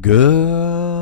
Good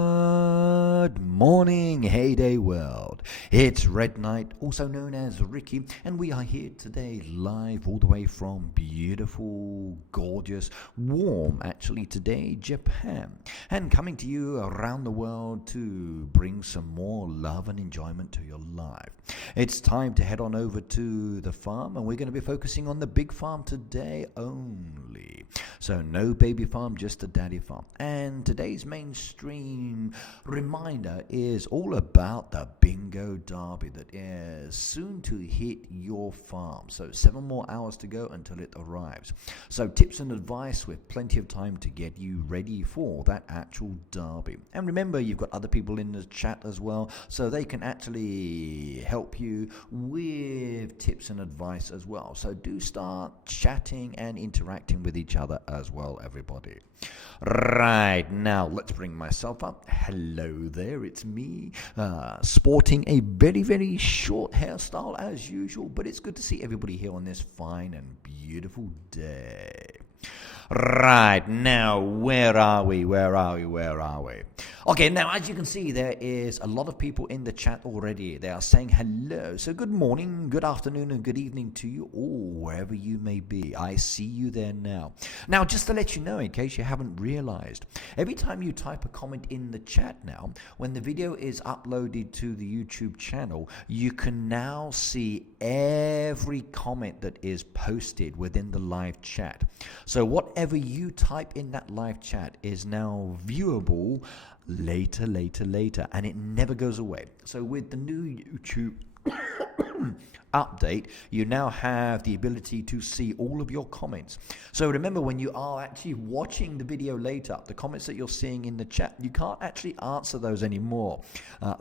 morning, Heyday World. It's Red Knight, also known as Ricky, and we are here today live all the way from beautiful, gorgeous, warm, actually today, Japan, and coming to you around the world to bring some more love and enjoyment to your life. It's time to head on over to the farm, and we're going to be focusing on the big farm today only. So no baby farm, just a daddy farm. And today's mainstream reminder is all about the bingo derby that is soon to hit your farm. So 7 more hours to go until it arrives. So tips and advice with plenty of time to get you ready for that actual derby. And remember, you've got other people in the chat as well, so they can actually help you with tips and advice as well. So do start chatting and interacting with each other as well, everybody. Right, now let's bring myself up. Hello there, it's me, sporting a very, very short hairstyle as usual, but it's good to see everybody here on this fine and beautiful day. Right, now, where are we? Okay, now, as you can see, there is a lot of people in the chat already. They are saying hello. So good morning, good afternoon, and good evening to you all, wherever you may be. I see you there now. Now, just to let you know, in case you haven't realized, every time you type a comment in the chat now, when the video is uploaded to the YouTube channel, you can now see every comment that is posted within the live chat. So whatever you type in that live chat is now viewable later, and it never goes away. So with the new YouTube update, you now have the ability to see all of your comments. So remember, when you are actually watching the video later, the comments that you're seeing in the chat, you can't actually answer those anymore.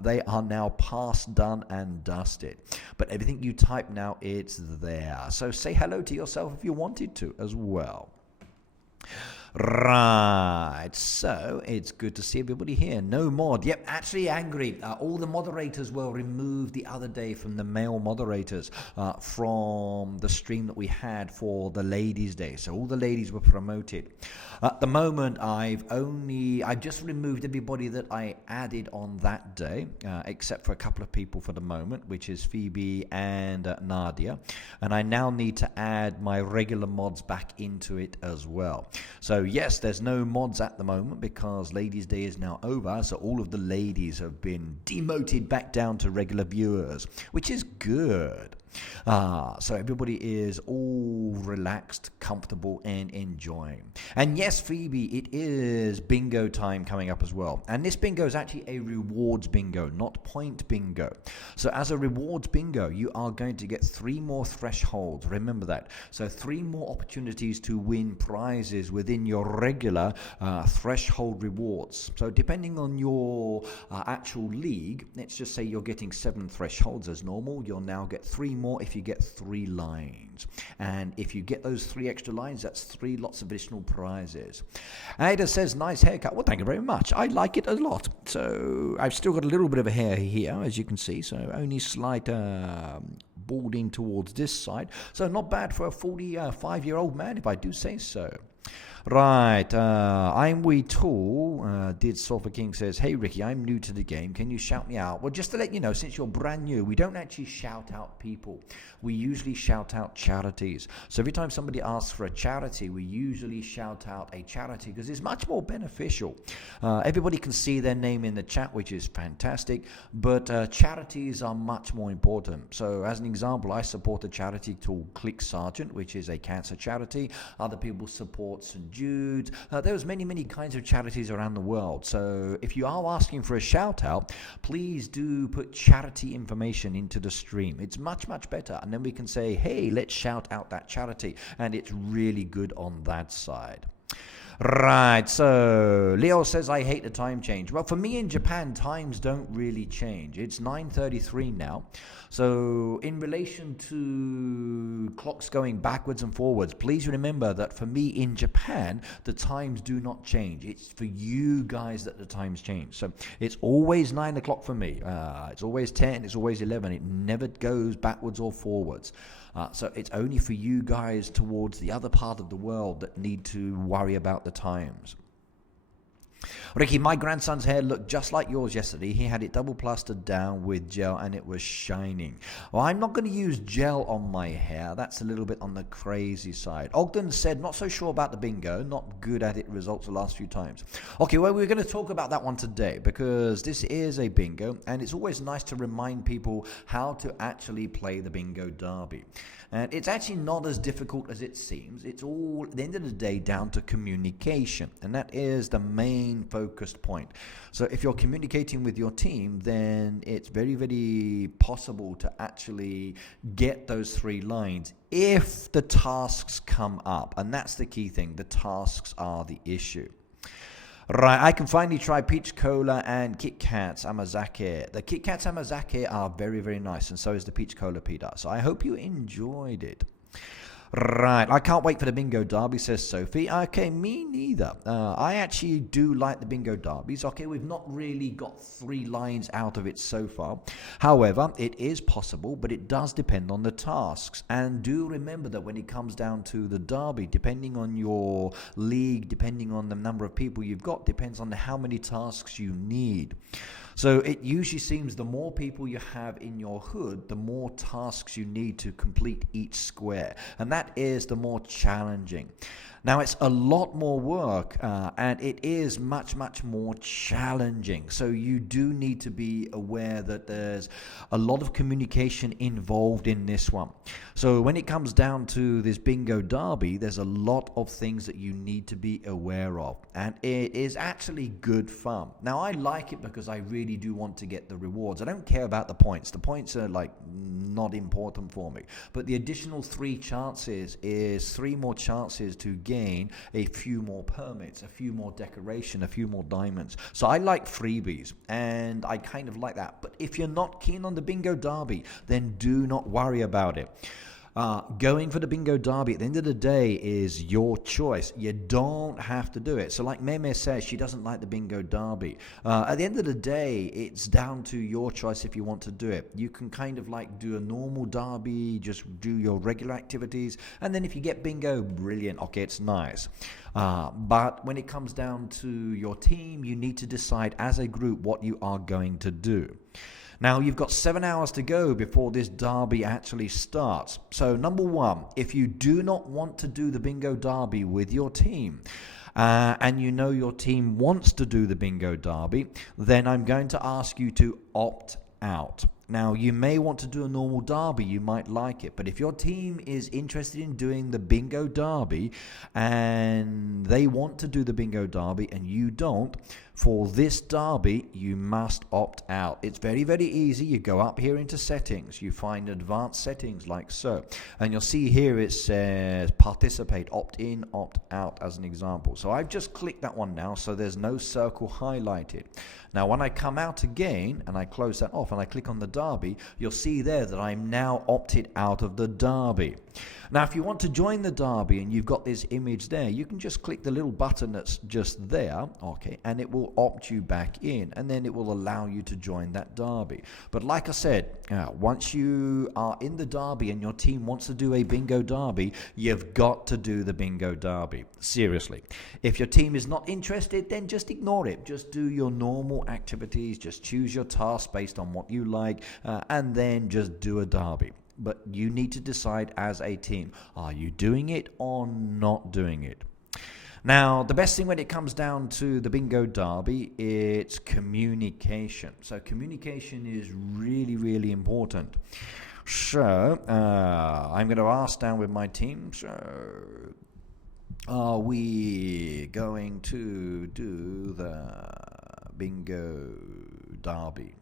They are now past, done, and dusted. But everything you type now, it's there. So say hello to yourself if you wanted to as well. Right, so it's good to see everybody here. No mod. Yep, actually angry. All the moderators were removed the other day from the male moderators from the stream that we had for the ladies' day. So all the ladies were promoted. At the moment, I've just removed everybody that I added on that day, except for a couple of people for the moment, which is Phoebe and Nadia. And I now need to add my regular mods back into it as well. So yes, there's no mods at the moment because Ladies' Day is now over, so all of the ladies have been demoted back down to regular viewers, which is good. So everybody is all relaxed, comfortable, and enjoying. And yes, Phoebe, it is bingo time coming up as well. And this bingo is actually a rewards bingo, not point bingo. So as a rewards bingo, you are going to get 3 more thresholds. Remember that. So 3 more opportunities to win prizes within your regular threshold rewards. So depending on your actual league, let's just say you're getting 7 thresholds as normal, you'll now get 3 more if you get 3 lines. And if you get those 3 extra lines, that's 3 lots of additional prizes. Ada says, nice haircut. Well, thank you very much. I like it a lot. So I've still got a little bit of a hair here, as you can see. So only slight balding towards this side. So not bad for a 45-year-old man, if I do say so. Right, I'm Wee Tool. Did Sulphur King says, hey Ricky, I'm new to the game. Can you shout me out? Well, just to let you know, since you're brand new, we don't actually shout out people. We usually shout out charities. So every time somebody asks for a charity, we usually shout out a charity because it's much more beneficial. Everybody can see their name in the chat, which is fantastic, but charities are much more important. So as an example, I support a charity called Click Sergeant, which is a cancer charity. Other people support St. Jude. There's many kinds of charities around the world. So if you are asking for a shout out, please do put charity information into the stream. It's much better, and then we can say, hey, let's shout out that charity, and it's really good on that side. Right, so Leo says, I hate the time change. Well, for me in Japan, times don't really change. It's 9:33 now. So in relation to clocks going backwards and forwards, please remember that for me in Japan, the times do not change. It's for you guys that the times change. So it's always 9 o'clock for me. It's always 10, it's always 11. It never goes backwards or forwards. So it's only for you guys towards the other part of the world that need to worry about the times. Ricky, my grandson's hair looked just like yours yesterday. He had it double plastered down with gel and it was shining. Well, I'm not going to use gel on my hair. That's a little bit on the crazy side. Ogden said, not so sure about the bingo. Not good at it results the last few times. Okay, well, we're going to talk about that one today because this is a bingo and it's always nice to remind people how to actually play the bingo derby. And it's actually not as difficult as it seems. It's all, at the end of the day, down to communication. And that is the main focused point. So if you're communicating with your team, then it's very, very possible to actually get those 3 lines if the tasks come up. And that's the key thing. The tasks are the issue. Right, I can finally try peach cola and Kit Kats Amazake. The Kit Kats Amazake are very, very nice, and so is the peach cola, Peter. So I hope you enjoyed it. Right, I can't wait for the bingo derby, says Sophie. Okay, me neither. I actually do like the bingo derbies. Okay, we've not really got 3 lines out of it so far. However, it is possible, but it does depend on the tasks. And do remember that when it comes down to the derby, depending on your league, depending on the number of people you've got, depends on how many tasks you need. So it usually seems the more people you have in your hood, the more tasks you need to complete each square. And that is the more challenging. Now, it's a lot more work and it is much, much more challenging. So you do need to be aware that there's a lot of communication involved in this one. So when it comes down to this bingo derby, there's a lot of things that you need to be aware of. And it is actually good fun. Now, I like it because I really do want to get the rewards. I don't care about the points. The points are like not important for me. But the additional 3 chances is 3 more chances to gain a few more permits, a few more decoration, a few more diamonds. So I like freebies and I kind of like that. But if you're not keen on the bingo derby, then do not worry about it. Going for the bingo derby at the end of the day is your choice. You don't have to do it. So like Meme says, she doesn't like the bingo derby. At the end of the day, it's down to your choice if you want to do it. You can kind of like do a normal derby, just do your regular activities. And then if you get bingo, brilliant. Okay, it's nice. But when it comes down to your team, you need to decide as a group what you are going to do. Now, you've got 7 hours to go before this derby actually starts. So, number 1, if you do not want to do the bingo derby with your team, and you know your team wants to do the bingo derby, then I'm going to ask you to opt out. Now, you may want to do a normal derby, you might like it, but if your team is interested in doing the bingo derby and they want to do the bingo derby and you don't, for this derby, you must opt out. It's very, very easy. You go up here into settings, you find advanced settings like so, and you'll see here it says participate, opt in, opt out as an example. So I've just clicked that one now, so there's no circle highlighted. Now, when I come out again and I close that off and I click on the derby, you'll see there that I'm now opted out of the derby. Now, if you want to join the derby and you've got this image there, you can just click the little button that's just there, okay, and it will opt you back in, and then it will allow you to join that derby. But like I said, once you are in the derby and your team wants to do a bingo derby, you've got to do the bingo derby. Seriously. If your team is not interested, then just ignore it. Just do your normal activities, just choose your task based on what you like, and then just do a derby. But you need to decide as a team, are you doing it or not doing it? Now, the best thing when it comes down to the bingo derby, it's communication. So communication is really, really important. So I'm going to ask down with my team, so are we going to do the bingo derby?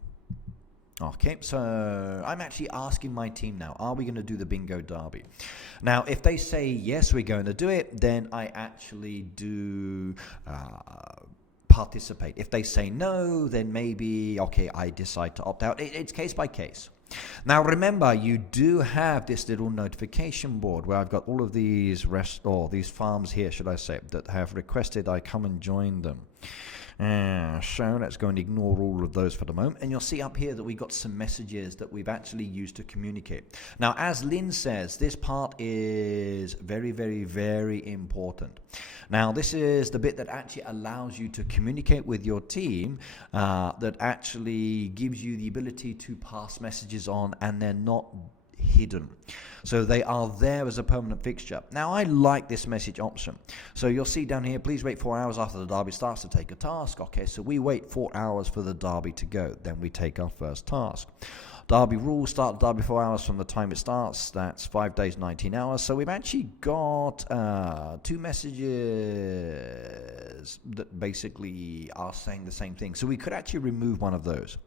Okay, so I'm actually asking my team now, are we going to do the bingo derby? Now, if they say yes, we're going to do it, then I actually do participate. If they say no, then maybe, okay, I decide to opt out. It's case by case. Now, remember, you do have this little notification board where I've got all of these these farms here, should I say, that have requested I come and join them. So let's go and ignore all of those for the moment. And you'll see up here that we got some messages that we've actually used to communicate. Now, as Lynn says, this part is very, very, very important. Now, this is the bit that actually allows you to communicate with your team, that actually gives you the ability to pass messages on, and they're not hidden. So they are there as a permanent fixture. Now, I like this message option. So you'll see down here, please wait 4 hours after the derby starts to take a task. Okay, so we wait 4 hours for the derby to go. Then we take our first task. Derby rules: start the derby 4 hours from the time it starts. That's 5 days, 19 hours. So we've actually got 2 messages that basically are saying the same thing. So we could actually remove one of those.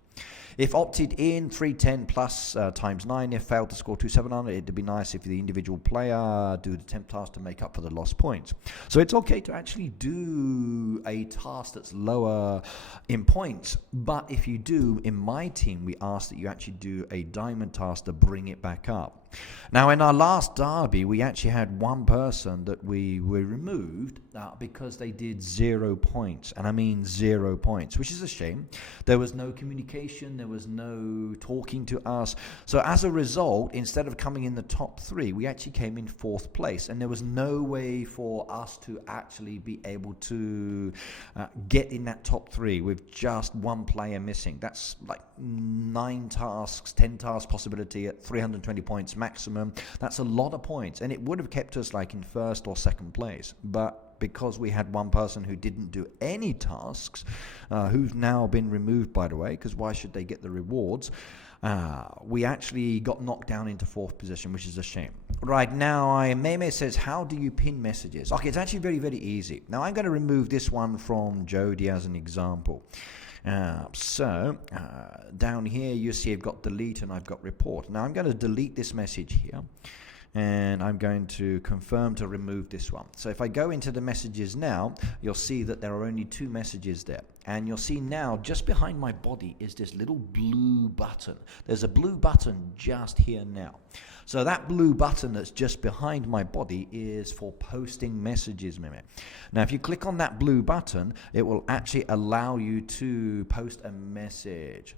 If opted in, 310 plus times 9. If failed to score 2700, it'd be nice if the individual player do the temp task to make up for the lost points. So it's okay to actually do a task that's lower in points. But if you do, in my team, we ask that you actually do a diamond task to bring it back up. Now, in our last derby, we actually had one person that we removed because they did 0 points. And I mean 0 points, which is a shame. There was no communication. There was no talking to us. So as a result, instead of coming in the top 3, we actually came in 4th place. And there was no way for us to actually be able to get in that top 3 with just one player missing. That's like 9 tasks, 10 tasks possibility at 320 points maximum. That's a lot of points, and it would have kept us like in 1st or 2nd place. But because we had one person who didn't do any tasks, who's now been removed, by the way, because why should they get the rewards? We actually got knocked down into 4th position, which is a shame. Right, now Meme says, how do you pin messages? Okay, it's actually very, very easy. Now I'm going to remove this one from Jody as an example. Down here you see I've got delete and I've got report. Now I'm going to delete this message here, and I'm going to confirm to remove this one. So if I go into the messages now, you'll see that there are only 2 messages there. And you'll see now just behind my body is this little blue button. There's a blue button just here now. So that blue button that's just behind my body is for posting messages, Mime. Now, if you click on that blue button, it will actually allow you to post a message.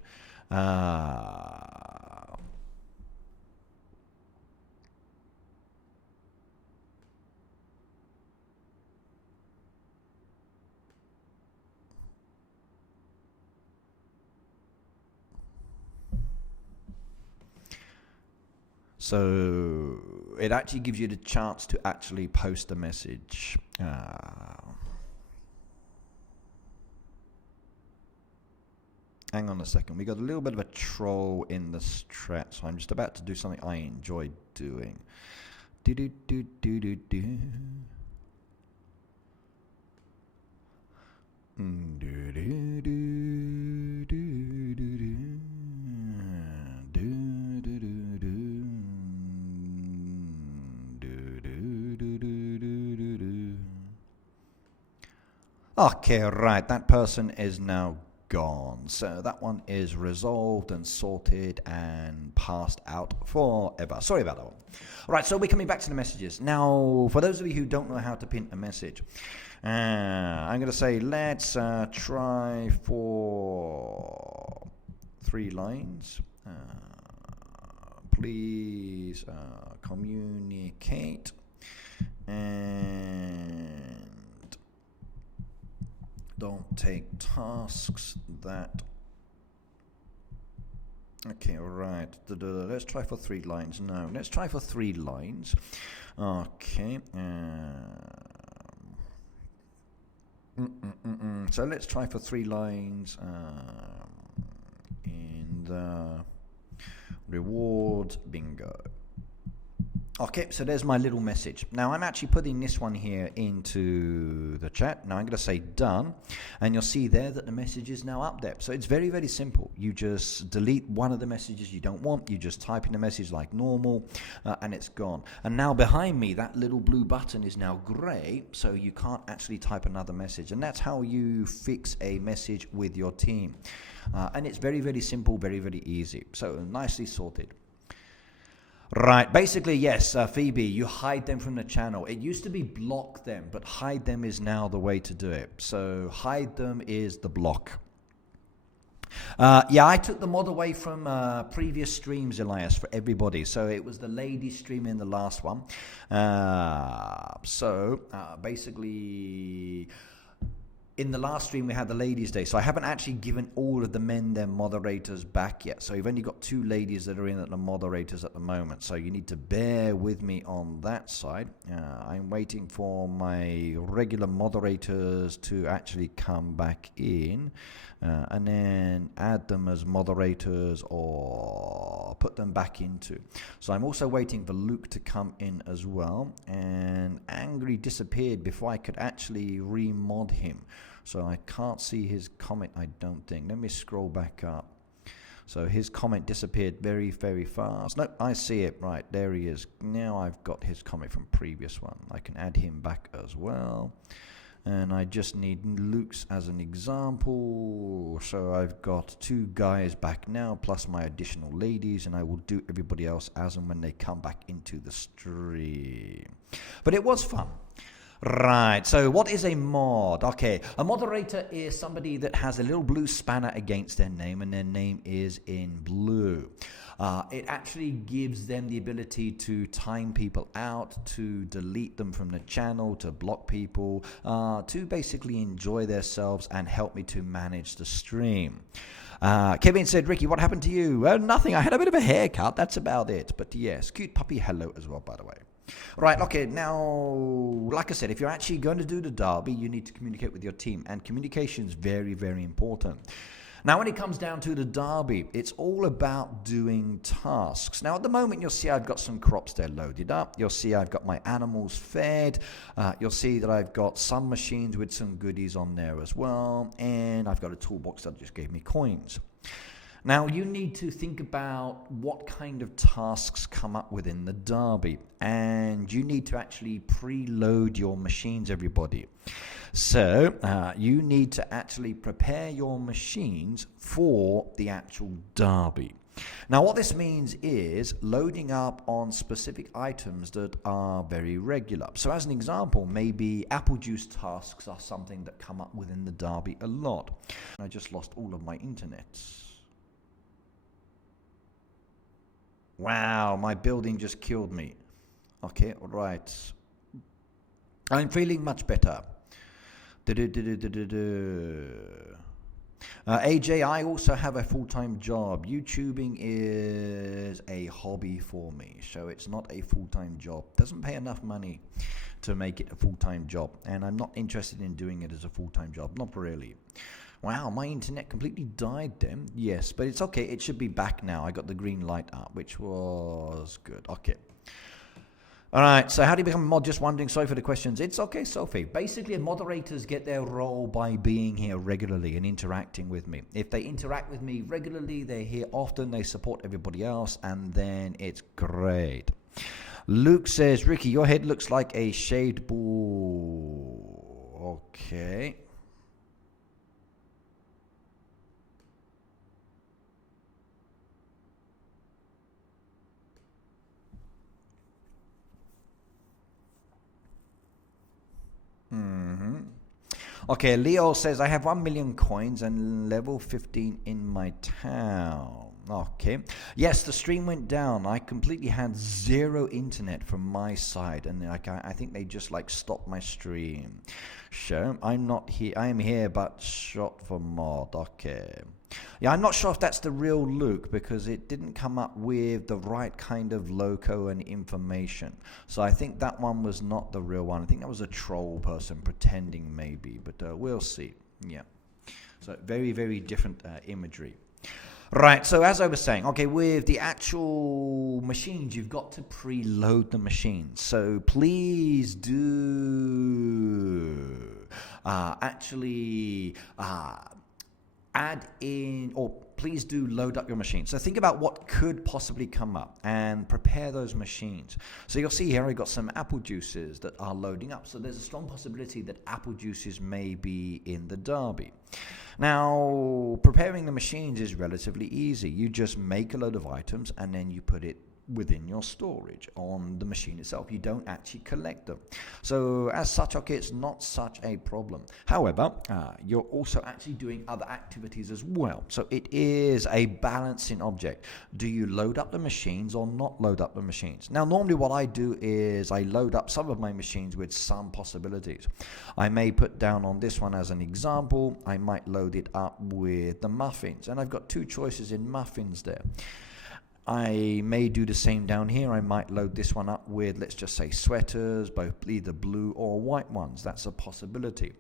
So it actually gives you the chance to actually post a message. Hang on a second. We got a little bit of a troll in the strat, so I'm just about to do something I enjoy doing. Do do do do do do. Do do do do do do. Okay, right, that person is now gone. So that one is resolved and sorted and passed out forever. Sorry about that one. All right, so we're coming back to the messages. Now, for those of you who don't know how to pin a message, I'm going to say let's try for 3 lines. Please communicate and don't take tasks that... Okay, all right. Let's try for 3 lines. No, let's try for 3 lines. Okay. So let's try for 3 lines in the reward bingo. Okay, so there's my little message. Now I'm actually putting this one here into the chat. Now I'm going to say done, and you'll see there that the message is now up there. So it's very, very simple. You just delete one of the messages you don't want. You just type in the message like normal, and it's gone. And now behind me, that little blue button is now gray, so you can't actually type another message. And that's how you fix a message with your team. And it's very, very simple, very, very easy. So nicely sorted. Right, basically, yes, Phoebe, you hide them from the channel. It used to be block them, but hide them is now the way to do it. So hide them is the block. Yeah, I took the mod away from previous streams, Elias, for everybody. So it was the ladies stream in the last one. Basically, in the last stream we had the ladies day, so I haven't actually given all of the men their moderators back yet, so you've only got 2 ladies that are in at the moderators at the moment, so you need to bear with me on that side. I'm waiting for my regular moderators to actually come back in, and then add them as moderators or put them back into. So I'm also waiting for Luke to come in as well, and Angry disappeared before I could actually remod him. So I can't see his comment, I don't think. Let me scroll back up. So his comment disappeared very, very fast. Nope, I see it. Right, there he is. Now I've got his comment from previous one. I can add him back as well. And I just need Luke's as an example. So I've got 2 guys back now, plus my additional ladies, and I will do everybody else as and when they come back into the stream. But it was fun. Right, so what is a mod? Okay, a moderator is somebody that has a little blue spanner against their name, and their name is in blue. It actually gives them the ability to time people out, to delete them from the channel, to block people, to basically enjoy themselves and help me to manage the stream. Kevin said, Ricky, what happened to you? Nothing, I had a bit of a haircut, that's about it. But yes, cute puppy hello as well, by the way. Right, okay, now, like I said, if you're actually going to do the derby, you need to communicate with your team, and communication is very, very important. Now, when it comes down to the derby, it's all about doing tasks. Now, at the moment, you'll see I've got some crops there loaded up. You'll see I've got my animals fed. You'll see that I've got some machines with some goodies on there as well, and I've got a toolbox that just gave me coins. Now, you need to think about what kind of tasks come up within the derby, and you need to actually preload your machines, everybody. So, you need to actually prepare your machines for the actual derby. Now, what this means is loading up on specific items that are very regular. So, as an example, maybe apple juice tasks are something that come up within the derby a lot. I just lost all of my internet. Wow, my building just killed me. Okay, right. I'm feeling much better. AJ, I also have a full-time job. YouTubing is a hobby for me, so it's not a full-time job. Doesn't pay enough money to make it a full-time job, and I'm not interested in doing it as a full-time job. Not really. Wow, my internet completely died then. Yes, but it's okay. It should be back now. I got the green light up, which was good. Okay. All right, so how do you become a mod? Just wondering. Sorry for the questions. It's okay, Sophie. Basically, moderators get their role by being here regularly and interacting with me. If they interact with me regularly, they're here often, they support everybody else, and then it's great. Luke says, Ricky, your head looks like a shaved bull. Okay. Okay, Leo says, I have 1 million coins and level 15 in my town. Okay. Yes, the stream went down. I completely had 0 internet from my side, and I think they just stopped my stream. So I'm not here. I am here, but shot for mod. Okay. Yeah, I'm not sure if that's the real Luke because it didn't come up with the right kind of logo and information. So I think that one was not the real one. I think that was a troll person pretending maybe, but we'll see. Yeah. So very, very different imagery. Right, so as I was saying, okay, with the actual machines, you've got to preload the machines. So please do add in, or please do load up your machine. So think about what could possibly come up and prepare those machines. So you'll see here I've got some apple juices that are loading up. So there's a strong possibility that apple juices may be in the derby. Now, preparing the machines is relatively easy. You just make a load of items and then you put it within your storage on the machine itself. You don't actually collect them. So as such, okay, it's not such a problem. However, you're also actually doing other activities as well. So it is a balancing object. Do you load up the machines or not load up the machines? Now, normally what I do is I load up some of my machines with some possibilities. I may put down on this one as an example, I might load it up with the muffins. And I've got two choices in muffins there. I may do the same down here. I might load this one up with, let's just say, sweaters, both either blue or white ones. That's a possibility.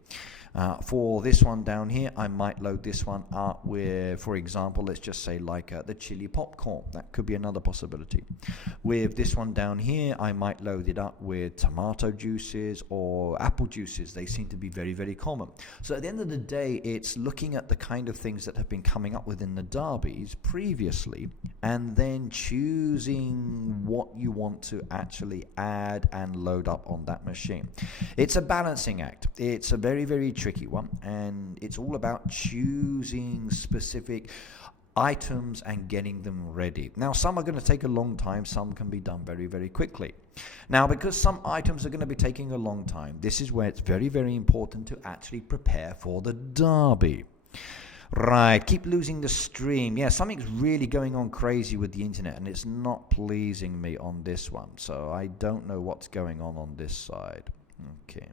For this one down here, I might load this one up with, for example, let's just say like the chili popcorn. That could be another possibility. With this one down here, I might load it up with tomato juices or apple juices. They seem to be very, very common. So at the end of the day, it's looking at the kind of things that have been coming up within the derbies previously, and then choosing what you want to actually add and load up on that machine. It's a balancing act. It's a very, very tricky one, and it's all about choosing specific items and getting them ready. Now, some are going to take a long time, some can be done very, very quickly. Now, because some items are going to be taking a long time, this is where it's very, very important to actually prepare for the derby. Right, keep losing the stream. Yeah, something's really going on crazy with the internet, and it's not pleasing me on this one, so I don't know what's going on this side. Okay.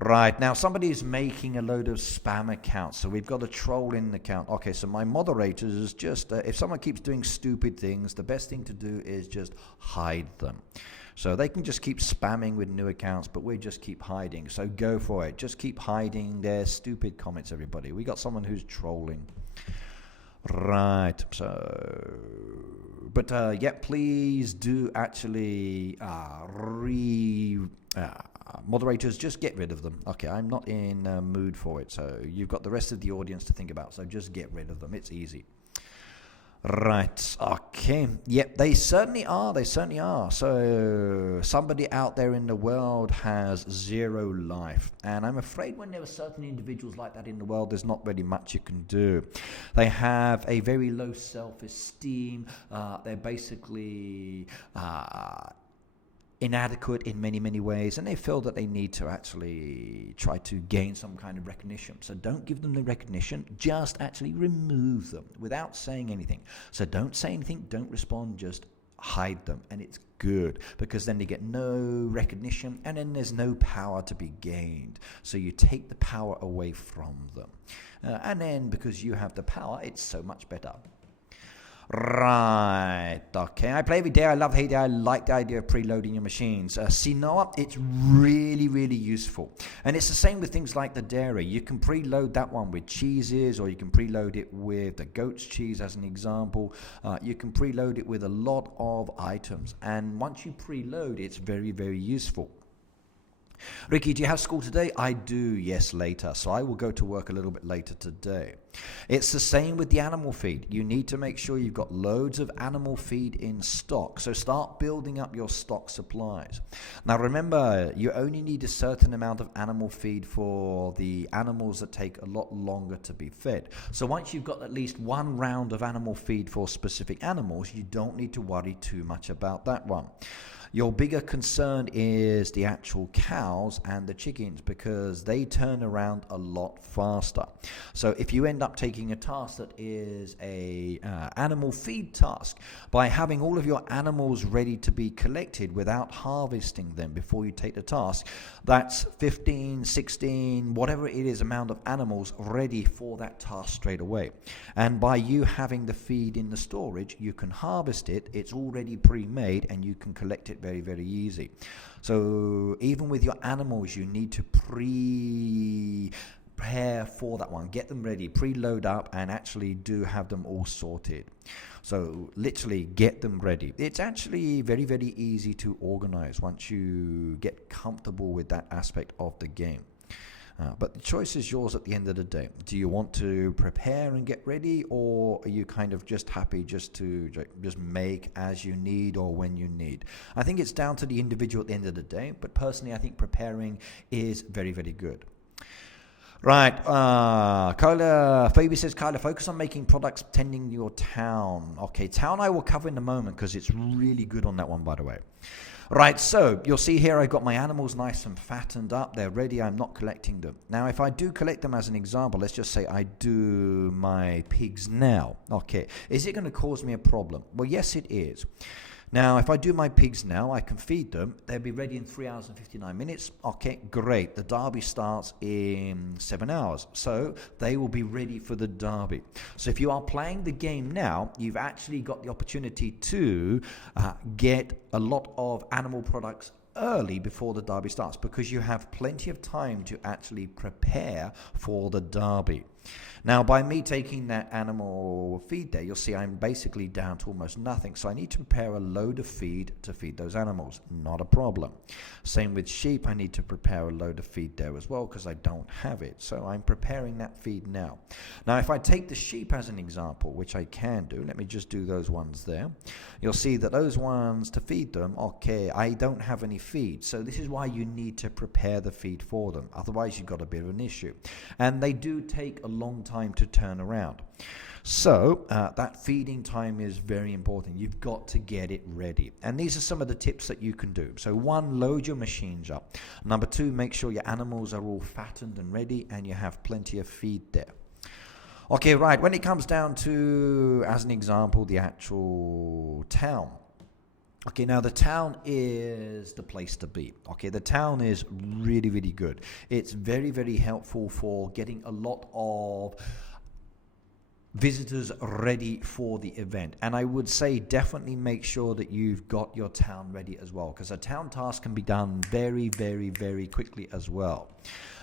Right, now somebody's making a load of spam accounts, so we've got a troll in the account. Okay, so my moderators is just, if someone keeps doing stupid things, the best thing to do is just hide them. So they can just keep spamming with new accounts, but we just keep hiding. So go for it. Just keep hiding their stupid comments, everybody. We got someone who's trolling. Right, so... But, yeah, please do actually moderators, just get rid of them. Okay, I'm not in a mood for it, so you've got the rest of the audience to think about, so just get rid of them. It's easy. Right, okay. Yep, they certainly are. They certainly are. So somebody out there in the world has 0 life. And I'm afraid when there are certain individuals like that in the world, there's not really much you can do. They have a very low self-esteem. They're basically... inadequate in many, many ways, and they feel that they need to actually try to gain some kind of recognition. So don't give them the recognition, just actually remove them without saying anything. So don't say anything, don't respond, just hide them, and it's good, because then they get no recognition, and then there's no power to be gained. So you take the power away from them. And then because you have the power, it's so much better. Right, okay. I play every day. I love Hey Day. I like the idea of preloading your machines. See, Noah, it's really, really useful. And it's the same with things like the dairy. You can preload that one with cheeses, or you can preload it with the goat's cheese as an example. You can preload it with a lot of items. And once you preload, it's very, very useful. Ricky, do you have school today? I do, yes, later. So I will go to work a little bit later today. It's the same with the animal feed. You need to make sure you've got loads of animal feed in stock. So start building up your stock supplies. Now remember, you only need a certain amount of animal feed for the animals that take a lot longer to be fed. So once you've got at least 1 round of animal feed for specific animals, you don't need to worry too much about that one. Your bigger concern is the actual cows and the chickens, because they turn around a lot faster. So if you end up taking a task that is a animal feed task, by having all of your animals ready to be collected without harvesting them before you take the task, that's 15, 16, whatever it is amount of animals ready for that task straight away. And by you having the feed in the storage, you can harvest it. It's already pre-made, and you can collect it very, very easy. So even with your animals, you need to prepare for that one. Get them ready, preload up, and actually do have them all sorted. So literally get them ready. It's actually very, very easy to organize once you get comfortable with that aspect of the game. But the choice is yours at the end of the day. Do you want to prepare and get ready, or are you kind of just happy just to just make as you need or when you need? I think it's down to the individual at the end of the day, but personally I think preparing is very, very good. Right, Kyla, Phoebe says, Kyla, focus on making products tending your town. Okay, town I will cover in a moment because it's really good on that one, by the way. Right, so you'll see here I've got my animals nice and fattened up. They're ready. I'm not collecting them. Now, if I do collect them as an example, let's just say I do my pigs now. Okay, is it going to cause me a problem? Well, yes, it is. Now, if I do my pigs now, I can feed them. They'll be ready in 3 hours and 59 minutes. Okay, great. The derby starts in 7 hours. So they will be ready for the derby. So if you are playing the game now, you've actually got the opportunity to get a lot of animal products early before the derby starts because you have plenty of time to actually prepare for the derby. Now, by me taking that animal feed there, you'll see I'm basically down to almost nothing. So I need to prepare a load of feed to feed those animals. Not a problem. Same with sheep. I need to prepare a load of feed there as well because I don't have it. So I'm preparing that feed now. Now, if I take the sheep as an example, which I can do, let me just do those ones there. You'll see that those ones to feed them, okay, I don't have any feed. So this is why you need to prepare the feed for them. Otherwise, you've got a bit of an issue. And they do take a long time to turn around. So that feeding time is very important. You've got to get it ready. And these are some of the tips that you can do. So 1, load your machines up. Number 2, make sure your animals are all fattened and ready and you have plenty of feed there. Okay, right. When it comes down to, as an example, the actual town. Okay, now the town is the place to be. Okay, the town is really, really good. It's very, very helpful for getting a lot of visitors ready for the event. And I would say definitely make sure that you've got your town ready as well, because a town task can be done very, very, very quickly as well.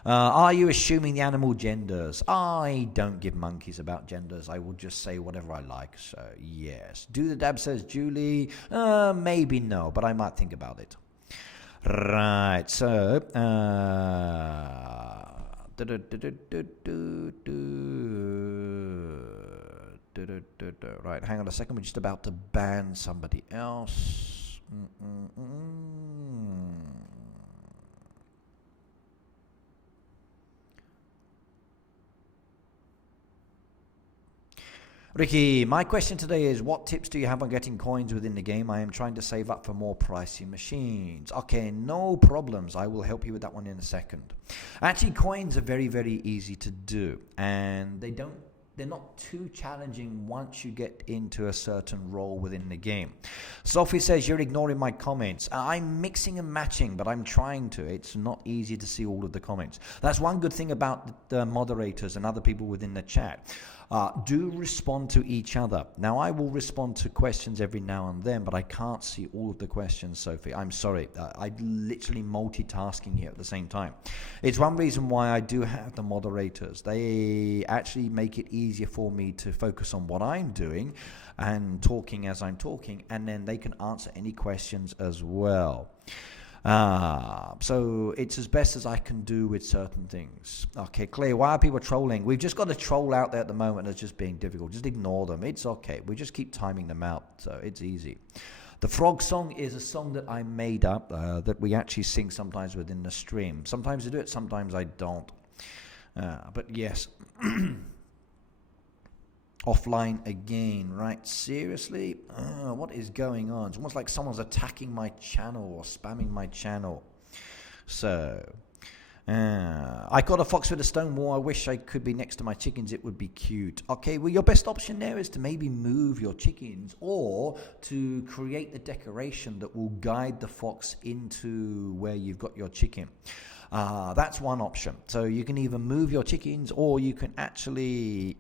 Are you assuming the animal genders? I don't give monkeys about genders. I will just say whatever I like. So yes. Do the dab, says Julie. Maybe no, but I might think about it. Right. So right, hang on a second. We're just about to ban somebody else. Ricky, my question today is, what tips do you have on getting coins within the game? I am trying to save up for more pricey machines. Okay, no problems. I will help you with that one in a second. Actually, coins are very, very easy to do, and they're not too challenging once you get into a certain role within the game. Sophie says, you're ignoring my comments. I'm mixing and matching, but I'm trying to. It's not easy to see all of the comments. That's one good thing about the moderators and other people within the chat. Do respond to each other. Now, I will respond to questions every now and then, but I can't see all of the questions, Sophie. I'm sorry. I'm literally multitasking here at the same time. It's one reason why I do have the moderators. They actually make it easier for me to focus on what I'm doing and talking as I'm talking, and then they can answer any questions as well. So it's as best as I can do with certain things. Okay, Claire, why are people trolling? We've just got a troll out there at the moment that's just being difficult. Just ignore them. It's okay. We just keep timing them out, so it's easy. The frog song is a song that I made up that we actually sing sometimes within the stream. Sometimes I do it, sometimes I don't. But yes. Offline again, right? Seriously? What is going on? It's almost like someone's attacking my channel or spamming my channel. So, I got a fox with a stone wall. I wish I could be next to my chickens. It would be cute. Okay, well, your best option there is to maybe move your chickens or to create the decoration that will guide the fox into where you've got your chicken. That's one option. So you can either move your chickens or you can actually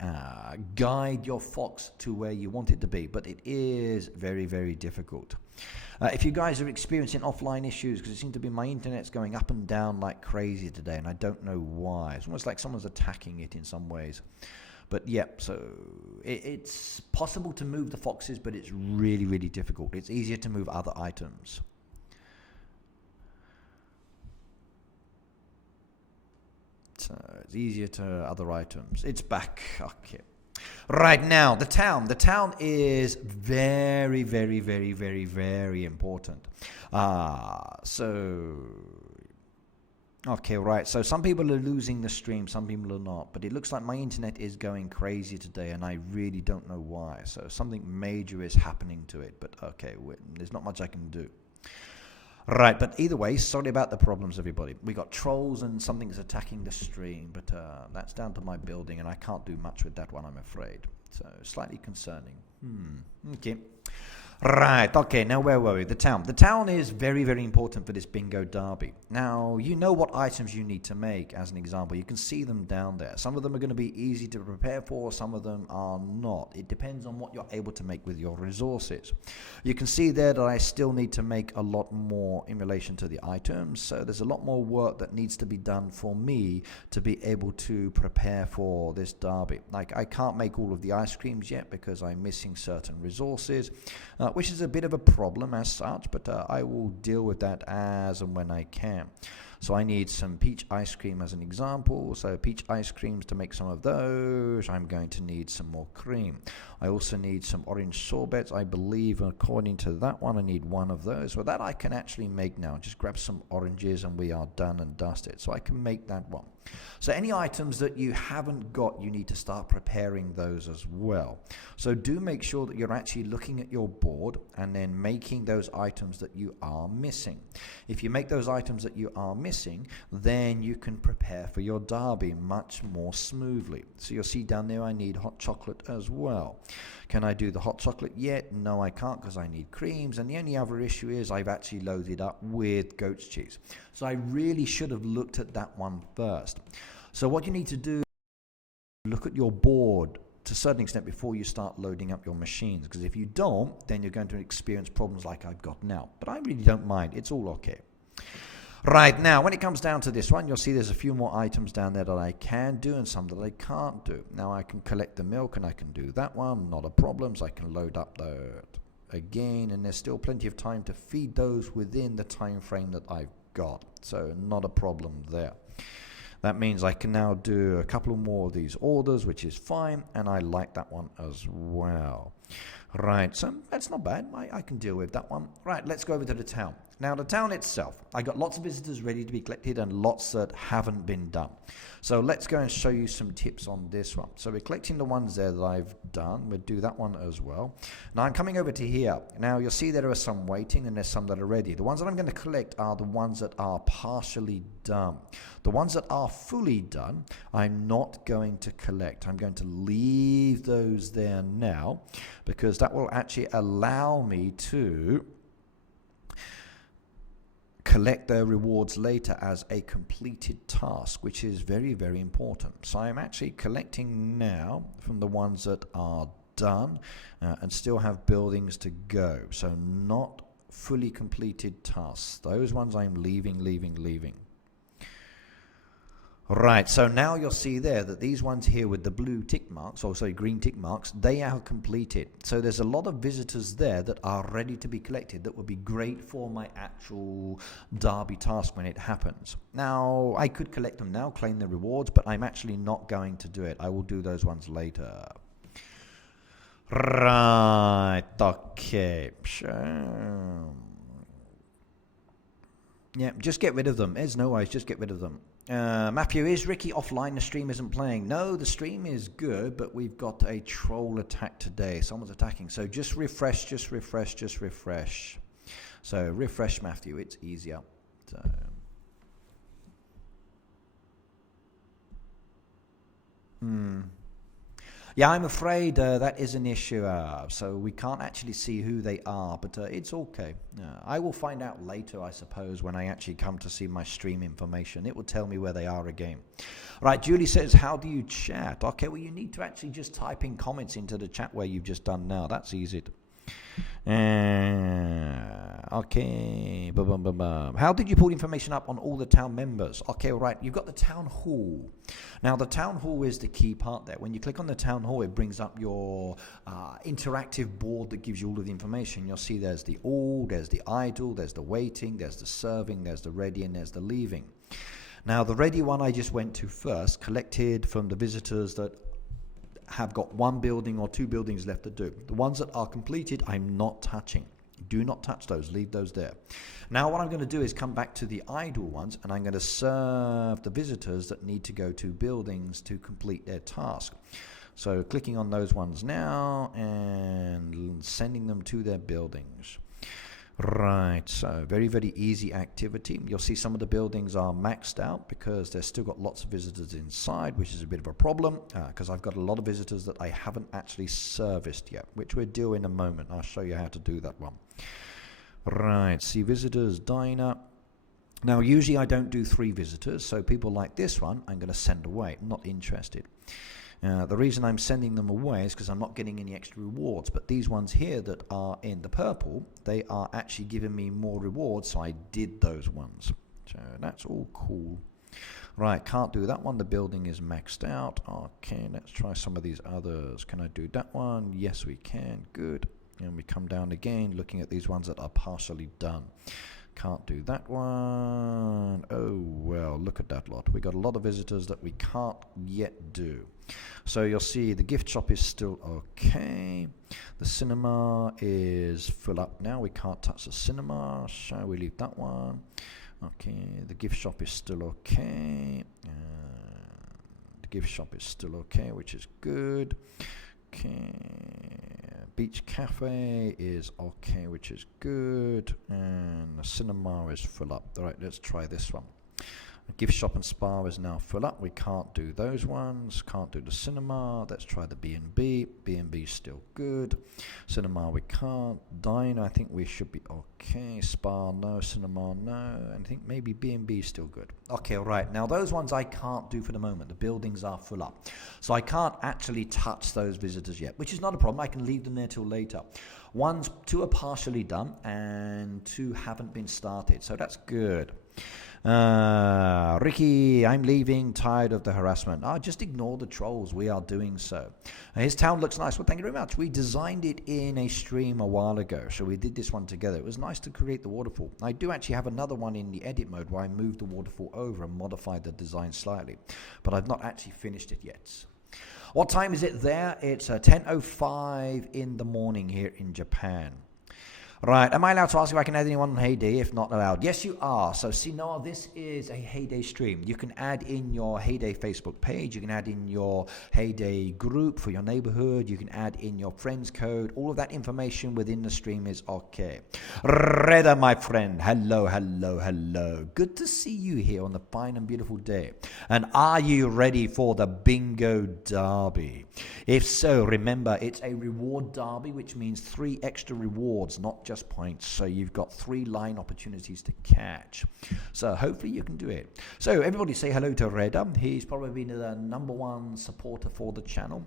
guide your fox to where you want it to be. But it is very, very difficult. If you guys are experiencing offline issues, because it seems to be my internet's going up and down like crazy today, and I don't know why. It's almost like someone's attacking it in some ways. But yeah, so it's possible to move the foxes, but it's really, really difficult. It's easier to move other items. So it's easier to other items. It's back. Okay. Right now, the town. The town is very, very, very, very, very important. So Okay, right. So some people are losing the stream, some people are not. But it looks like my internet is going crazy today, and I really don't know why. So something major is happening to it. But okay, there's not much I can do. Right, but either way, sorry about the problems, everybody. We got trolls and something's attacking the stream, but that's down to my building, and I can't do much with that one, I'm afraid. So slightly concerning. Okay. Right, okay, now where were we? The town. The town is very, very important for this bingo derby. Now, you know what items you need to make, as an example. You can see them down there. Some of them are going to be easy to prepare for, some of them are not. It depends on what you're able to make with your resources. You can see there that I still need to make a lot more in relation to the items, so there's a lot more work that needs to be done for me to be able to prepare for this derby. Like, I can't make all of the ice creams yet because I'm missing certain resources, which is a bit of a problem as such, but I will deal with that as and when I can. So I need some peach ice cream as an example. So peach ice creams, to make some of those, I'm going to need some more cream. I also need some orange sorbets. I believe, according to that one, I need one of those. Well, that I can actually make now. Just grab some oranges and we are done and dusted. So I can make that one. So any items that you haven't got, you need to start preparing those as well. So do make sure that you're actually looking at your board and then making those items that you are missing. If you make those items that you are missing, then you can prepare for your derby much more smoothly. So you'll see down there I need hot chocolate as well. Can I do the hot chocolate yet? No, I can't, because I need creams. And the only other issue is I've actually loaded up with goat's cheese. So I really should have looked at that one first. So what you need to do, look at your board to a certain extent before you start loading up your machines. Because if you don't, then you're going to experience problems like I've got now. But I really don't mind. It's all okay. Right, now when it comes down to this one, you'll see there's a few more items down there that I can do and some that I can't do. Now I can collect the milk and I can do that one, not a problem. So I can load up that again, and there's still plenty of time to feed those within the time frame that I've got. So not a problem there. That means I can now do a couple more of these orders, which is fine, and I like that one as well. Right, so that's not bad. I can deal with that one. Right, let's go over to the town. Now, the town itself, I got lots of visitors ready to be collected and lots that haven't been done. So let's go and show you some tips on this one. So we're collecting the ones there that I've done. We'll do that one as well. Now I'm coming over to here. Now you'll see there are some waiting and there's some that are ready. The ones that I'm going to collect are the ones that are partially done. The ones that are fully done, I'm not going to collect. I'm going to leave those there now because that will actually allow me to collect their rewards later as a completed task, which is very, very important. So I'm actually collecting now from the ones that are done and still have buildings to go. So not fully completed tasks. Those ones I'm leaving. Right, so now you'll see there that these ones here with the blue tick marks, or sorry, green tick marks, they are completed. So there's a lot of visitors there that are ready to be collected that would be great for my actual derby task when it happens. Now, I could collect them now, claim the rewards, but I'm actually not going to do it. I will do those ones later. Right, okay. Yeah, just get rid of them. There's no worries, just get rid of them. Matthew, is Ricky offline? The stream isn't playing. No, the stream is good, but we've got a troll attack today. Someone's attacking. So just refresh. So refresh, Matthew. It's easier. So. Yeah, I'm afraid that is an issue. So we can't actually see who they are, but it's okay. I will find out later, I suppose, when I actually come to see my stream information. It will tell me where they are again. Right, Julie says, how do you chat? Okay, well, you need to actually just type in comments into the chat where you've just done now. That's easy. Okay. How did you pull information up on all the town members? Okay, right. You've got the town hall. Now, the town hall is the key part there. When you click on the town hall, it brings up your interactive board that gives you all of the information. You'll see there's the all, there's the idle, there's the waiting, there's the serving, there's the ready, and there's the leaving. Now, the ready one I just went to first, collected from the visitors that have got one building or two buildings left to do. The ones that are completed, I'm not touching. Do not touch those. Leave those there. Now what I'm going to do is come back to the idle ones, and I'm going to serve the visitors that need to go to buildings to complete their task. So clicking on those ones now and sending them to their buildings. Right, so very, very easy activity. You'll see some of the buildings are maxed out because they've still got lots of visitors inside, which is a bit of a problem because I've got a lot of visitors that I haven't actually serviced yet, which we'll do in a moment. I'll show you how to do that one. Right, see visitors, diner. Now, usually I don't do 3 visitors, so people like this one, I'm going to send away. I'm not interested. The reason I'm sending them away is because I'm not getting any extra rewards, but these ones here that are in the purple, they are actually giving me more rewards, so I did those ones. So that's all cool. Right, can't do that one. The building is maxed out. Okay, let's try some of these others. Can I do that one? Yes, we can. Good. And we come down again, looking at these ones that are partially done. Can't do that one. Oh, well, look at that lot. We got a lot of visitors that we can't yet do. So you'll see the gift shop is still okay. The cinema is full up now. We can't touch the cinema. Shall we leave that one? Okay, the gift shop is still okay. The gift shop is still okay, which is good. Okay, beach cafe is okay, which is good, and the cinema is full up. All right, let's try this one. The gift shop and spa is now full up. We can't do those ones. Can't do the cinema. Let's try the B&B. B&B is still good. Cinema we can't. Diner I think we should be okay. Spa no. Cinema no. I think maybe B&B is still good. Okay, all right. Now those ones I can't do for the moment. The buildings are full up. So I can't actually touch those visitors yet, which is not a problem. I can leave them there till later. 2 are partially done and 2 haven't been started. So that's good. Ricky, I'm leaving, tired of the harassment. Just ignore the trolls, we are doing so. His town looks nice. Well, thank you very much. We designed it in a stream a while ago, so we did this one together. It was nice to create the waterfall. I do actually have another one in the edit mode where I moved the waterfall over and modified the design slightly, but I've not actually finished it yet. What time is it there? It's 10:05 in the morning here in Japan. Right, am I allowed to ask if I can add anyone on Heyday? If not allowed, yes you are. So see, Noah, this is a Heyday stream. You can add in your Heyday Facebook page. You can add in your Heyday group for your neighborhood. You can add in your friends code. All of that information within the stream is okay. Reda, my friend, hello, hello, hello. Good to see you here on the fine and beautiful day. And are you ready for the bingo derby? If so, remember, it's a reward derby, which means 3 extra rewards, not just points. So you've got 3 line opportunities to catch. So hopefully you can do it. So everybody say hello to Reda. He's probably been the #1 supporter for the channel.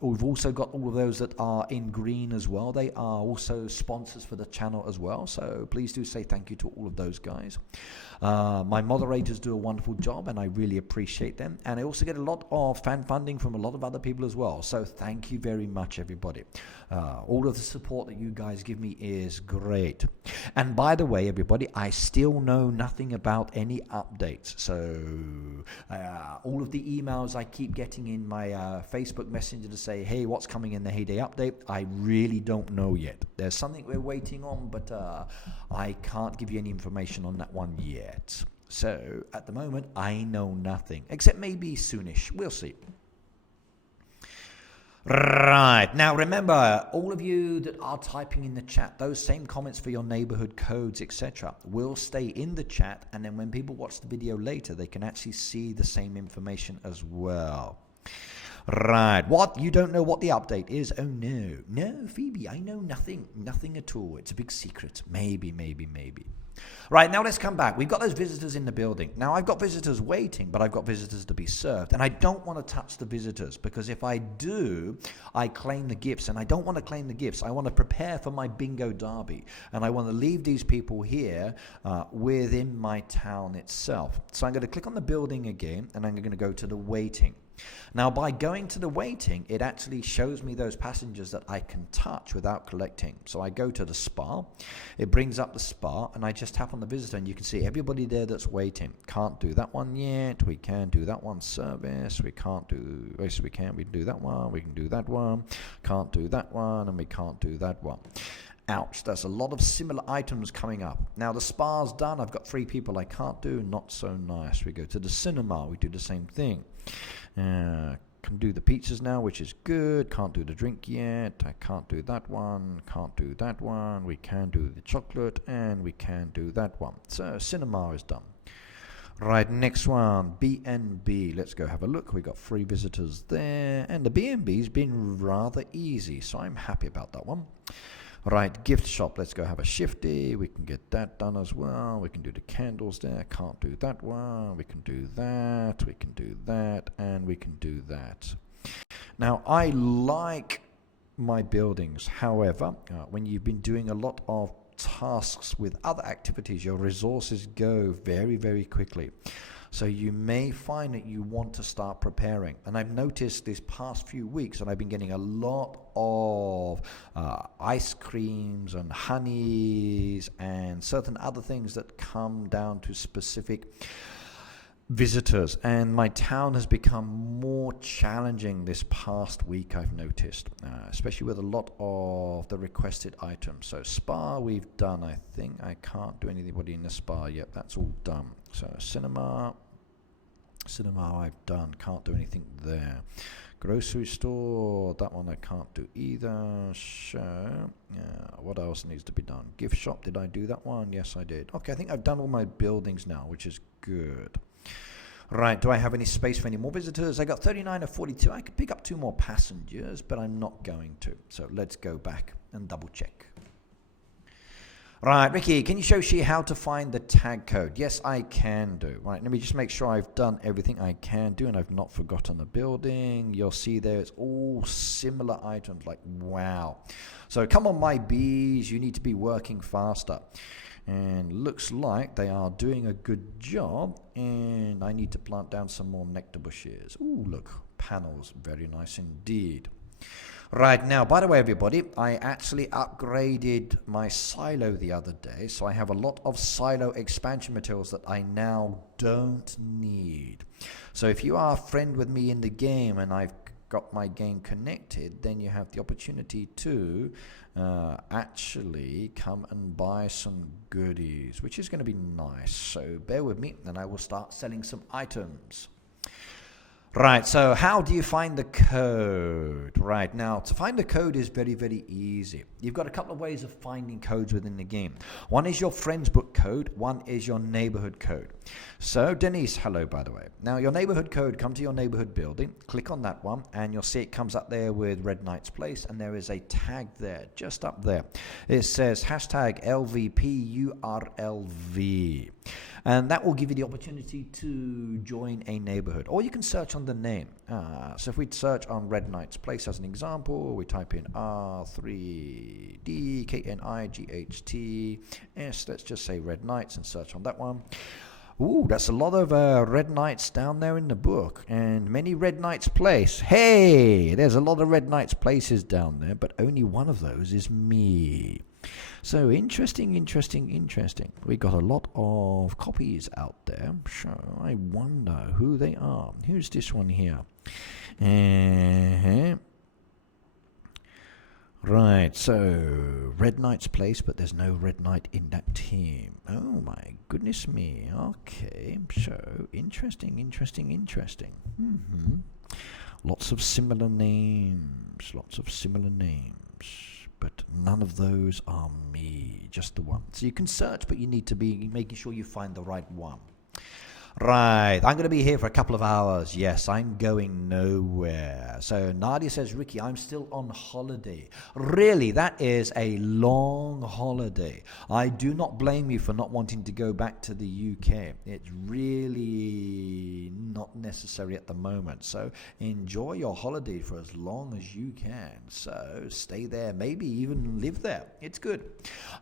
We've also got all of those that are in green as well. They are also sponsors for the channel as well. So please do say thank you to all of those guys. My moderators do a wonderful job and I really appreciate them. And I also get a lot of fan funding from a lot of other people as well. So thank you very much, everybody. All of the support that you guys give me is great. And by the way, everybody, I still know nothing about any updates. So all of the emails I keep getting in my Facebook Messenger to say, hey, what's coming in the Heyday update? I really don't know yet. There's something we're waiting on, but I can't give you any information on that one yet. So at the moment, I know nothing, except maybe soonish. We'll see. Right, now remember, all of you that are typing in the chat, those same comments for your neighborhood codes, etc., will stay in the chat, and then when people watch the video later, they can actually see the same information as well. Right, what? You don't know what the update is? Oh no. No, Phoebe, I know nothing. Nothing at all. It's a big secret. Maybe. Right, now let's come back. We've got those visitors in the building. Now, I've got visitors waiting, but I've got visitors to be served. And I don't want to touch the visitors, because if I do, I claim the gifts. And I don't want to claim the gifts. I want to prepare for my bingo derby. And I want to leave these people here within my town itself. So I'm going to click on the building again, and I'm going to go to the waiting. Now, by going to the waiting, it actually shows me those passengers that I can touch without collecting. So I go to the spa, it brings up the spa, and I just tap on the visitor, and you can see everybody there that's waiting. Can't do that one yet. We can do that one. Service. We can't do. Yes, we can. We can do that one. We can do that one. Can't do that one, and we can't do that one. Ouch, there's a lot of similar items coming up. Now the spa's done. I've got 3 people I can't do. Not so nice. We go to the cinema. We do the same thing. Can do the pizzas now, which is good. Can't do the drink yet. I can't do that one. Can't do that one. We can do the chocolate, and we can do that one. So cinema is done. Right, next one, B&B. Let's go have a look. We got 3 visitors there, and the B&B's been rather easy, so I'm happy about that one. Right, gift shop. Let's go have a shifty. We can get that done as well. We can do the candles there. Can't do that one. We can do that. We can do that. And we can do that. Now, I like my buildings. However, when you've been doing a lot of tasks with other activities, your resources go very, very quickly. So you may find that you want to start preparing. And I've noticed this past few weeks that I've been getting a lot of ice creams and honeys and certain other things that come down to specific visitors. And my town has become more challenging this past week, I've noticed, especially with a lot of the requested items. So spa we've done. I think I can't do anybody in the spa yet. That's all done. So cinema I've done. Can't do anything there. Grocery store, that one I can't do either. So what else needs to be done? Gift shop, did I do that one? Yes, I did. Okay, I think I've done all my buildings now, which is good. Right, do I have any space for any more visitors? I got 39 of 42. I could pick up 2 more passengers, but I'm not going to. So let's go back and double check. Right, Ricky, can you show She how to find the tag code? Yes, I can do. Right, let me just make sure I've done everything I can do and I've not forgotten the building. You'll see there it's all similar items, like wow. So come on, my bees, you need to be working faster. And looks like they are doing a good job, and I need to plant down some more nectar bushes. Ooh, look, panels, very nice indeed. Right, now, by the way, everybody, I actually upgraded my silo the other day, so I have a lot of silo expansion materials that I now don't need. So if you are a friend with me in the game and I've got my game connected, then you have the opportunity to actually come and buy some goodies, which is going to be nice. So bear with me, and I will start selling some items. Right, so how do you find the code? Right, now to find the code is very, very easy. You've got a couple of ways of finding codes within the game. One is your friend's book code, one is your neighborhood code. So Denise, hello by the way. Now your neighborhood code, come to your neighborhood building, click on that one, and you'll see it comes up there with Red Knight's Place, and there is a tag there, just up there. It says hashtag LVPURLV. And that will give you the opportunity to join a neighborhood. Or you can search on the name. So if we search on Red Knight's Place as an example, we type in R3DKNIGHTS. Let's just say Red Knights and search on that one. Ooh, that's a lot of Red Knights down there in the book. And many Red Knights Place. Hey, there's a lot of Red Knights Places down there, but only one of those is me. So interesting. We got a lot of copies out there. So I wonder who they are. Who's this one here? Right, so Red Knight's Place, but there's no Red Knight in that team. Oh my goodness me. Okay, so interesting. Lots of similar names. But none of those are me, just the one. So you can search, but you need to be making sure you find the right one. Right, I'm going to be here for a couple of hours. Yes, I'm going nowhere. So Nadia says, Ricky, I'm still on holiday. Really, that is a long holiday. I do not blame you for not wanting to go back to the UK. It's really not necessary at the moment. So enjoy your holiday for as long as you can. So stay there, maybe even live there. It's good.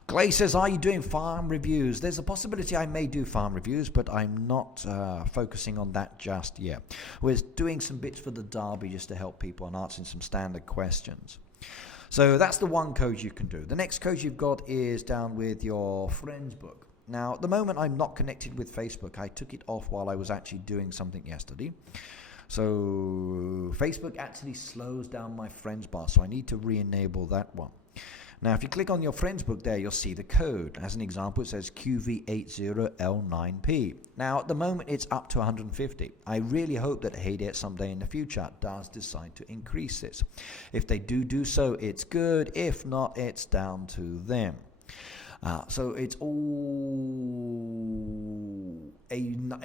Clay says, are you doing farm reviews? There's a possibility I may do farm reviews, but I'm not focusing on that just yet. We're doing some bits for the derby just to help people and answering some standard questions. So that's the one code you can do. The next code you've got is down with your friend's book. Now, at the moment, I'm not connected with Facebook. I took it off while I was actually doing something yesterday. So Facebook actually slows down my friends bar, so I need to re-enable that one. Now, if you click on your friends book there, you'll see the code. As an example, it says QV80L9P. Now, at the moment, it's up to 150. I really hope that Heyday at some day in the future does decide to increase this. If they do so, it's good. If not, it's down to them. So it's all a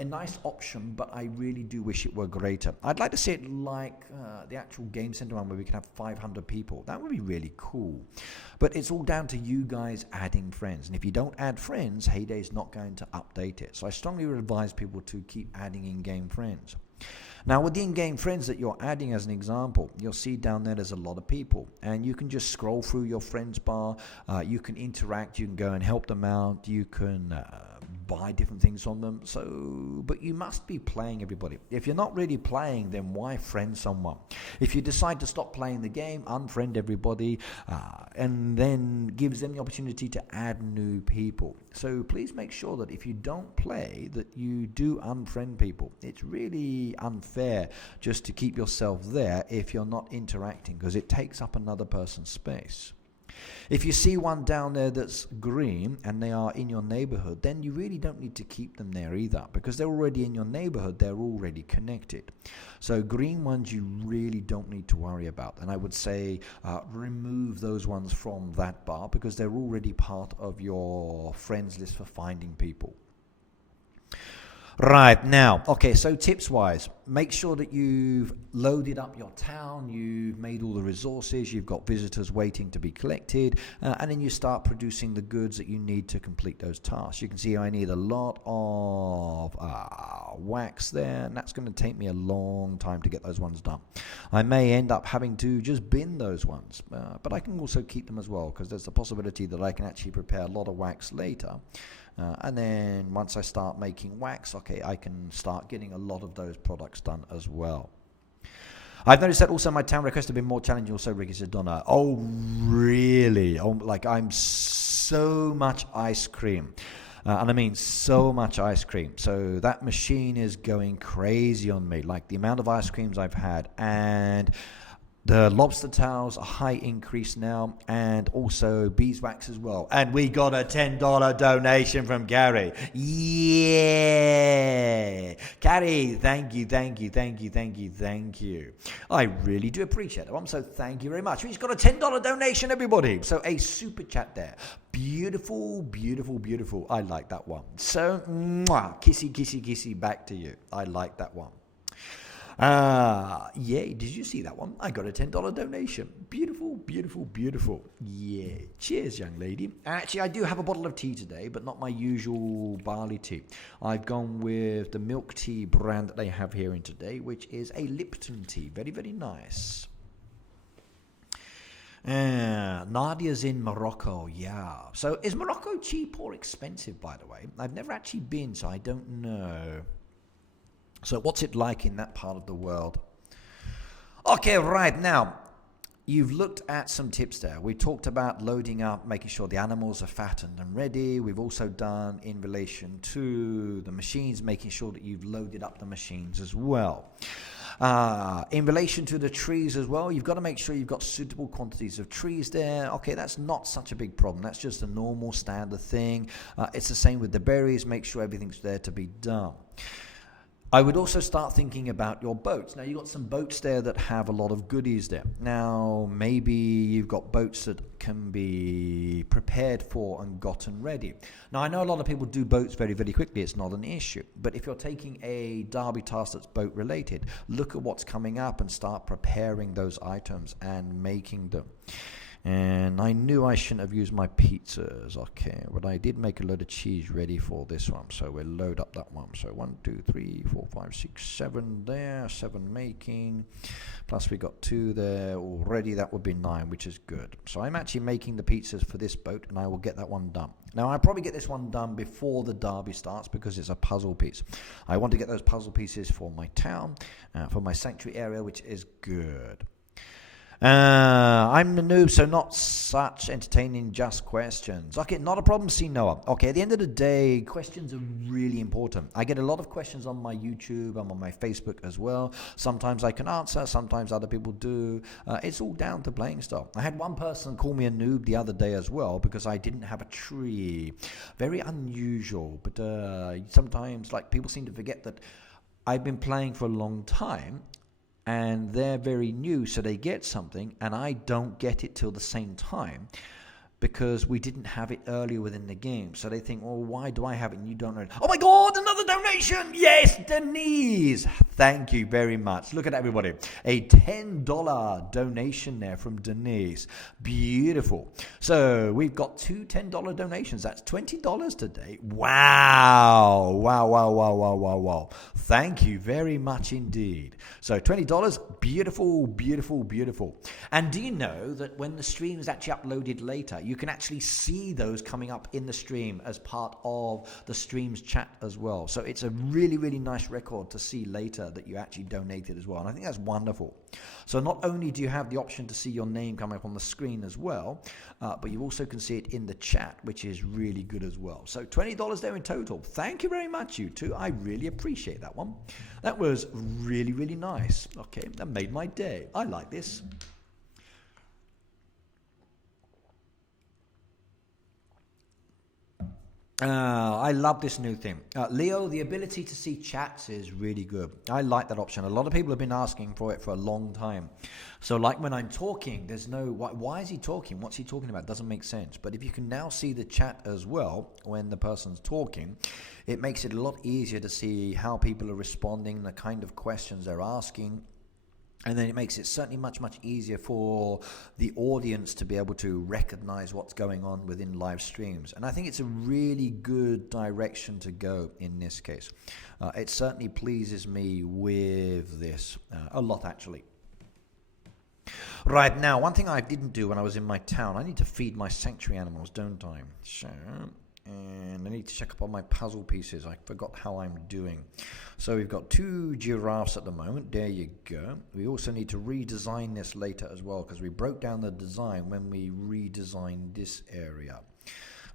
nice option, but I really do wish it were greater. I'd like to see it like the actual Game Center one where we can have 500 people. That would be really cool. But it's all down to you guys adding friends. And if you don't add friends, Heyday's not going to update it. So I strongly would advise people to keep adding in-game friends. Now, with the in-game friends that you're adding as an example, you'll see down there's a lot of people. And you can just scroll through your friends bar. You can interact. You can go and help them out. You can buy different things on them. But you must be playing, everybody. If you're not really playing, then why friend someone? If you decide to stop playing the game, unfriend everybody, and then gives them the opportunity to add new people. So please make sure that if you don't play, that you do unfriend people. It's really unfair just to keep yourself there if you're not interacting, because it takes up another person's space. If you see one down there that's green and they are in your neighborhood, then you really don't need to keep them there either, because they're already in your neighborhood, they're already connected. So green ones you really don't need to worry about, and I would say remove those ones from that bar because they're already part of your friends list for finding people. Right, now, okay, so tips-wise, make sure that you've loaded up your town, you've made all the resources, you've got visitors waiting to be collected, and then you start producing the goods that you need to complete those tasks. You can see I need a lot of wax there, and that's going to take me a long time to get those ones done. I may end up having to just bin those ones, but I can also keep them as well, because there's the possibility that I can actually prepare a lot of wax later. And then once I start making wax, okay, I can start getting a lot of those products done as well. I've noticed that also my town requests have been more challenging also, Ricky said, Donna. Oh, really? Oh, like I'm so much ice cream. And I mean so much ice cream. So that machine is going crazy on me. Like the amount of ice creams I've had, and the lobster towels, a high increase now, and also beeswax as well. And we got a $10 donation from Gary. Yeah! Gary, thank you. I really do appreciate it. So thank you very much. He's got a $10 donation, everybody. So a super chat there. Beautiful. I like that one. So, kissy back to you. I like that one. Yeah, did you see that one? I got a $10 donation. Beautiful. Yeah, cheers, young lady. Actually, I do have a bottle of tea today, but not my usual barley tea. I've gone with the milk tea brand that they have here in today, which is a Lipton tea. Very, very nice. Nadia's in Morocco, yeah. So is Morocco cheap or expensive, by the way? I've never actually been, so I don't know. So what's it like in that part of the world? Okay, right now, you've looked at some tips there. We talked about loading up, making sure the animals are fattened and ready. We've also done in relation to the machines, making sure that you've loaded up the machines as well. In relation to the trees as well, you've got to make sure you've got suitable quantities of trees there. Okay, that's not such a big problem. That's just a normal standard thing. It's the same with the berries. Make sure everything's there to be done. I would also start thinking about your boats. Now, you've got some boats there that have a lot of goodies there. Now, maybe you've got boats that can be prepared for and gotten ready. Now, I know a lot of people do boats very, very quickly. It's not an issue. But if you're taking a derby task that's boat related, look at what's coming up and start preparing those items and making them. And I knew I shouldn't have used my pizzas. Okay, but I did make a load of cheese ready for this one. So we'll load up that one. So 1, 2, 3, 4, 5, 6, 7 there. 7 making. Plus we got 2 there already. That would be 9, which is good. So I'm actually making the pizzas for this boat, and I will get that one done. Now, I'll probably get this one done before the derby starts because it's a puzzle piece. I want to get those puzzle pieces for my town, for my sanctuary area, which is good. I'm the noob, so not such entertaining just questions. Okay, not a problem, C. Noah. Okay, at the end of the day, questions are really important. I get a lot of questions on my YouTube, I'm on my Facebook as well. Sometimes I can answer, sometimes other people do. It's all down to playing style. I had one person call me a noob the other day as well because I didn't have a tree. Very unusual, but sometimes like people seem to forget that I've been playing for a long time, and they're very new, so they get something, and I don't get it till the same time because we didn't have it earlier within the game. So they think, well, why do I have it and you don't know it? Oh my God, another donation! Yes, Denise! Thank you very much. Look at everybody. A $10 donation there from Denise. Beautiful. So we've got two $10 donations. That's $20 today. Wow. Wow, wow, wow, wow, wow, wow. Thank you very much indeed. So $20, beautiful, beautiful, beautiful. And do you know that when the stream is actually uploaded later, you can actually see those coming up in the stream as part of the stream's chat as well. So it's a really, really nice record to see later that you actually donated as well. And I think that's wonderful. So not only do you have the option to see your name coming up on the screen as well, but you also can see it in the chat, which is really good as well. So $20 there in total. Thank you very much, you two. I really appreciate that one. That was really, really nice. Okay, that made my day. I like this. I love this new thing. Leo, the ability to see chats is really good. I like that option. A lot of people have been asking for it for a long time. So like when I'm talking, there's no, why is he talking? What's he talking about? Doesn't make sense. But if you can now see the chat as well when the person's talking, it makes it a lot easier to see how people are responding, the kind of questions they're asking. And then it makes it certainly much, much easier for the audience to be able to recognize what's going on within live streams. And I think it's a really good direction to go in this case. It certainly pleases me with this a lot, actually. Right, now, one thing I didn't do when I was in my town, I need to feed my sanctuary animals, don't I? So, and I need to check up on my puzzle pieces. I forgot how I'm doing. So we've got 2 giraffes at the moment. There you go. We also need to redesign this later as well because we broke down the design when we redesigned this area,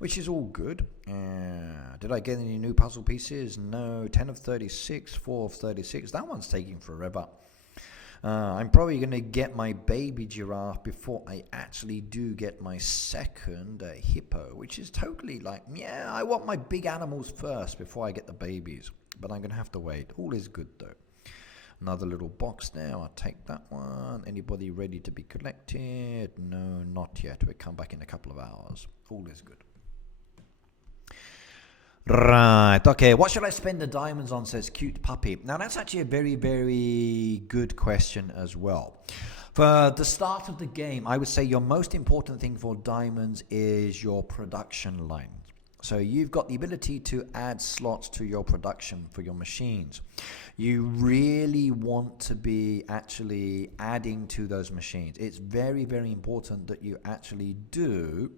which is all good. Did I get any new puzzle pieces? No. 10 of 36, 4 of 36. That one's taking forever. I'm probably going to get my baby giraffe before I actually do get my second hippo, which is totally like, yeah, I want my big animals first before I get the babies. But I'm going to have to wait. All is good, though. Another little box there. I'll take that one. Anybody ready to be collected? No, not yet. We'll come back in a couple of hours. All is good. Right, okay, what should I spend the diamonds on, says Cute Puppy. Now, that's actually a very, very good question as well. For the start of the game, I would say your most important thing for diamonds is your production line. So you've got the ability to add slots to your production for your machines. You really want to be actually adding to those machines. It's very, very important that you actually do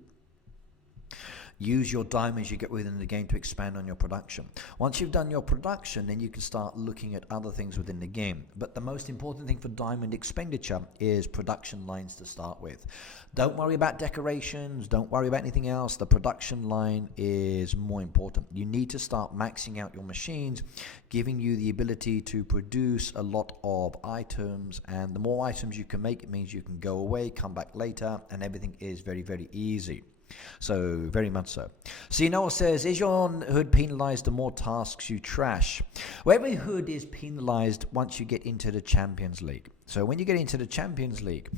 use your diamonds you get within the game to expand on your production. Once you've done your production, then you can start looking at other things within the game. But the most important thing for diamond expenditure is production lines to start with. Don't worry about decorations. Don't worry about anything else. The production line is more important. You need to start maxing out your machines, giving you the ability to produce a lot of items. And the more items you can make, it means you can go away, come back later, and everything is very, very easy. So, very much so. See, Noah says, is your hood penalized the more tasks you trash? Well, every hood is penalized once you get into the Champions League. So, when you get into the Champions League,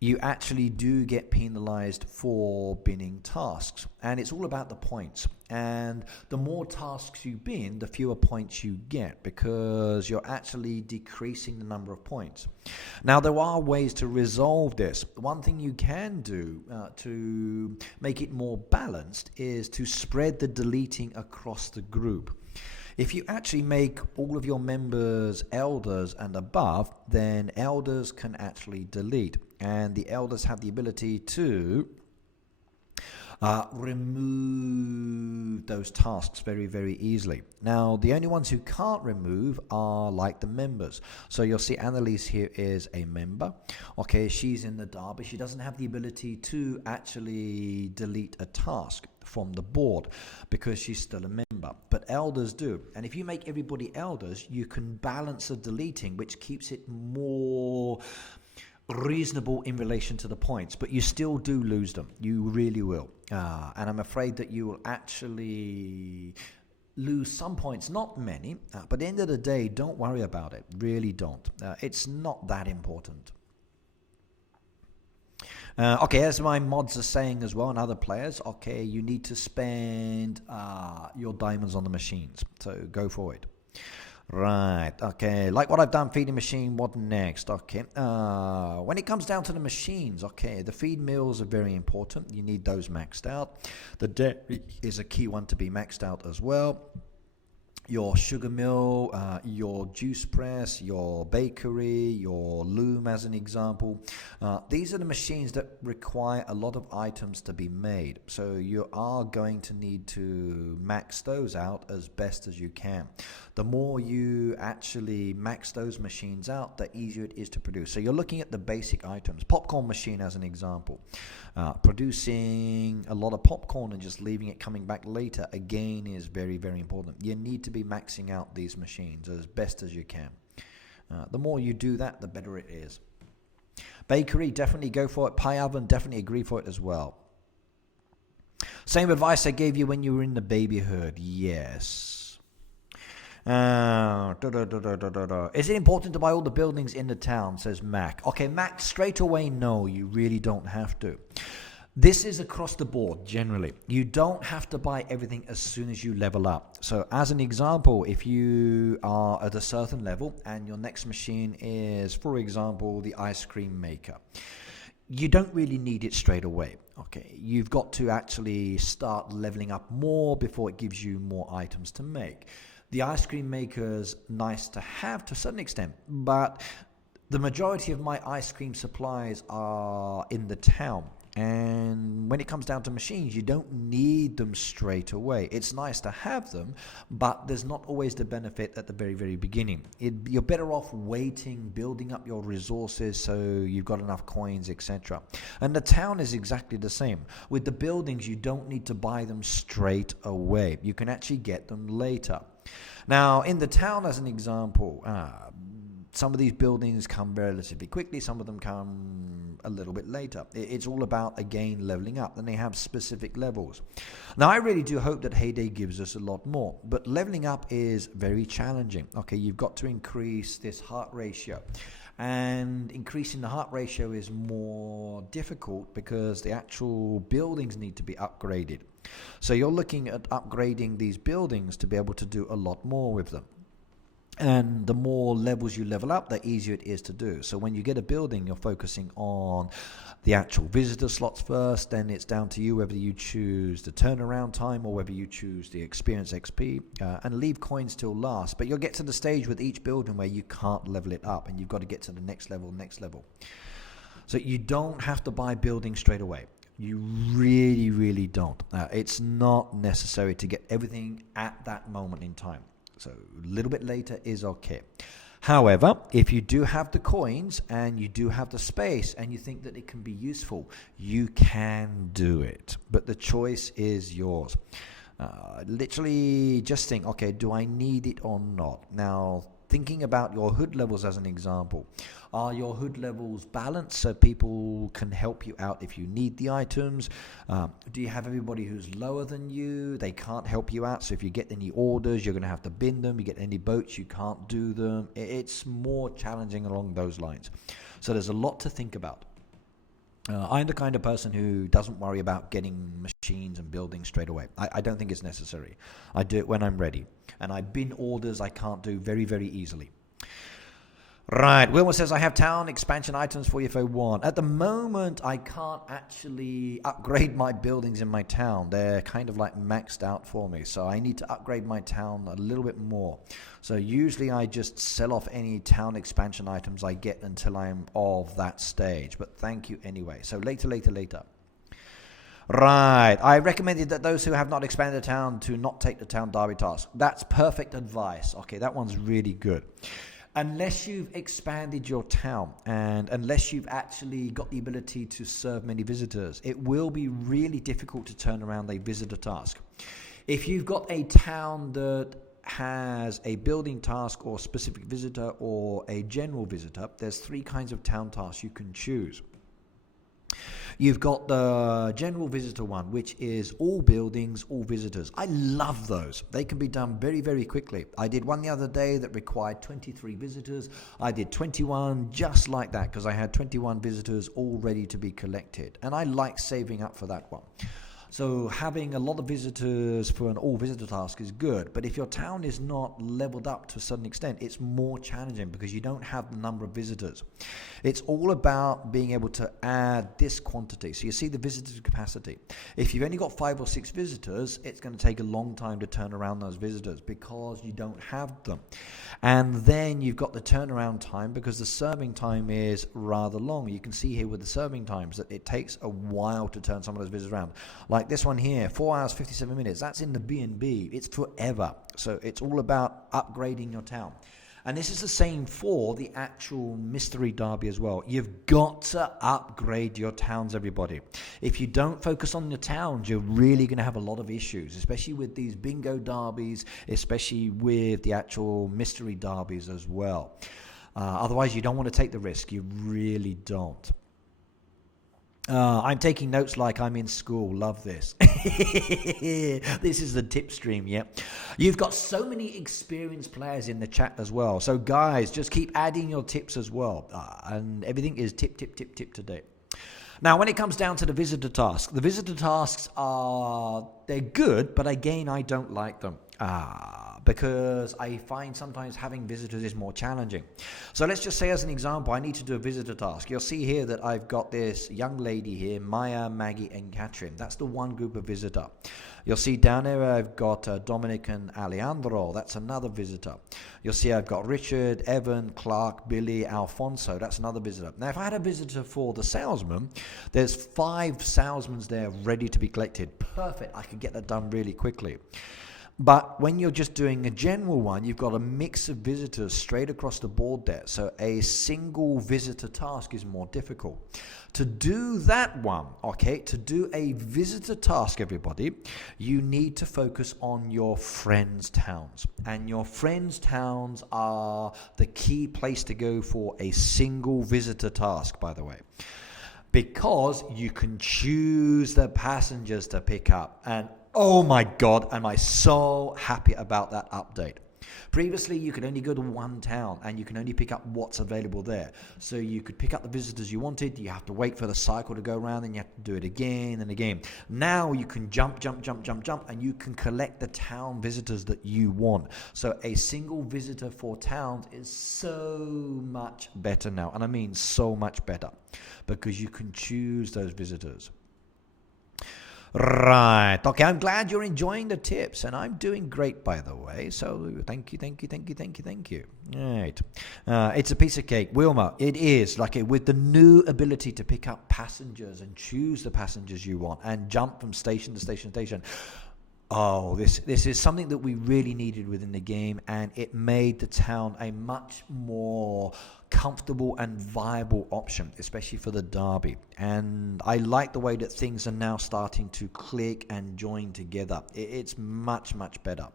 you actually do get penalized for binning tasks. And it's all about the points. And the more tasks you bin, the fewer points you get because you're actually decreasing the number of points. Now, there are ways to resolve this. One thing you can do to make it more balanced is to spread the deleting across the group. If you actually make all of your members elders and above, then elders can actually delete. And the elders have the ability to remove those tasks very, very easily. Now, the only ones who can't remove are like the members. So you'll see Annalise here is a member. Okay, she's in the derby. She doesn't have the ability to actually delete a task from the board because she's still a member, but elders do. And if you make everybody elders, you can balance the deleting, which keeps it more reasonable in relation to the points, but you still do lose them. You really will. And I'm afraid that you will actually lose some points, not many, but at the end of the day, don't worry about it. Really don't. It's not that important. Okay, as my mods are saying as well, and other players, okay, you need to spend your diamonds on the machines. So go for it. Right, okay, like what I've done, feeding machine, what next? Okay, when it comes down to the machines, okay, the feed mills are very important. You need those maxed out. The dairy is a key one to be maxed out as well. Your sugar mill, your juice press, your bakery, your loom as an example. These are the machines that require a lot of items to be made. So you are going to need to max those out as best as you can. The more you actually max those machines out, the easier it is to produce. So you're looking at the basic items. Popcorn machine as an example. Producing a lot of popcorn and just leaving it coming back later, again, is very, very important. You need to be maxing out these machines as best as you can. The more you do that, the better it is. Bakery, definitely go for it. Pie oven, definitely agree for it as well. Same advice I gave you when you were in the babyhood. Yes. Is it important to buy all the buildings in the town, says Mac. Okay, Mac, straight away, no, you really don't have to. This is across the board, generally. You don't have to buy everything as soon as you level up. So as an example, if you are at a certain level and your next machine is, for example, the ice cream maker, you don't really need it straight away. Okay, you've got to actually start leveling up more before it gives you more items to make. The ice cream maker's nice to have to a certain extent, but the majority of my ice cream supplies are in the town. And when it comes down to machines, you don't need them straight away. It's nice to have them, but there's not always the benefit at the very, very beginning. You're better off waiting, building up your resources so you've got enough coins, etc. And the town is exactly the same. With the buildings, you don't need to buy them straight away. You can actually get them later. Now, in the town, as an example, some of these buildings come relatively quickly, some of them come a little bit later. It's all about, again, leveling up, and they have specific levels. Now, I really do hope that Heyday gives us a lot more, but leveling up is very challenging. Okay, you've got to increase this heart ratio, and increasing the heart ratio is more difficult because the actual buildings need to be upgraded. So you're looking at upgrading these buildings to be able to do a lot more with them. And the more levels you level up, the easier it is to do. So when you get a building, you're focusing on the actual visitor slots first. Then it's down to you whether you choose the turnaround time or whether you choose the experience XP, and leave coins till last. But you'll get to the stage with each building where you can't level it up and you've got to get to the next level. So you don't have to buy buildings straight away. You really, really don't. It's not necessary to get everything at that moment in time. So a little bit later is okay. However, if you do have the coins and you do have the space and you think that it can be useful, you can do it. But the choice is yours. Literally just think, okay, do I need it or not? Now, thinking about your hood levels as an example, are your hood levels balanced so people can help you out if you need the items? Do you have everybody who's lower than you? They can't help you out, so if you get any orders, you're going to have to bin them. You get any boats, you can't do them. It's more challenging along those lines. So there's a lot to think about. I'm the kind of person who doesn't worry about getting machines and buildings straight away. I don't think it's necessary. I do it when I'm ready. And I bin orders I can't do very, very easily. Right, Wilma says, I have town expansion items for you if I want. At the moment, I can't actually upgrade my buildings in my town. They're kind of like maxed out for me. So I need to upgrade my town a little bit more. So usually I just sell off any town expansion items I get until I'm of that stage. But thank you anyway. So later. Right. I recommended that those who have not expanded the town to not take the town derby task. That's perfect advice. Okay, that one's really good. Unless you've expanded your town and unless you've actually got the ability to serve many visitors, it will be really difficult to turn around a visitor task. If you've got a town that has a building task or specific visitor or a general visitor, there's 3 kinds of town tasks you can choose. You've got the general visitor one, which is all buildings, all visitors. I love those. They can be done very, very quickly. I did one the other day that required 23 visitors. I did 21 just like that because I had 21 visitors all ready to be collected. And I like saving up for that one. So having a lot of visitors for an all-visitor task is good, but if your town is not leveled up to a certain extent, it's more challenging because you don't have the number of visitors. It's all about being able to add this quantity. So you see the visitor capacity. If you've only got 5 or 6 visitors, it's going to take a long time to turn around those visitors because you don't have them. And then you've got the turnaround time because the serving time is rather long. You can see here with the serving times that it takes a while to turn some of those visitors around. Like this one here, 4 hours, 57 minutes. That's in the B&B. It's forever. So it's all about upgrading your town. And this is the same for the actual mystery derby as well. You've got to upgrade your towns, everybody. If you don't focus on your towns, you're really going to have a lot of issues, especially with these bingo derbies, especially with the actual mystery derbies as well. Otherwise, you don't want to take the risk. You really don't. I'm taking notes like I'm in school. Love this. This is the tip stream, yeah. You've got so many experienced players in the chat as well. So guys, just keep adding your tips as well. And everything is tip today. Now, when it comes down to the visitor tasks they're good, but again, I don't like them. Because I find sometimes having visitors is more challenging. So let's just say as an example, I need to do a visitor task. You'll see here that I've got this young lady here, Maya, Maggie and Catherine. That's the one group of visitor. You'll see down there I've got Dominic and Alejandro. That's another visitor. You'll see I've got Richard, Evan, Clark, Billy, Alfonso. That's another visitor. Now if I had a visitor for the salesman, there's 5 salesmen there ready to be collected. Perfect. I could get that done really quickly. But when you're just doing a general one, you've got a mix of visitors straight across the board there. So a single visitor task is more difficult. To do that one, okay, to do a visitor task, everybody, you need to focus on your friends' towns. And your friends' towns are the key place to go for a single visitor task, by the way. Because you can choose the passengers to pick up. And oh my God, am I so happy about that update. Previously, you could only go to one town and you can only pick up what's available there. So you could pick up the visitors you wanted. You have to wait for the cycle to go around and you have to do it again and again. Now you can jump and you can collect the town visitors that you want. So a single visitor for towns is so much better now. And I mean so much better because you can choose those visitors. Right. Okay, I'm glad you're enjoying the tips, and I'm doing great, by the way. So thank you. Right. It's a piece of cake. Wilma, it is. Like with the new ability to pick up passengers and choose the passengers you want and jump from station to station. Oh, this is something that we really needed within the game, and it made the town a much more comfortable and viable option, especially for the derby. And I like the way that things are now starting to click and join together. It's much better.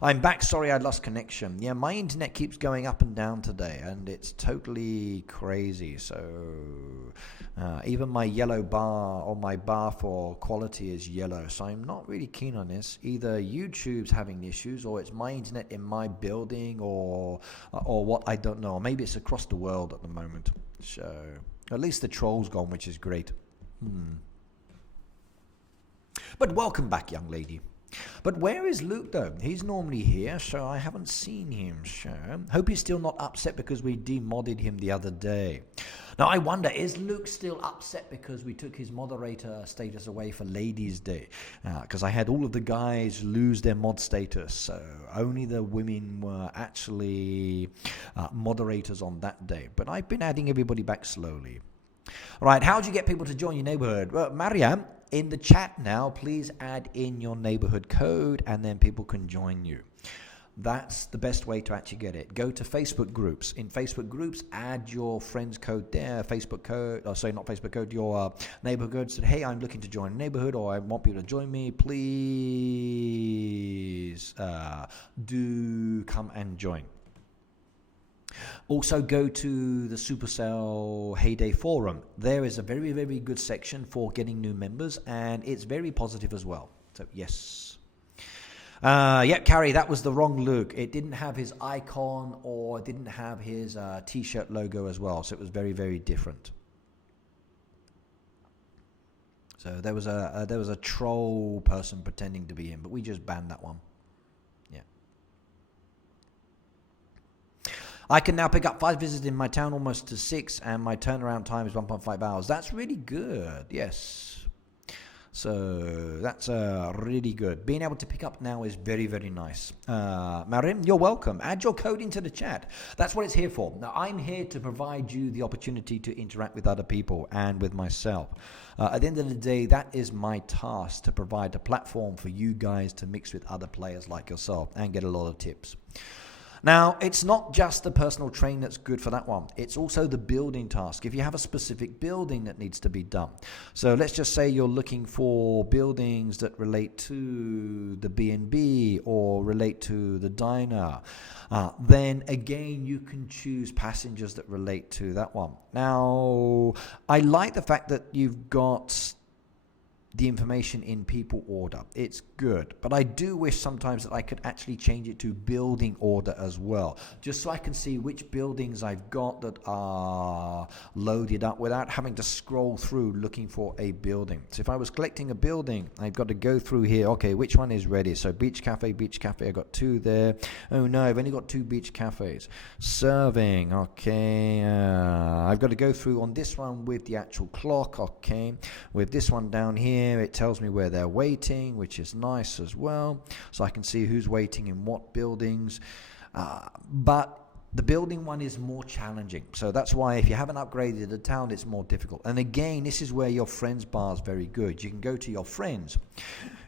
I'm back. Sorry, I lost connection. Yeah, my internet keeps going up and down today, and it's totally crazy. So even my yellow bar or my bar for quality is yellow. So I'm not really keen on this. Either YouTube's having issues, or it's my internet in my building, or what, I don't know. Maybe it's across the world at the moment. So at least the troll's gone, which is great. But welcome back, young lady. But where is Luke though? He's normally here, so I haven't seen him. So hope he's still not upset because we demodded him the other day. Now I wonder, is Luke still upset because we took his moderator status away for Ladies' Day? Because I had all of the guys lose their mod status, so only the women were actually moderators on that day. But I've been adding everybody back slowly. Right, how do you get people to join your neighborhood? Well, Mariam, in the chat now, please add in your neighborhood code and then people can join you. That's the best way to actually get it. Go to Facebook groups. In Facebook groups, add your friend's code there, Facebook code, not Facebook code, your neighborhood code. Say, hey, I'm looking to join a neighborhood or I want people to join me. Please do come and join. Also go to the Supercell Heyday Forum. There is a very, very good section for getting new members and it's very positive as well. So yes. Yep, Carrie, that was the wrong look. It didn't have his icon or it didn't have his t-shirt logo as well. So it was very, very different. So there was a troll person pretending to be him, but we just banned that one. Yeah. I can now pick up 5 visitors in my town almost to 6 and my turnaround time is 1.5 hours. That's really good. Yes. So that's really good. Being able to pick up now is very, very nice. Marim, you're welcome. Add your code into the chat. That's what it's here for. Now, I'm here to provide you the opportunity to interact with other people and with myself. At the end of the day, that is my task, to provide a platform for you guys to mix with other players like yourself and get a lot of tips. Now, it's not just the personal train that's good for that one. It's also the building task. If you have a specific building that needs to be done. So let's just say you're looking for buildings that relate to the B&B or relate to the diner. Then again, you can choose passengers that relate to that one. Now, I like the fact that you've got the information in people order. It's good, but I do wish sometimes that I could actually change it to building order as well, just so I can see which buildings I've got that are loaded up without having to scroll through looking for a building. So if I was collecting a building, I've got to go through here. Okay, which one is ready? So beach cafe, I got 2 there. Oh no, I've only got 2 beach cafes. Serving, okay. I've got to go through on this one with the actual clock, okay. With this one down here, it tells me where they're waiting, which is nice as well. So I can see who's waiting in what buildings. But the building one is more challenging. So that's why if you haven't upgraded the town, it's more difficult. And again, this is where your friends bar is very good. You can go to your friends.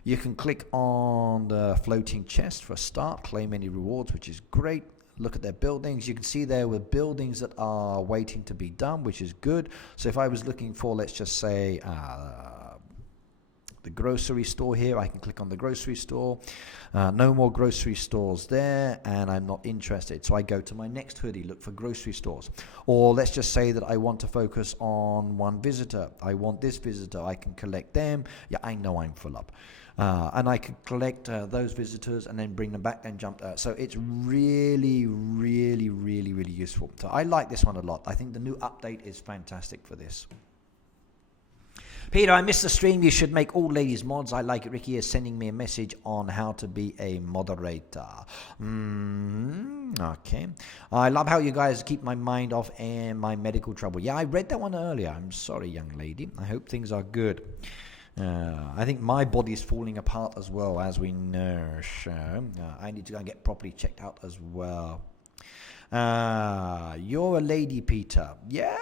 You can click on the floating chest for a start, claim any rewards, which is great. Look at their buildings. You can see there were buildings that are waiting to be done, which is good. So if I was looking for, let's just say, the grocery store here, I can click on the grocery store. No more grocery stores there, and I'm not interested. So I go to my next hoodie, look for grocery stores. Or let's just say that I want to focus on one visitor. I want this visitor. I can collect them. Yeah, I know I'm full up. And I can collect those visitors and then bring them back and jump. So it's really, really, really, really useful. So I like this one a lot. I think the new update is fantastic for this. Peter, I missed the stream. You should make all ladies mods. I like it. Ricky is sending me a message on how to be a moderator. Okay. I love how you guys keep my mind off and my medical trouble. Yeah, I read that one earlier. I'm sorry, young lady. I hope things are good. I think my body's falling apart as well, as we know. So I need to go and get properly checked out as well. You're a lady, Peter. Yeah.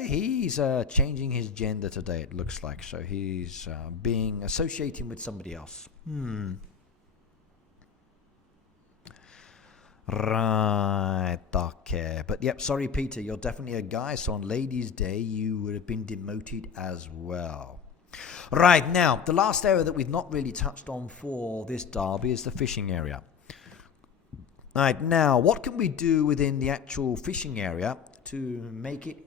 He's changing his gender today, it looks like. So he's associating with somebody else. Right, okay. But yep, sorry, Peter, you're definitely a guy. So on Ladies' Day, you would have been demoted as well. Right, now, the last area that we've not really touched on for this derby is the fishing area. Right, now, what can we do within the actual fishing area to make it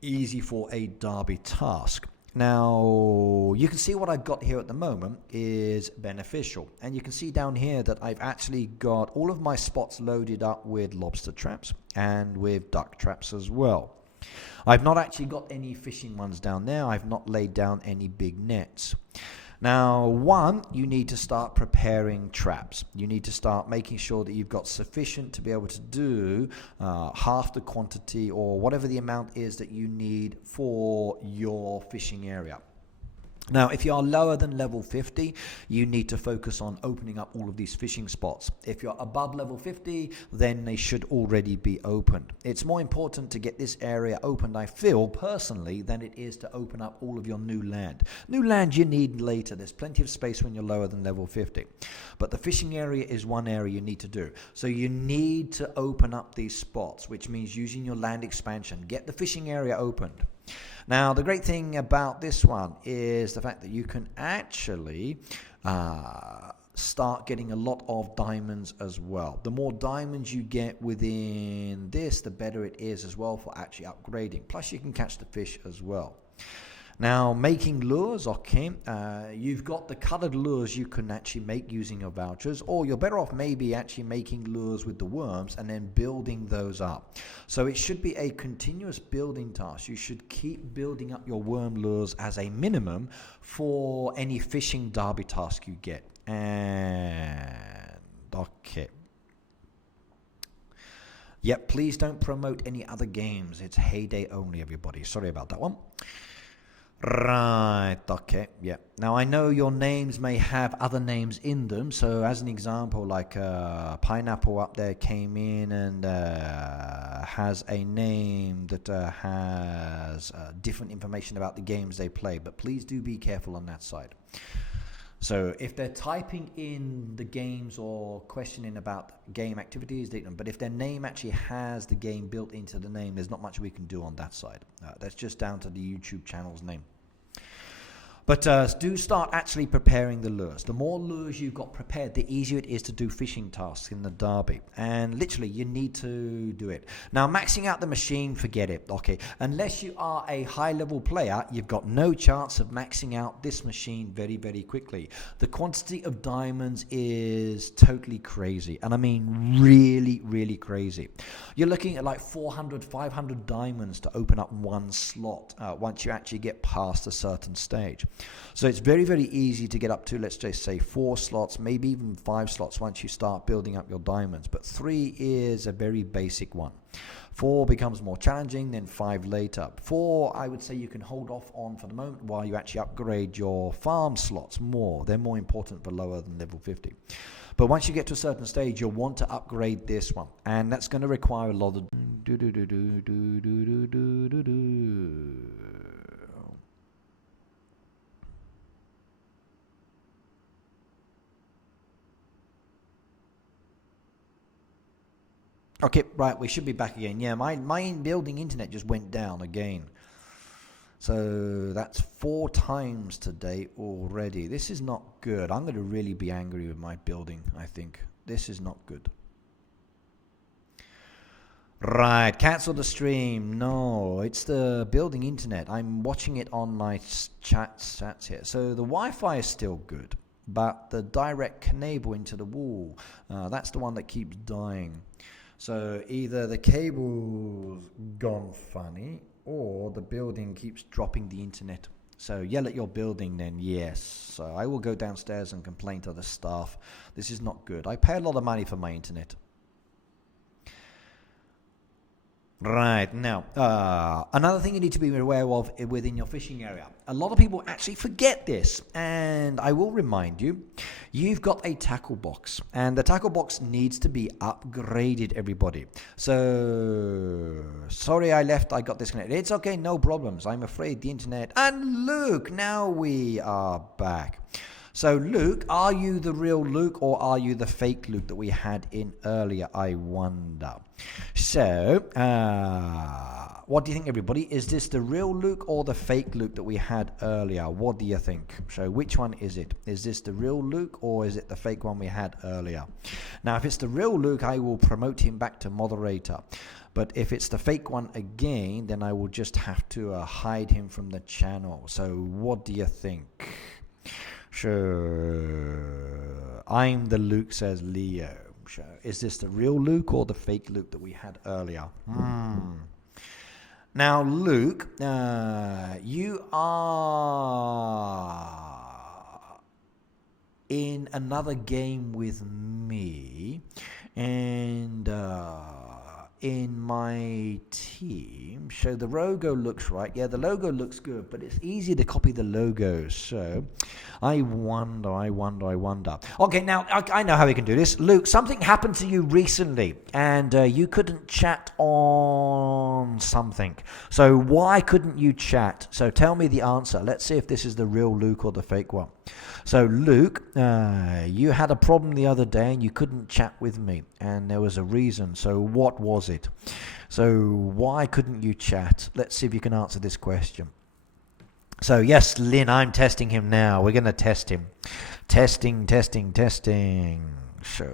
easy for a derby task? Now, you can see what I've got here at the moment is beneficial. And you can see down here that I've actually got all of my spots loaded up with lobster traps and with duck traps as well. I've not actually got any fishing ones down there. I've not laid down any big nets. Now, one, you need to start preparing traps. You need to start making sure that you've got sufficient to be able to do half the quantity or whatever the amount is that you need for your fishing area. Now, if you are lower than level 50, you need to focus on opening up all of these fishing spots. If you're above level 50, then they should already be opened. It's more important to get this area opened, I feel, personally, than it is to open up all of your new land. New land you need later. There's plenty of space when you're lower than level 50. But the fishing area is one area you need to do. So you need to open up these spots, which means using your land expansion. Get the fishing area opened. Now, the great thing about this one is the fact that you can actually start getting a lot of diamonds as well. The more diamonds you get within this, the better it is as well for actually upgrading. Plus, you can catch the fish as well. Now, making lures, okay, you've got the colored lures you can actually make using your vouchers, or you're better off maybe actually making lures with the worms and then building those up. So it should be a continuous building task. You should keep building up your worm lures as a minimum for any fishing derby task you get. And, okay. Yep, please don't promote any other games. It's Heyday only, everybody. Sorry about that one. Right, okay, yeah. Now I know your names may have other names in them, so as an example, like Pineapple up there came in and has a name that has different information about the games they play, but please do be careful on that side. So if they're typing in the games or questioning about game activities, but if their name actually has the game built into the name, there's not much we can do on that side. That's just down to the YouTube channel's name. But do start actually preparing the lures. The more lures you've got prepared, the easier it is to do fishing tasks in the derby. And literally, you need to do it. Now, maxing out the machine, forget it. Okay, unless you are a high-level player, you've got no chance of maxing out this machine very, very quickly. The quantity of diamonds is totally crazy. And I mean really, really crazy. You're looking at like 400, 500 diamonds to open up one slot once you actually get past a certain stage. So it's very, very easy to get up to, let's just say 4 slots, maybe even 5 slots once you start building up your diamonds. But 3 is a very basic one. 4 becomes more challenging, then 5 later. 4, I would say you can hold off on for the moment while you actually upgrade your farm slots more. They're more important for lower than level 50. But once you get to a certain stage, you'll want to upgrade this one. And that's going to require a lot of... Okay, right, we should be back again. Yeah, my building internet just went down again. So that's 4 times today already. This is not good. I'm going to really be angry with my building, I think. This is not good. Right, cancel the stream. No, it's the building internet. I'm watching it on my chats here. So the Wi-Fi is still good, but the direct cable into the wall, that's the one that keeps dying. So either the cable's gone funny or the building keeps dropping the internet. So yell at your building then, yes. So I will go downstairs and complain to the staff. This is not good. I pay a lot of money for my internet. Right, now, another thing you need to be aware of within your fishing area. A lot of people actually forget this, and I will remind you, you've got a tackle box, and the tackle box needs to be upgraded, everybody. So, sorry I got disconnected. It's okay, no problems. I'm afraid the internet... And Luke, now we are back. So Luke, are you the real Luke or are you the fake Luke that we had in earlier, I wonder? So, what do you think, everybody? Is this the real Luke or the fake Luke that we had earlier? What do you think? So which one is it? Is this the real Luke or is it the fake one we had earlier? Now, if it's the real Luke, I will promote him back to moderator. But if it's the fake one again, then I will just have to hide him from the channel. So what do you think? Sure. I'm the Luke, says Leo. Sure. Is this the real Luke or the fake Luke that we had earlier? Now, Luke, you are in another game with me, and in my team. So the logo looks right. Yeah, the logo looks good, but it's easy to copy the logo. So I wonder. Okay, now I know how we can do this. Luke, something happened to you recently, and you couldn't chat on something. So why couldn't you chat? So tell me the answer. Let's see if this is the real Luke or the fake one. So Luke, you had a problem the other day and you couldn't chat with me, and there was a reason. So what was it? So why couldn't you chat? Let's see if you can answer this question. So yes, Lynn, I'm testing him now. We're going to test him. Testing. So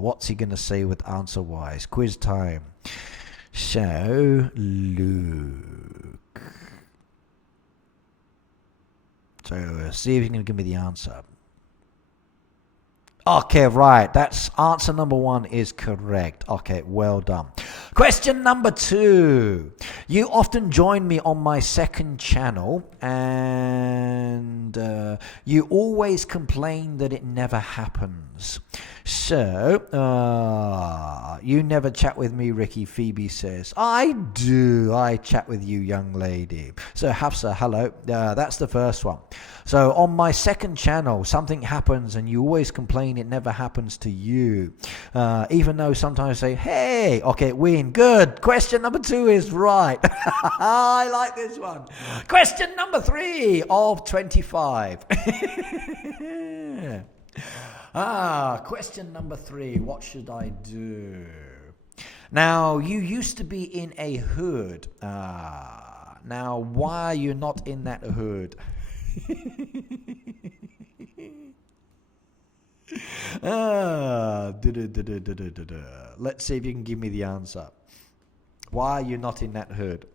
what's he going to say with answer-wise? Quiz time. So Luke. So see if you can give me the answer. Okay, right. That's answer number 1 is correct. Okay, well done. Question number 2. You often join me on my second channel, and you always complain that it never happens. So, you never chat with me, Ricky, Phoebe says. I do. I chat with you, young lady. So, Hafsa, hello. That's the first one. So, on my second channel, something happens and you always complain it never happens to you. Even though sometimes I say, hey, okay, win. Good. Question number 2 is right. I like this one. Question number 3 of 25. Question number 3. What should I do? Now, you used to be in a hood. Now, why are you not in that hood? Let's see if you can give me the answer. Why are you not in that hood?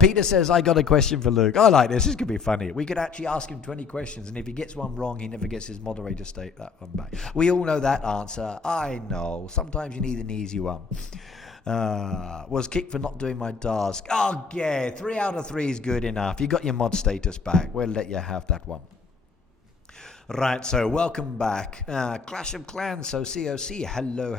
Peter says, I got a question for Luke. I like this. This could be funny. We could actually ask him 20 questions, and if he gets one wrong, he never gets his moderator state that one back. We all know that answer. I know. Sometimes you need an easy one. Was kicked for not doing my task. Oh, yeah. 3 out of 3 is good enough. You got your mod status back. We'll let you have that one. Right, so welcome back. Clash of Clans, so COC. Hello.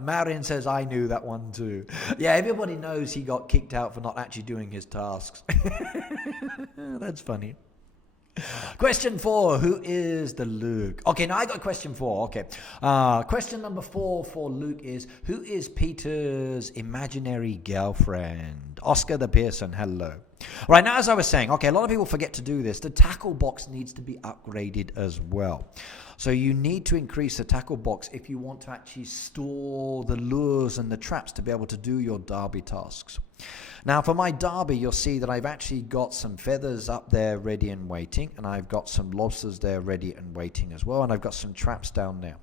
Marion says, I knew that one too. Yeah, everybody knows he got kicked out for not actually doing his tasks. That's funny. Question 4, who is the Luke? Okay, now I got question 4. Okay. Question number 4 for Luke is, who is Peter's imaginary girlfriend? Oscar the Pearson, hello. Right, now as I was saying, okay, a lot of people forget to do this. The tackle box needs to be upgraded as well. So you need to increase the tackle box if you want to actually store the lures and the traps to be able to do your derby tasks. Now for my derby, you'll see that I've actually got some feathers up there ready and waiting, and I've got some lobsters there ready and waiting as well, and I've got some traps down there.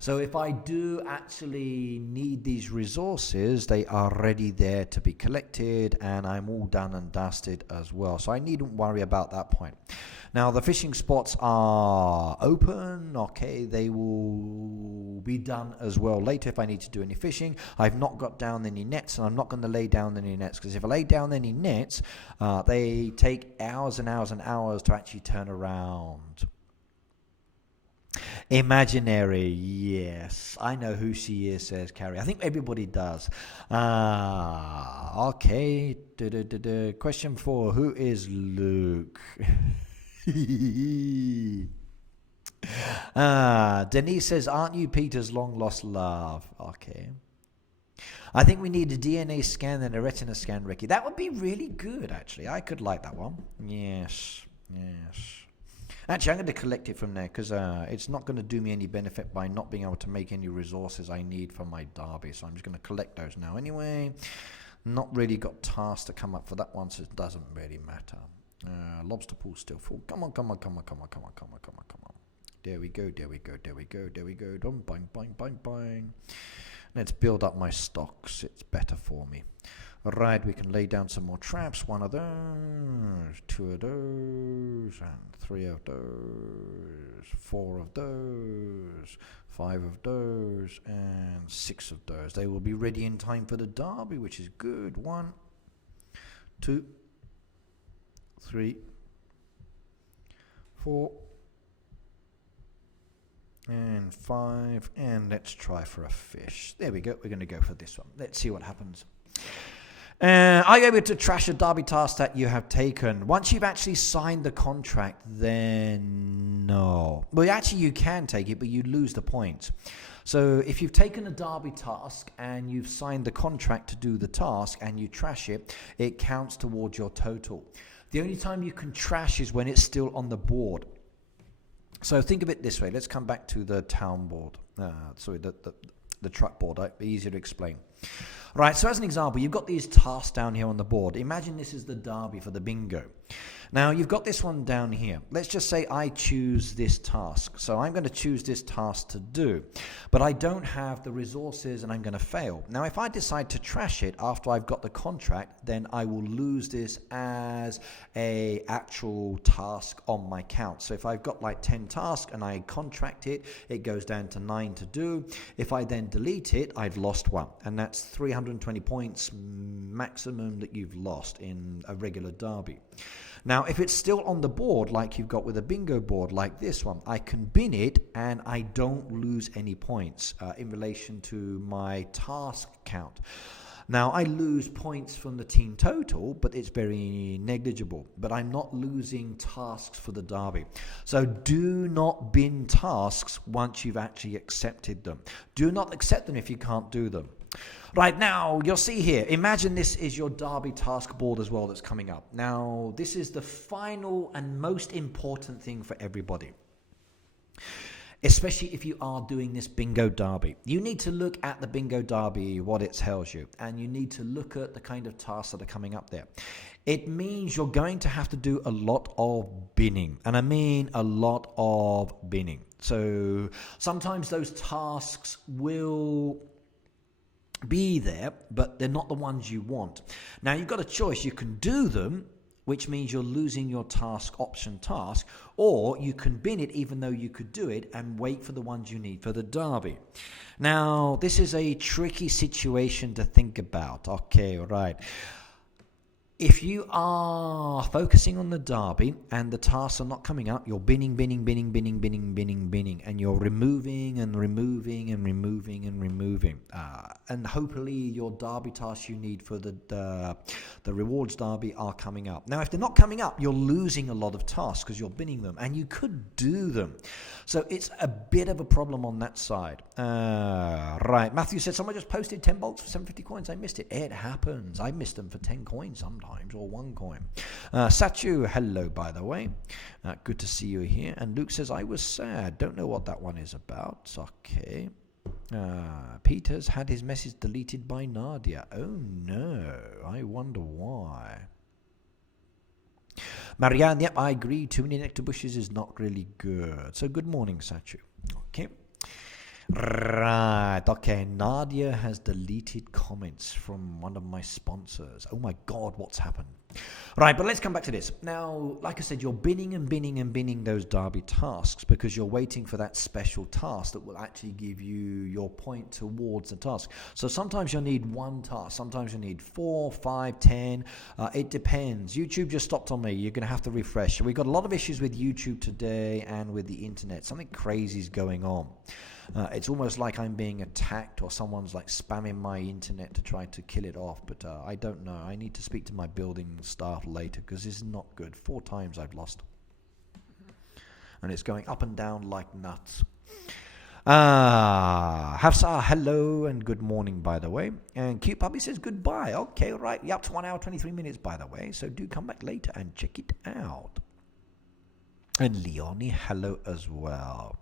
So if I do actually need these resources, they are ready there to be collected, and I'm all done and dusted as well. So I needn't worry about that point. Now the fishing spots are open. Okay, they will be done as well later if I need to do any fishing. I've not got down any nets, and I'm not going to lay down any nets, because if I lay down any nets, they take hours and hours and hours to actually turn around. Imaginary, yes. I know who she is, says Carrie. I think everybody does. Okay. Question 4, who is Luke? Denise says, aren't you Peter's long-lost love? Okay. I think we need a DNA scan and a retina scan, Ricky. That would be really good, actually. I could like that one. Yes. Actually, I'm going to collect it from there, because it's not going to do me any benefit by not being able to make any resources I need for my derby. So I'm just going to collect those now anyway. Not really got tasks to come up for that one, so it doesn't really matter. Lobster pool still full. Come on. There we go. Dum, bang. Let's build up my stocks. It's better for me. Right, we can lay down some more traps. 1 of those, 2 of those, and 3 of those, 4 of those, 5 of those, and 6 of those. They will be ready in time for the derby, which is good. 1, 2, 3, 4, and 5, and let's try for a fish. There we go. We're going to go for this one. Let's see what happens. Are you able to trash a derby task that you have taken? Once you've actually signed the contract, then no. Well, actually you can take it, but you lose the points. So if you've taken a derby task and you've signed the contract to do the task and you trash it, it counts towards your total. The only time you can trash is when it's still on the board. So think of it this way. Let's come back to the town board. The truck board. It'd be easier to explain. Right, so as an example, you've got these tasks down here on the board. Imagine this is the derby for the bingo. Now, you've got this one down here. Let's just say I choose this task. So I'm going to choose this task to do, but I don't have the resources and I'm going to fail. Now, if I decide to trash it after I've got the contract, then I will lose this as a actual task on my count. So if I've got like 10 tasks and I contract it, it goes down to 9 to do. If I then delete it, I've lost one. And that's 320 points maximum that you've lost in a regular derby. Now, if it's still on the board, like you've got with a bingo board like this one, I can bin it and I don't lose any points in relation to my task count. Now, I lose points from the team total, but it's very negligible. But I'm not losing tasks for the derby. So do not bin tasks once you've actually accepted them. Do not accept them if you can't do them. Right, now, you'll see here, imagine this is your derby task board as well that's coming up. Now, this is the final and most important thing for everybody, especially if you are doing this bingo derby. You need to look at the bingo derby, what it tells you, and you need to look at the kind of tasks that are coming up there. It means you're going to have to do a lot of binning, and I mean a lot of binning. So sometimes those tasks will be there, but they're not the ones you want. Now, you've got a choice. You can do them, which means you're losing your task, option task, or you can bin it even though you could do it and wait for the ones you need for the derby. Now, this is a tricky situation to think about. Okay, right. If you are focusing on the derby and the tasks are not coming up, you're binning, and you're removing and removing and removing and removing. And hopefully your derby tasks you need for the rewards derby are coming up. Now, if they're not coming up, you're losing a lot of tasks because you're binning them, and you could do them. So it's a bit of a problem on that side. Right, Matthew said, someone just posted 10 bolts for 750 coins. I missed it. It happens. I missed them for 10 coins sometimes. Or 1 coin. Satu, hello, by the way. Good to see you here. And Luke says, I was sad. Don't know what that one is about. Okay. Peter's had his message deleted by Nadia. Oh, no. I wonder why. Marianne, yep, I agree. Too many nectar bushes is not really good. So good morning, Satu. Okay. Right, okay, Nadia has deleted comments from one of my sponsors. Oh my God, what's happened? Right, but let's come back to this. Now, like I said, you're binning and binning and binning those derby tasks because you're waiting for that special task that will actually give you your point towards the task. So sometimes you'll need 1 task, sometimes you'll need 4, 5, 10. It depends. YouTube just stopped on me. You're going to have to refresh. So we've got a lot of issues with YouTube today and with the internet. Something crazy is going on. It's almost like I'm being attacked or someone's like spamming my internet to try to kill it off, but I don't know. I need to speak to my building staff later because this is not good. 4 times I've lost. And it's going up and down like nuts. Hafsa, hello and good morning, by the way. And Cute Puppy says goodbye. Okay, right. You're up to 1 hour, 23 minutes, by the way. So do come back later and check it out. And Leonie, hello as well.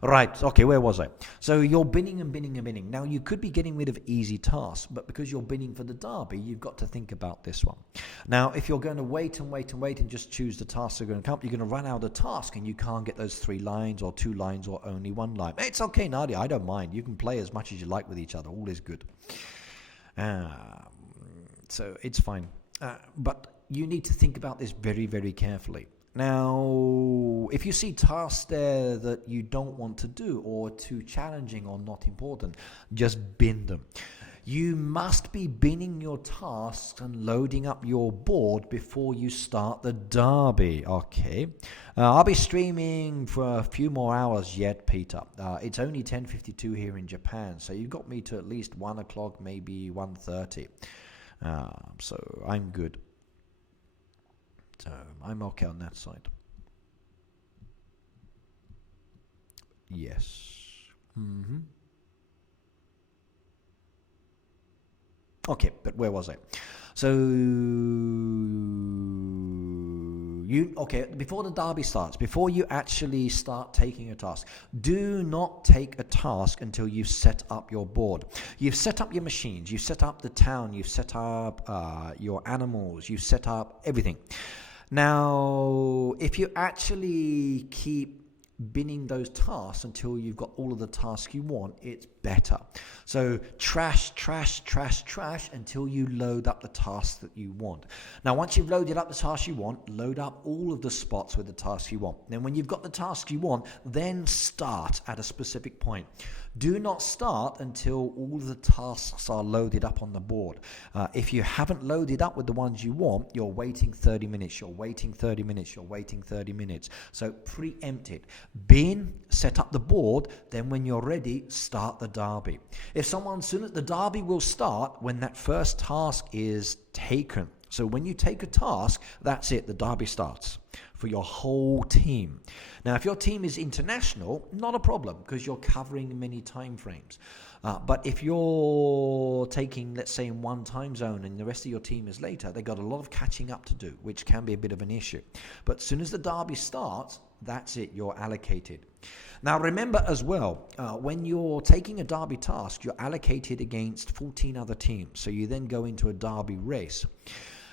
Right, okay, where was I? So you're binning and binning and binning. Now, you could be getting rid of easy tasks, but because you're binning for the derby, you've got to think about this one. Now, if you're going to wait and just choose the tasks that are going to come, you're going to run out of task and you can't get those 3 lines or 2 lines or only 1 line. It's okay, Nadia, I don't mind. You can play as much as you like with each other. All is good. So it's fine. But you need to think about this very, very carefully. Now, if you see tasks there that you don't want to do or too challenging or not important, just bin them. You must be binning your tasks and loading up your board before you start the derby. Okay. I'll be streaming for a few more hours yet, Peter. It's only 10:52 here in Japan, so you've got me to at least 1 o'clock, maybe 1:30. So I'm good. So I'm okay on that side. Yes. Okay, but where was I? So before the derby starts, before you actually start taking a task, do not take a task until you've set up your board. You've set up your machines, you've set up the town, you've set up your animals, you've set up everything. Now, if you actually keep binning those tasks until you've got all of the tasks you want, it's better. So trash until you load up the tasks that you want. Now, once you've loaded up the tasks you want, load up all of the spots with the tasks you want. Then when you've got the tasks you want, then start at a specific point. Do not start until all of the tasks are loaded up on the board. If you haven't loaded up with the ones you want, you're waiting 30 minutes, you're waiting 30 minutes, you're waiting 30 minutes. So preempt it. Bin, set up the board, then when you're ready, start the derby. If someone, soon as the derby will start when that first task is taken. So when you take a task, that's it, the derby starts for your whole team. Now, if your team is international, not a problem because you're covering many time frames. But if you're taking, let's say, in one time zone and the rest of your team is later, they've got a lot of catching up to do, which can be a bit of an issue. But as soon as the derby starts, that's it, you're allocated. Now, remember as well, when you're taking a derby task, you're allocated against 14 other teams. So you then go into a derby race.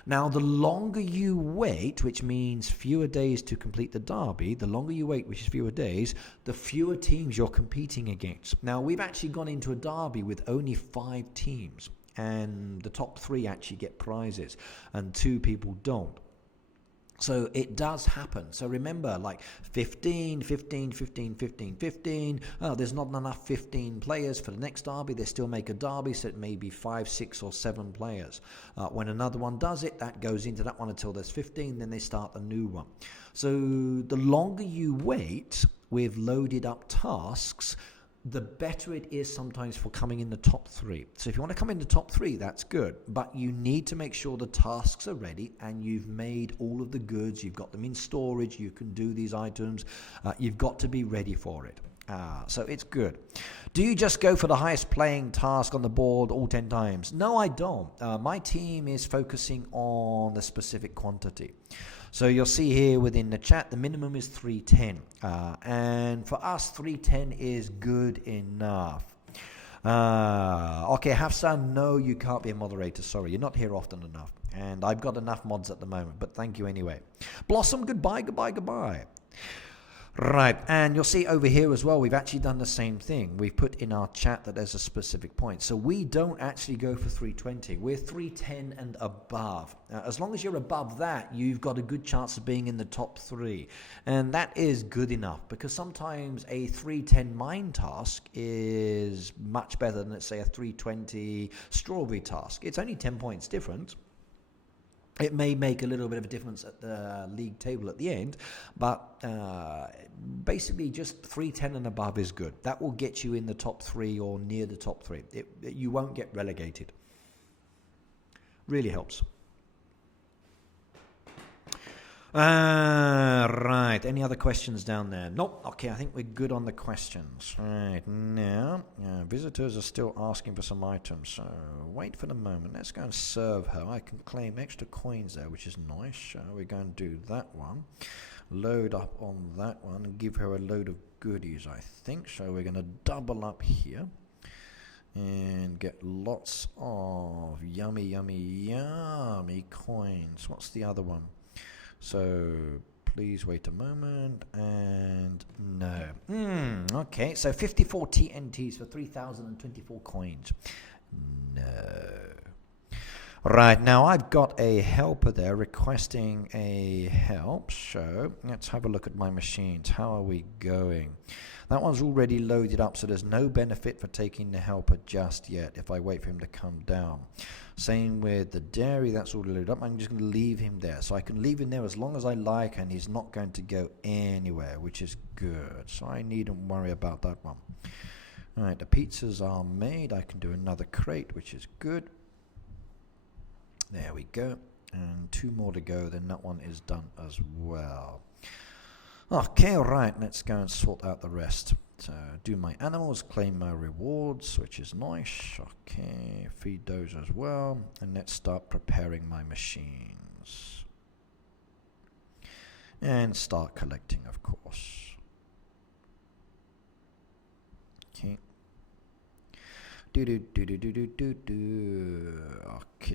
Now, the longer you wait, which means fewer days to complete the derby, the longer you wait, which is fewer days, the fewer teams you're competing against. Now, we've actually gone into a derby with only 5 teams, and the top 3 actually get prizes, and 2 people don't. So it does happen. So remember, like 15. There's not enough 15 players for the next derby. They still make a derby, so it may be 5, 6, or 7 players. When another one does it, that goes into that one until there's 15. Then they start a new one. So the longer you wait with loaded up tasks, the better it is sometimes for coming in the top 3. So if you want to come in the top 3, that's good. But you need to make sure the tasks are ready and you've made all of the goods. You've got them in storage. You can do these items. You've got to be ready for it. So it's good. Do you just go for the highest playing task on the board all 10 times? No, I don't. My team is focusing on the specific quantity. So you'll see here within the chat, the minimum is 310. And for us, 310 is good enough. Okay, Hafsan, no, you can't be a moderator. Sorry, you're not here often enough. And I've got enough mods at the moment, but thank you anyway. Blossom, goodbye. Right, and you'll see over here as well, we've actually done the same thing. We've put in our chat that there's a specific point. So we don't actually go for 320. We're 310 and above. As long as you're above that, you've got a good chance of being in the top 3. And that is good enough because sometimes a 310 mine task is much better than, let's say, a 320 strawberry task. It's only 10 points different. It may make a little bit of a difference at the league table at the end, but basically just 310 and above is good. That will get you in the top 3 or near the top 3. You won't get relegated. Really helps. Right, any other questions down there? Nope. Okay, I think we're good on the questions. Right, now, visitors are still asking for some items, so wait for the moment. Let's go and serve her. I can claim extra coins there, which is nice. We're going to do that one. Load up on that one and give her a load of goodies, I think. So we're going to double up here and get lots of yummy coins. What's the other one? So please wait a moment, and no. Okay, so 54 TNTs for 3,024 coins. No. Right, now I've got a helper there requesting a help, so let's have a look at my machines. How are we going? That one's already loaded up, so there's no benefit for taking the helper just yet if I wait for him to come down. Same with the dairy, that's already loaded up. I'm just going to leave him there. So I can leave him there as long as I like, and he's not going to go anywhere, which is good. So I needn't worry about that one. Alright, the pizzas are made. I can do another crate, which is good. There we go. And 2 more to go, then that one is done as well. Okay, right, let's go and sort out the rest. So do my animals, claim my rewards, which is nice. Okay, feed those as well. And let's start preparing my machines. And start collecting, of course. Okay. Okie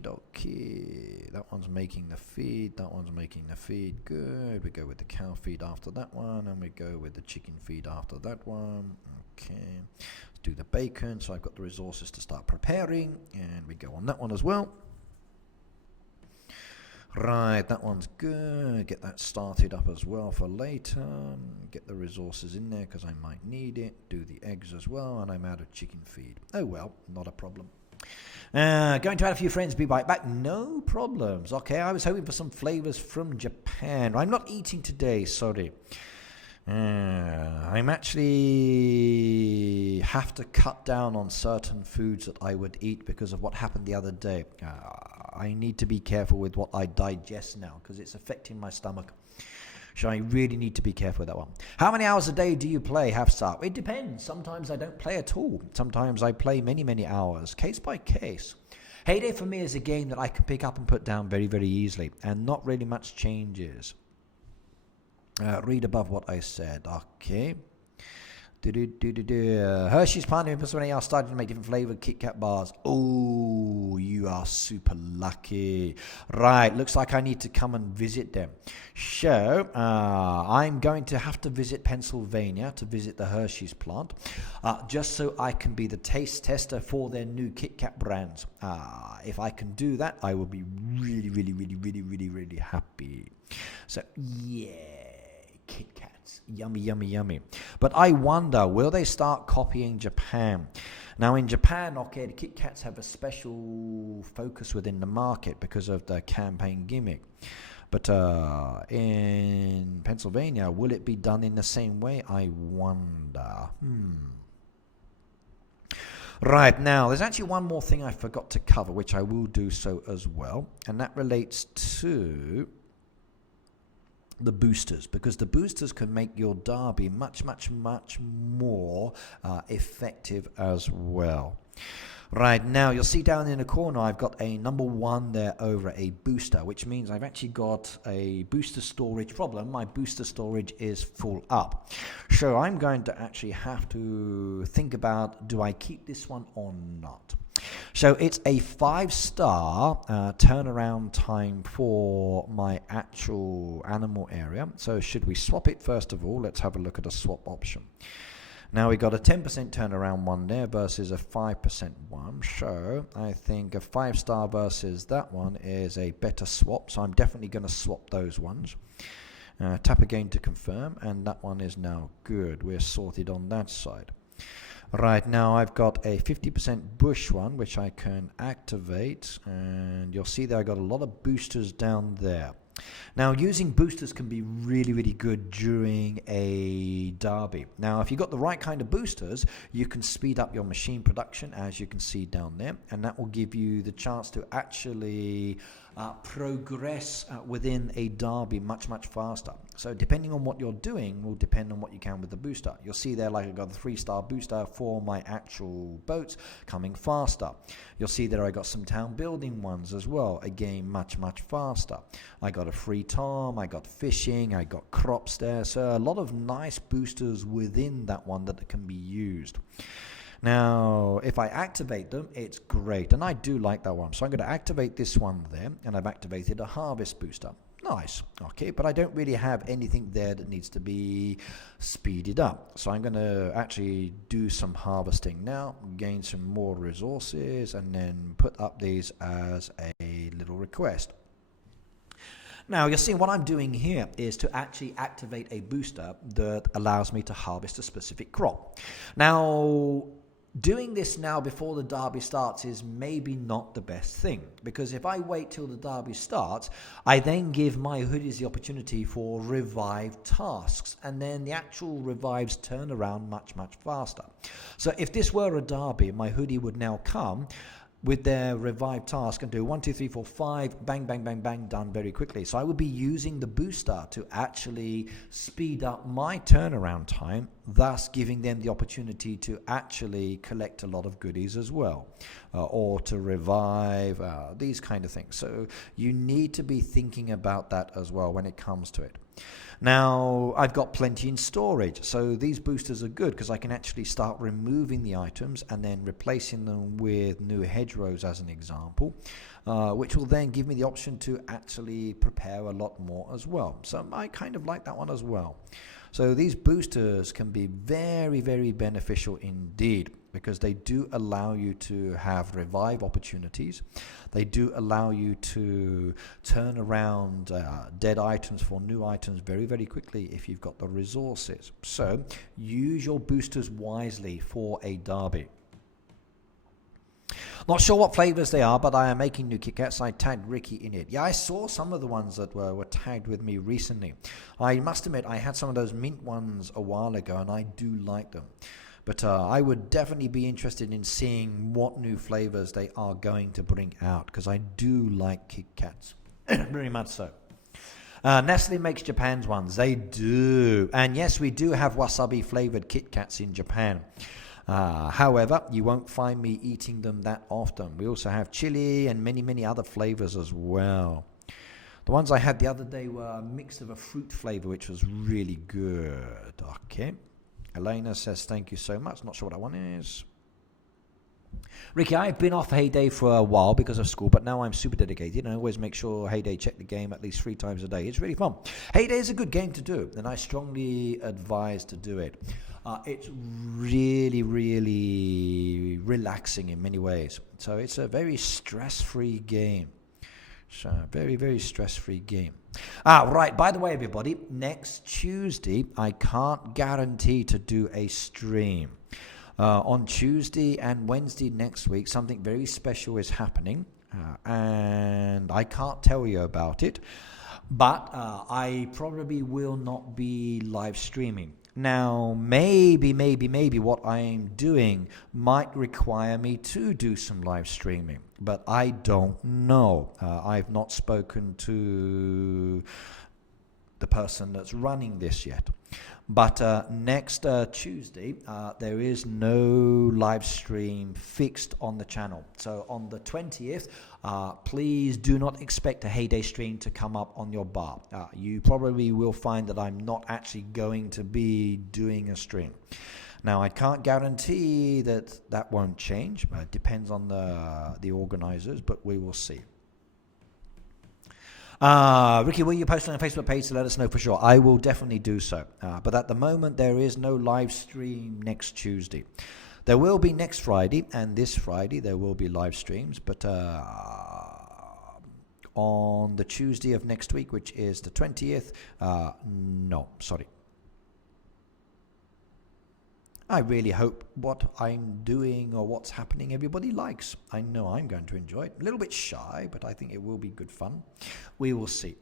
dokie. That one's making the feed. That one's making the feed. Good. We go with the cow feed after that one, and we go with the chicken feed after that one. Okay. Let's do the bacon. So I've got the resources to start preparing, and we go on that one as well. Right, that one's good. Get that started up as well for later. Get the resources in there because I might need it. Do the eggs as well, and I'm out of chicken feed. Oh well, not a problem. Going to add a few friends, be right back. No problems. Okay, I was hoping for some flavors from Japan. I'm not eating today, sorry. I'm actually have to cut down on certain foods that I would eat because of what happened the other day. I need to be careful with what I digest now because it's affecting my stomach. So I really need to be careful with that one. How many hours a day do you play, Hafsa? It depends. Sometimes I don't play at all. Sometimes I play many, many hours, case by case. Heyday for me is a game that I can pick up and put down very, very easily, and not really much changes. Read above what I said. Okay. Hershey's partner in Pennsylvania are starting to make different flavored Kit Kat bars. Oh, you are super lucky. Right, looks like I need to come and visit them. So, I'm going to have to visit Pennsylvania to visit the Hershey's plant, just so I can be the taste tester for their new Kit Kat brands. If I can do that, I will be really, really, really, really, really, really happy. So, yeah. Kit Kats. Yummy, yummy, yummy. But I wonder, will they start copying Japan? Now in Japan, okay, the Kit Kats have a special focus within the market because of the campaign gimmick. But in Pennsylvania, will it be done in the same way? I wonder. Right, now, there's actually one more thing I forgot to cover, which I will do so as well. And that relates to the boosters, because the boosters can make your derby much, much, much more effective as well. Right, now you'll see down in the corner I've got a number 1 there over a booster, which means I've actually got a booster storage problem. My booster storage is full up. So I'm going to actually have to think about, do I keep this one or not? So it's a 5-star turnaround time for my actual animal area. So should we swap it first of all? Let's have a look at a swap option. Now we got a 10% turnaround one there versus a 5% one. So I think a 5-star versus that one is a better swap. So I'm definitely going to swap those ones. Tap again to confirm, and that one is now good. We're sorted on that side. Right, now I've got a 50% bush one, which I can activate, and you'll see that I got a lot of boosters down there. Now, using boosters can be really, really good during a derby. Now, if you've got the right kind of boosters, you can speed up your machine production, as you can see down there, and that will give you the chance to actually progress within a derby much, much faster. So depending on what you're doing will depend on what you can with the booster. You'll see there, like I got a 3-star booster for my actual boats coming faster. You'll see there I got some town building ones as well, again much, much faster. I got a free tom, I got fishing, I got crops there, so a lot of nice boosters within that one that can be used. Now, if I activate them, it's great, and I do like that one. So I'm going to activate this one there, and I've activated a harvest booster. Nice, okay, but I don't really have anything there that needs to be speeded up. So I'm going to actually do some harvesting now, gain some more resources, and then put up these as a request. Now, you're seeing what I'm doing here is to actually activate a booster that allows me to harvest a specific crop. Now, doing this now before the derby starts is maybe not the best thing, because if I wait till the derby starts, I then give my hoodies the opportunity for revived tasks, and then the actual revives turn around much, much faster. So if this were a derby, my hoodie would now come with their revived task and do 1, 2, 3, 4, 5, bang, bang, bang, bang, done very quickly. So I would be using the booster to actually speed up my turnaround time, thus giving them the opportunity to actually collect a lot of goodies as well, or to revive, these kind of things. So you need to be thinking about that as well when it comes to it. Now, I've got plenty in storage, so these boosters are good because I can actually start removing the items and then replacing them with new hedgerows as an example, which will then give me the option to actually prepare a lot more as well. So I kind of like that one as well. So these boosters can be very, very beneficial indeed, because they do allow you to have revive opportunities. They do allow you to turn around dead items for new items very, very quickly if you've got the resources. So use your boosters wisely for a derby. Not sure what flavors they are, but I am making new Kit Kats. I tagged Ricky in it. Yeah, I saw some of the ones that were tagged with me recently. I must admit, I had some of those mint ones a while ago, and I do like them. But I would definitely be interested in seeing what new flavors they are going to bring out, because I do like Kit Kats. Very much so. Nestle makes Japan's ones. They do. And yes, we do have wasabi flavored Kit Kats in Japan. However, you won't find me eating them that often. We also have chili and many, many other flavors as well. The ones I had the other day were a mix of a fruit flavor, which was really good. Okay. Elena says, thank you so much. Not sure what that one is. Ricky, I've been off Heyday for a while because of school, but now I'm super dedicated, and I always make sure Heyday check the game at least 3 times a day. It's really fun. Heyday is a good game to do, and I strongly advise to do it. It's really, really relaxing in many ways. So it's a very stress-free game. So very, very stress-free game. Right, by the way, everybody, next Tuesday, I can't guarantee to do a stream. On Tuesday and Wednesday next week, something very special is happening, and I can't tell you about it, but I probably will not be live streaming. Now, maybe what I'm doing might require me to do some live streaming, but I don't know. I've not spoken to the person that's running this yet. But next Tuesday, there is no live stream fixed on the channel. So on the 20th, please do not expect a Heyday stream to come up on your bar. You probably will find that I'm not actually going to be doing a stream. Now, I can't guarantee that that won't change. It depends on the organizers, but we will see. Ricky, will you post on the Facebook page to let us know for sure? I will definitely do so. But at the moment, there is no live stream next Tuesday. There will be next Friday, and this Friday there will be live streams. But on the Tuesday of next week, which is the 20th, no, sorry. I really hope what I'm doing or what's happening everybody likes. I know I'm going to enjoy it. A little bit shy, but I think it will be good fun. We will see.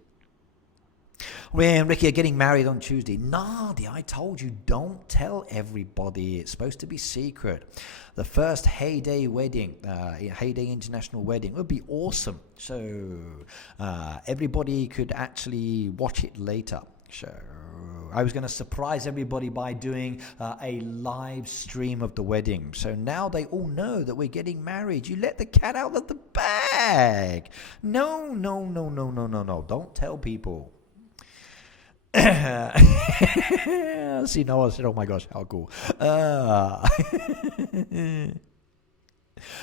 We and Ricky are getting married on Tuesday. Nadia, I told you, don't tell everybody. It's supposed to be secret. The first Heyday wedding, Heyday International wedding, would be awesome. So everybody could actually watch it later. So I was going to surprise everybody by doing a live stream of the wedding. So now they all know that we're getting married. You let the cat out of the bag. No. Don't tell people. See, Noah said, oh my gosh, how cool.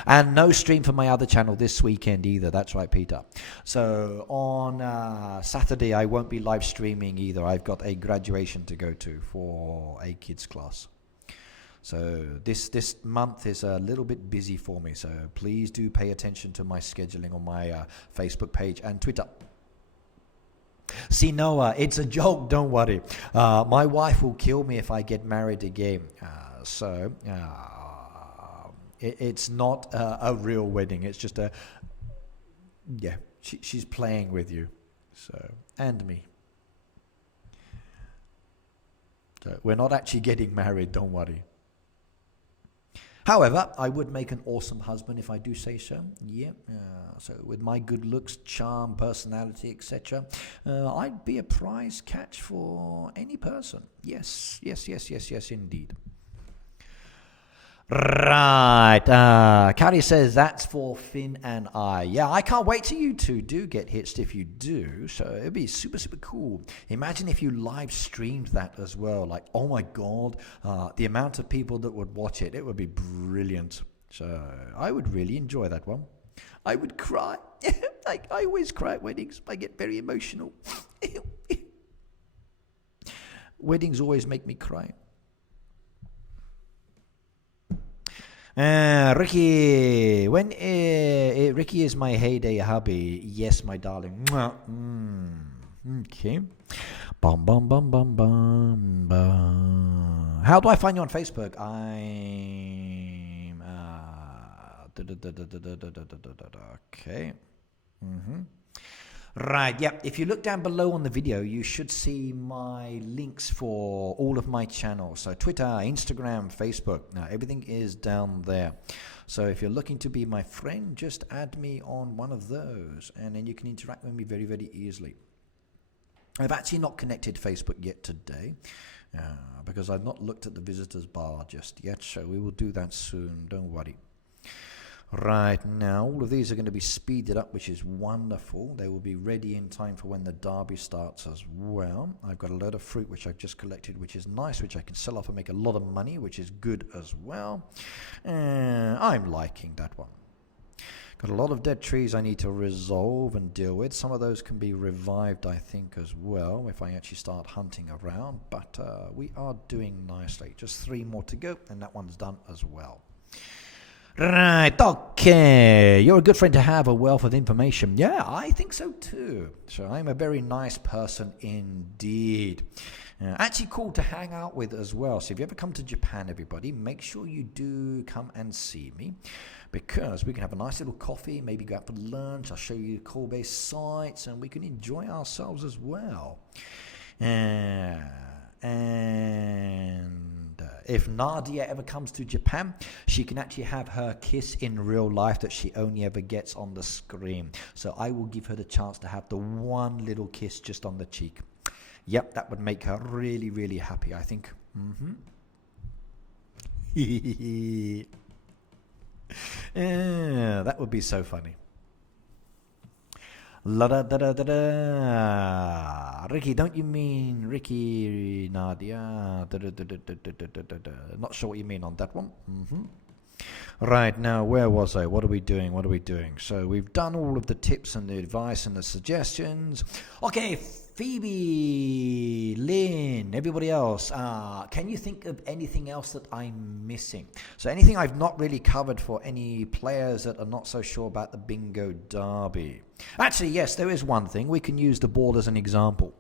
And no stream for my other channel this weekend either. That's right, Peter. So on Saturday, I won't be live streaming either. I've got a graduation to go to for a kids class. So this month is a little bit busy for me. So please do pay attention to my scheduling on my Facebook page and Twitter. See, Noah, it's a joke, don't worry. My wife will kill me if I get married again. It's not a real wedding. It's just she's playing with you. So, and me. So we're not actually getting married, don't worry. However, I would make an awesome husband if I do say so. Yeah. So with my good looks, charm, personality, etc., I'd be a prize catch for any person. Yes, indeed. Right. Carrie says that's for Finn and I. Yeah, I can't wait till you two do get hitched if you do. So it'd be super, super cool. Imagine if you live streamed that as well. Like, oh my God, the amount of people that would watch it, it would be brilliant. So I would really enjoy that one. I would cry. Like, I always cry at weddings. I get very emotional. Weddings always make me cry. Ricky, Ricky is my heyday hubby. Yes, my darling. Okay. Bum, bum, bum, bum, bum, bum. How do I find you on Facebook? I'm okay. Right, yeah. If you look down below on the video, you should see my links for all of my channels. So Twitter, Instagram, Facebook. Now, everything is down there. So if you're looking to be my friend, just add me on one of those, and then you can interact with me very, very easily. I've actually not connected Facebook yet today, because I've not looked at the visitors bar just yet. So we will do that soon. Don't worry. Right, now all of these are going to be speeded up, which is wonderful. They will be ready in time for when the derby starts as well. I've got a load of fruit which I've just collected, which is nice, which I can sell off and make a lot of money, which is good as well. I'm liking that one. Got a lot of dead trees I need to resolve and deal with. Some of those can be revived, I think, as well, if I actually start hunting around. But we are doing nicely. Just 3 more to go, and that one's done as well. Right, okay. You're a good friend to have, a wealth of information. Yeah, I think so too. So I'm a very nice person indeed. Actually cool to hang out with as well. So if you ever come to Japan, everybody, make sure you do come and see me, because we can have a nice little coffee, maybe go out for lunch. I'll show you Kobe sites, and we can enjoy ourselves as well. And if Nadia ever comes to Japan, she can actually have her kiss in real life that she only ever gets on the screen. So I will give her the chance to have the one little kiss just on the cheek. Yep, that would make her really, really happy, I think. Yeah, that would be so funny. La da da da da da. Ricky, don't you mean Ricky Nadia? Not sure what you mean on that one. Right, now where was I? What are we doing? So we've done all of the tips and the advice and the suggestions. Okay, Phoebe, Lynn, everybody else, can you think of anything else that I'm missing? So anything I've not really covered for any players that are not so sure about the Bingo Derby? Actually, yes, there is one thing. We can use the ball as an example.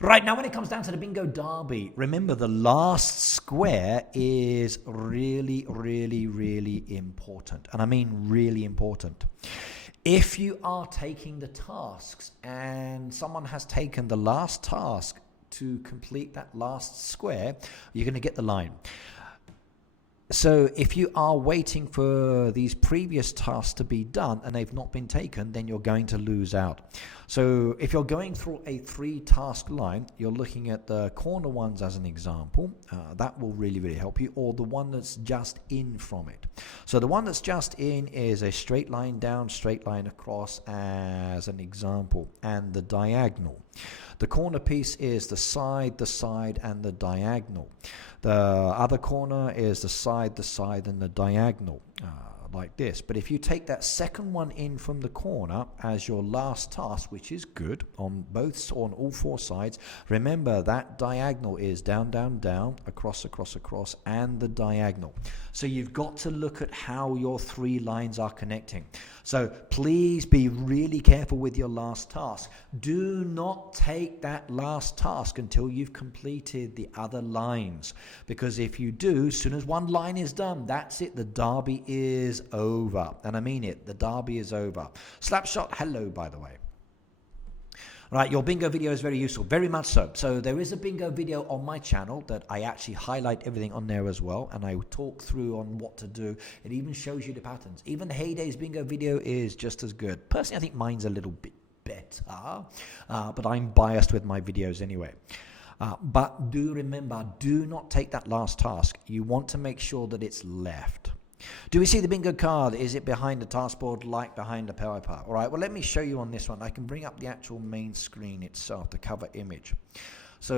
Right, now when it comes down to the Bingo Derby, remember the last square is really, really, really important. And I mean really important. If you are taking the tasks and someone has taken the last task to complete that last square, you're going to get the line. So if you are waiting for these previous tasks to be done and they've not been taken, then you're going to lose out. So if you're going through a 3-task line, you're looking at the corner ones as an example. That will really, really help you, or the one that's just in from it. So the one that's just in is a straight line down, straight line across as an example, and the diagonal. The corner piece is the side, and the diagonal. The other corner is the side, and the diagonal. like this. But if you take that second one in from the corner as your last task, which is good on all four sides, remember that diagonal is down, down, down, across, across, across, and the diagonal. So you've got to look at how your 3 lines are connecting. So please be really careful with your last task. Do not take that last task until you've completed the other lines, because if you do, as soon as one line is done, that's it, the derby is over. And I mean it, the derby is over. Slapshot, hello, by the way. Right, your bingo video is very useful, very much so. So there is a bingo video on my channel that I actually highlight everything on there as well, and I talk through on what to do. It even shows you the patterns. Even the Heydays bingo video is just as good. Personally, I think mine's a little bit better, but I'm biased with my videos anyway. But do remember, do not take that last task. You want to make sure that it's left. Do we see the bingo card? Is it behind the task board, like behind the power part? All right, well, let me show you on this one. I can bring up the actual main screen itself, the cover image. So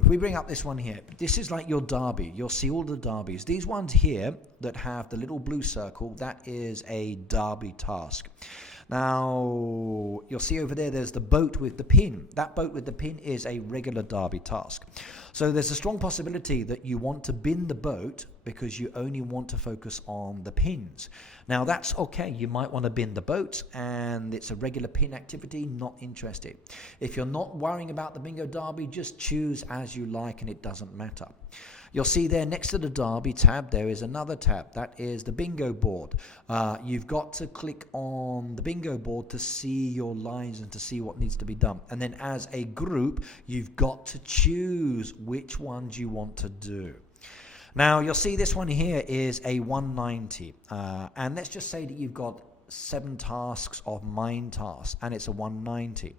if we bring up this one here, this is like your derby. You'll see all the derbies. These ones here that have the little blue circle, that is a derby task. Now, you'll see over there, there's the boat with the pin. That boat with the pin is a regular derby task. So there's a strong possibility that you want to bin the boat because you only want to focus on the pins. Now, that's okay. You might want to bin the boat and it's a regular pin activity, not interested. If you're not worrying about the bingo derby, just choose as you like and it doesn't matter. You'll see there next to the derby tab, there is another tab. That is the bingo board. You've got to click on the bingo board to see your lines and to see what needs to be done. And then as a group, you've got to choose which ones you want to do. Now, you'll see this one here is a 190. And let's just say that you've got 7 tasks of mine tasks, and it's a 190.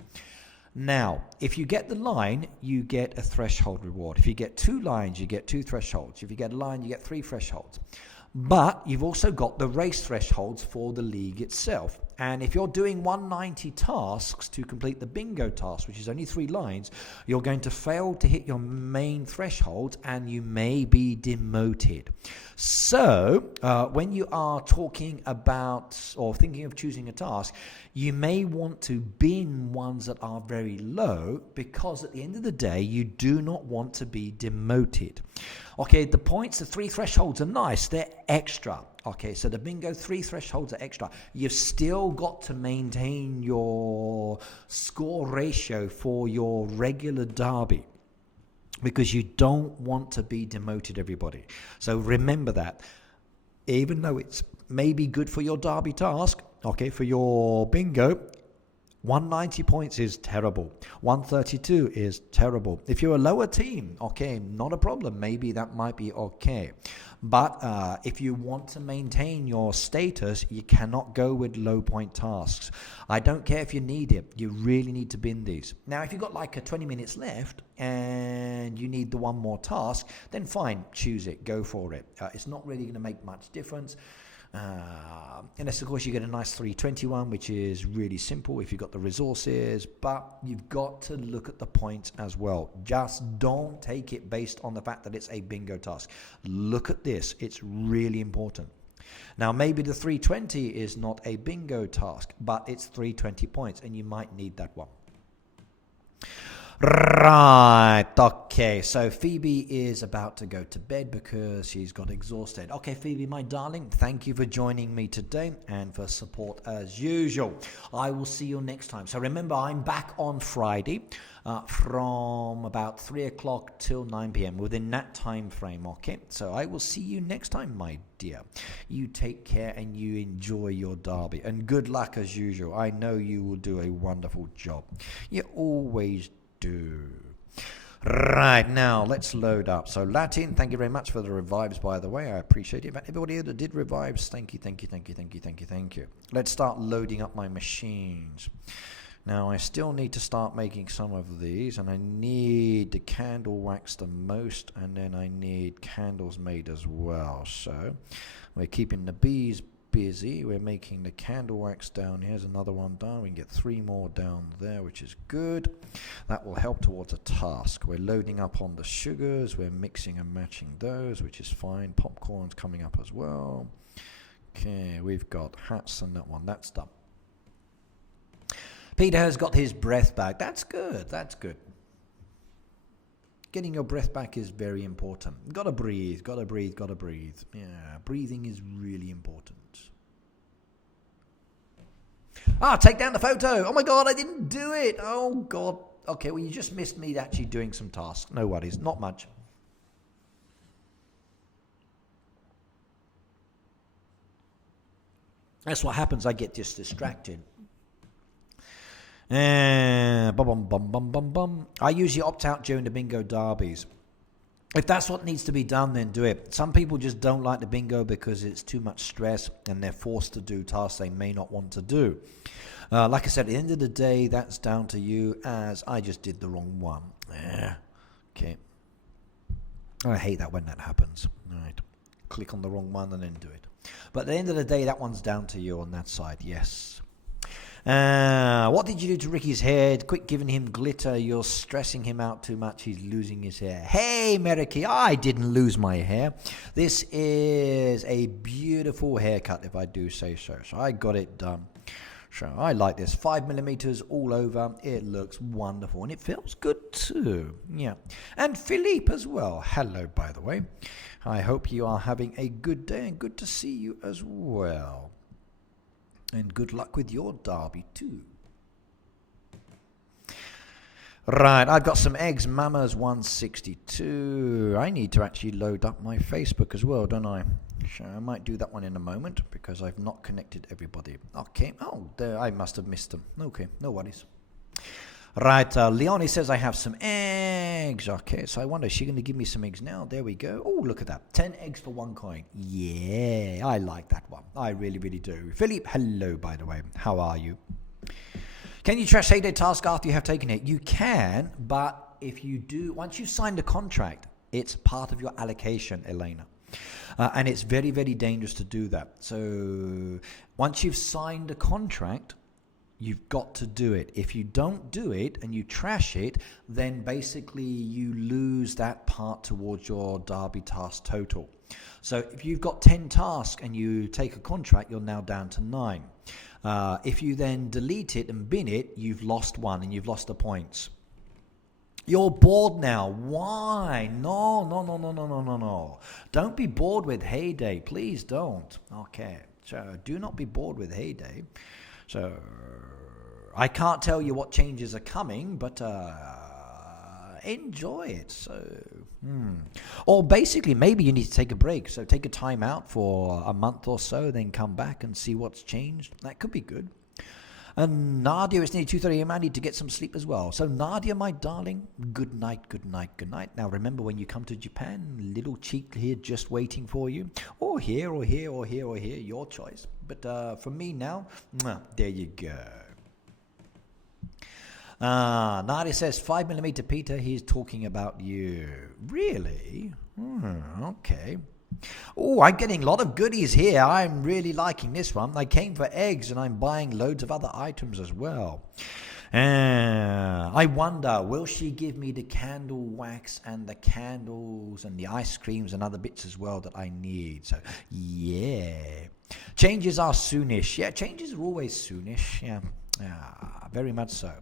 Now, if you get the line, you get a threshold reward. If you get 2 lines, you get 2 thresholds. If you get a line, you get 3 thresholds. But you've also got the race thresholds for the league itself. And if you're doing 190 tasks to complete the bingo task, which is only 3 lines, you're going to fail to hit your main threshold and you may be demoted. So when you are talking about or thinking of choosing a task, you may want to bin ones that are very low, because at the end of the day, you do not want to be demoted. Okay, the points, the 3 thresholds are nice. They're extra. Okay, so the bingo 3 thresholds are extra. You've still got to maintain your score ratio for your regular derby, because you don't want to be demoted, everybody. So remember that. Even though it's maybe good for your derby task, okay, for your bingo, 190 points is terrible. 132 is terrible. If you're a lower team, okay, not a problem. Maybe that might be okay. But if you want to maintain your status, you cannot go with low point tasks. I don't care if you need it. You really need to bin these. Now, if you've got like 20 minutes left and you need the one more task, then fine, choose it, go for it. It's not really going to make much difference. Unless, of course, you get a nice 321, which is really simple if you've got the resources, but you've got to look at the points as well. Just don't take it based on the fact that it's a bingo task. Look at this. It's really important. Now, maybe the 320 is not a bingo task, but it's 320 points, and you might need that one. Right, okay, so Phoebe is about to go to bed because she's got exhausted. Okay, Phoebe, my darling, thank you for joining me today and for support as usual. I will see you next time. So remember, I'm back on Friday from about 3 o'clock till 9 p.m. within that time frame, okay? So I will see you next time, my dear. You take care and you enjoy your derby. And good luck as usual. I know you will do a wonderful job. You always do. Right, now let's load up. So Latin, thank you very much for the revives, by the way. I appreciate it. Everybody here that did revives, thank you, thank you, thank you, thank you, thank you, thank you. Let's start loading up my machines. Now I still need to start making some of these, and I need the candle wax the most, and then I need candles made as well. So we're keeping the bees busy. We're making the candle wax down. Here's another one done. We can get 3 more down there, which is good. That will help towards a task. We're loading up on the sugars. We're mixing and matching those, which is fine. Popcorn's coming up as well. Okay, we've got hats and that one. That's done. Peter has got his breath back. That's good. That's good. Getting your breath back is very important. Gotta breathe, gotta breathe, gotta breathe. Yeah, breathing is really important. Ah, take down the photo. Oh my God, I didn't do it. Oh God. Okay, well, you just missed me actually doing some tasks. No worries, not much. That's what happens. I get just distracted. I usually opt out during the bingo derbies. If that's what needs to be done, then do it. Some people just don't like the bingo because it's too much stress and they're forced to do tasks they may not want to do. Like I said, at the end of the day, that's down to you, as I just did the wrong one. Okay. I hate that when that happens. All right. Click on the wrong one and then do it. But at the end of the day, that one's down to you on that side, yes. What did you do to Ricky's head? Quit giving him glitter. You're stressing him out too much. He's losing his hair. Hey, Meriki, I didn't lose my hair. This is a beautiful haircut, if I do say so. So I got it done. So I like this. 5mm all over. It looks wonderful. And it feels good too. Yeah. And Philippe as well. Hello, by the way. I hope you are having a good day and good to see you as well. And good luck with your derby too. Right, I've got some eggs. Mama's 162. I need to actually load up my Facebook as well, don't I? So I might do that one in a moment because I've not connected everybody. Okay. Oh, there, I must have missed them. Okay, no worries. Right, Leonie says I have some eggs. Okay, so I wonder, is she going to give me some eggs now? There we go. Oh, look at that. 10 eggs for 1 coin. Yeah, I like that one. I really, really do. Philippe, hello, by the way. How are you? Can you trash Heyday task after you have taken it? You can, but if you do, once you've signed a contract, it's part of your allocation, Elena. And it's very, very dangerous to do that. So once you've signed a contract, you've got to do it. If you don't do it and you trash it, then basically you lose that part towards your derby task total. So if you've got 10 tasks and you take a contract, you're now down to 9. If you then delete it and bin it, you've lost 1 and you've lost the points. You're bored now. Why? No. Don't be bored with Heyday. Please don't. Okay. So do not be bored with Heyday. So I can't tell you what changes are coming, but enjoy it. So, or basically, maybe you need to take a break. So take a time out for a month or so, then come back and see what's changed. That could be good. And Nadia, it's nearly 2:30 a.m. I need to get some sleep as well. So Nadia, my darling, good night, good night, good night. Now remember, when you come to Japan, little cheek here just waiting for you. Or here, or here, or here, or here, your choice. But for me now, there you go. Nadia says, 5mm Peter, he's talking about you. Really? Okay. Oh, I'm getting a lot of goodies here. I'm really liking this one. I came for eggs and I'm buying loads of other items as well. I wonder, will she give me the candle wax and the candles and the ice creams and other bits as well that I need? So, yeah. Changes are soonish. Yeah, changes are always soonish. Yeah, very much so.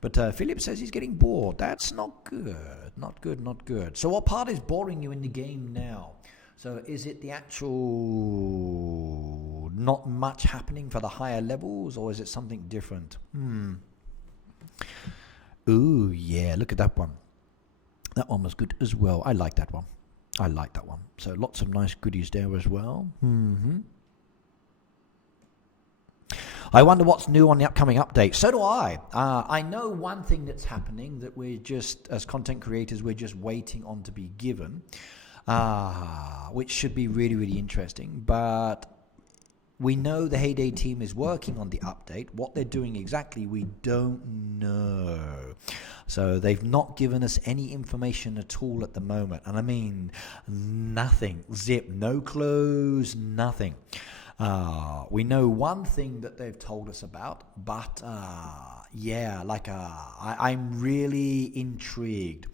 But Philip says he's getting bored. That's not good. Not good, not good. So what part is boring you in the game now? So is it the actual not much happening for the higher levels, or is it something different? Ooh, yeah, look at that one. That one was good as well. I like that one. I like that one. So lots of nice goodies there as well. I wonder what's new on the upcoming update. So do I. I know one thing that's happening that we're just, as content creators, we're just waiting on to be given. Which should be really, really interesting. But we know the Heyday team is working on the update. What they're doing exactly, we don't know. So they've not given us any information at all at the moment. And I mean, nothing. Zip. No clues. Nothing. We know one thing that they've told us about. But, yeah, like, I'm really intrigued.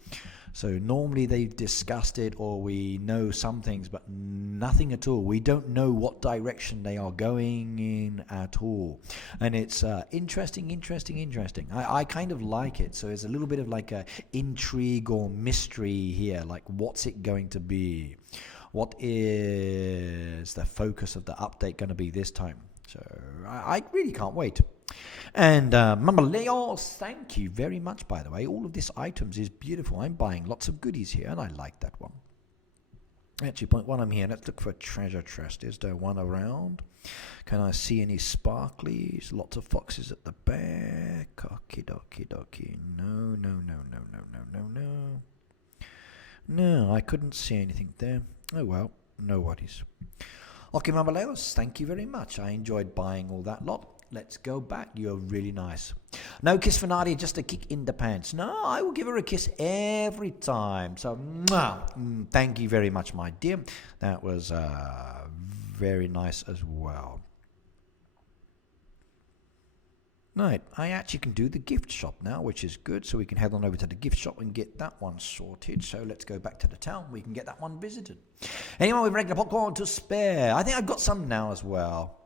So normally they've discussed it, or we know some things, but nothing at all. We don't know what direction they are going in at all. And it's interesting. I kind of like it. So there's a little bit of like a intrigue or mystery here. Like, what's it going to be? What is the focus of the update going to be this time? So I really can't wait. And Mama Leo, thank you very much, by the way. All of this items is beautiful. I'm buying lots of goodies here, and I like that one. Actually, point one, I'm here. Let's look for a treasure chest. Is there one around? Can I see any sparklies? Lots of foxes at the back. Okie dokie. No. No, I couldn't see anything there. Oh well, no worries. Okay, Mama Leos, thank you very much. I enjoyed buying all that lot. Let's go back. You're really nice. No kiss for Nadia, just a kick in the pants. No, I will give her a kiss every time. So, thank you very much, my dear. That was very nice as well. Right, I actually can do the gift shop now, which is good. So we can head on over to the gift shop and get that one sorted. So let's go back to the town. We can get that one visited. Anyone with regular popcorn to spare? I think I've got some now as well.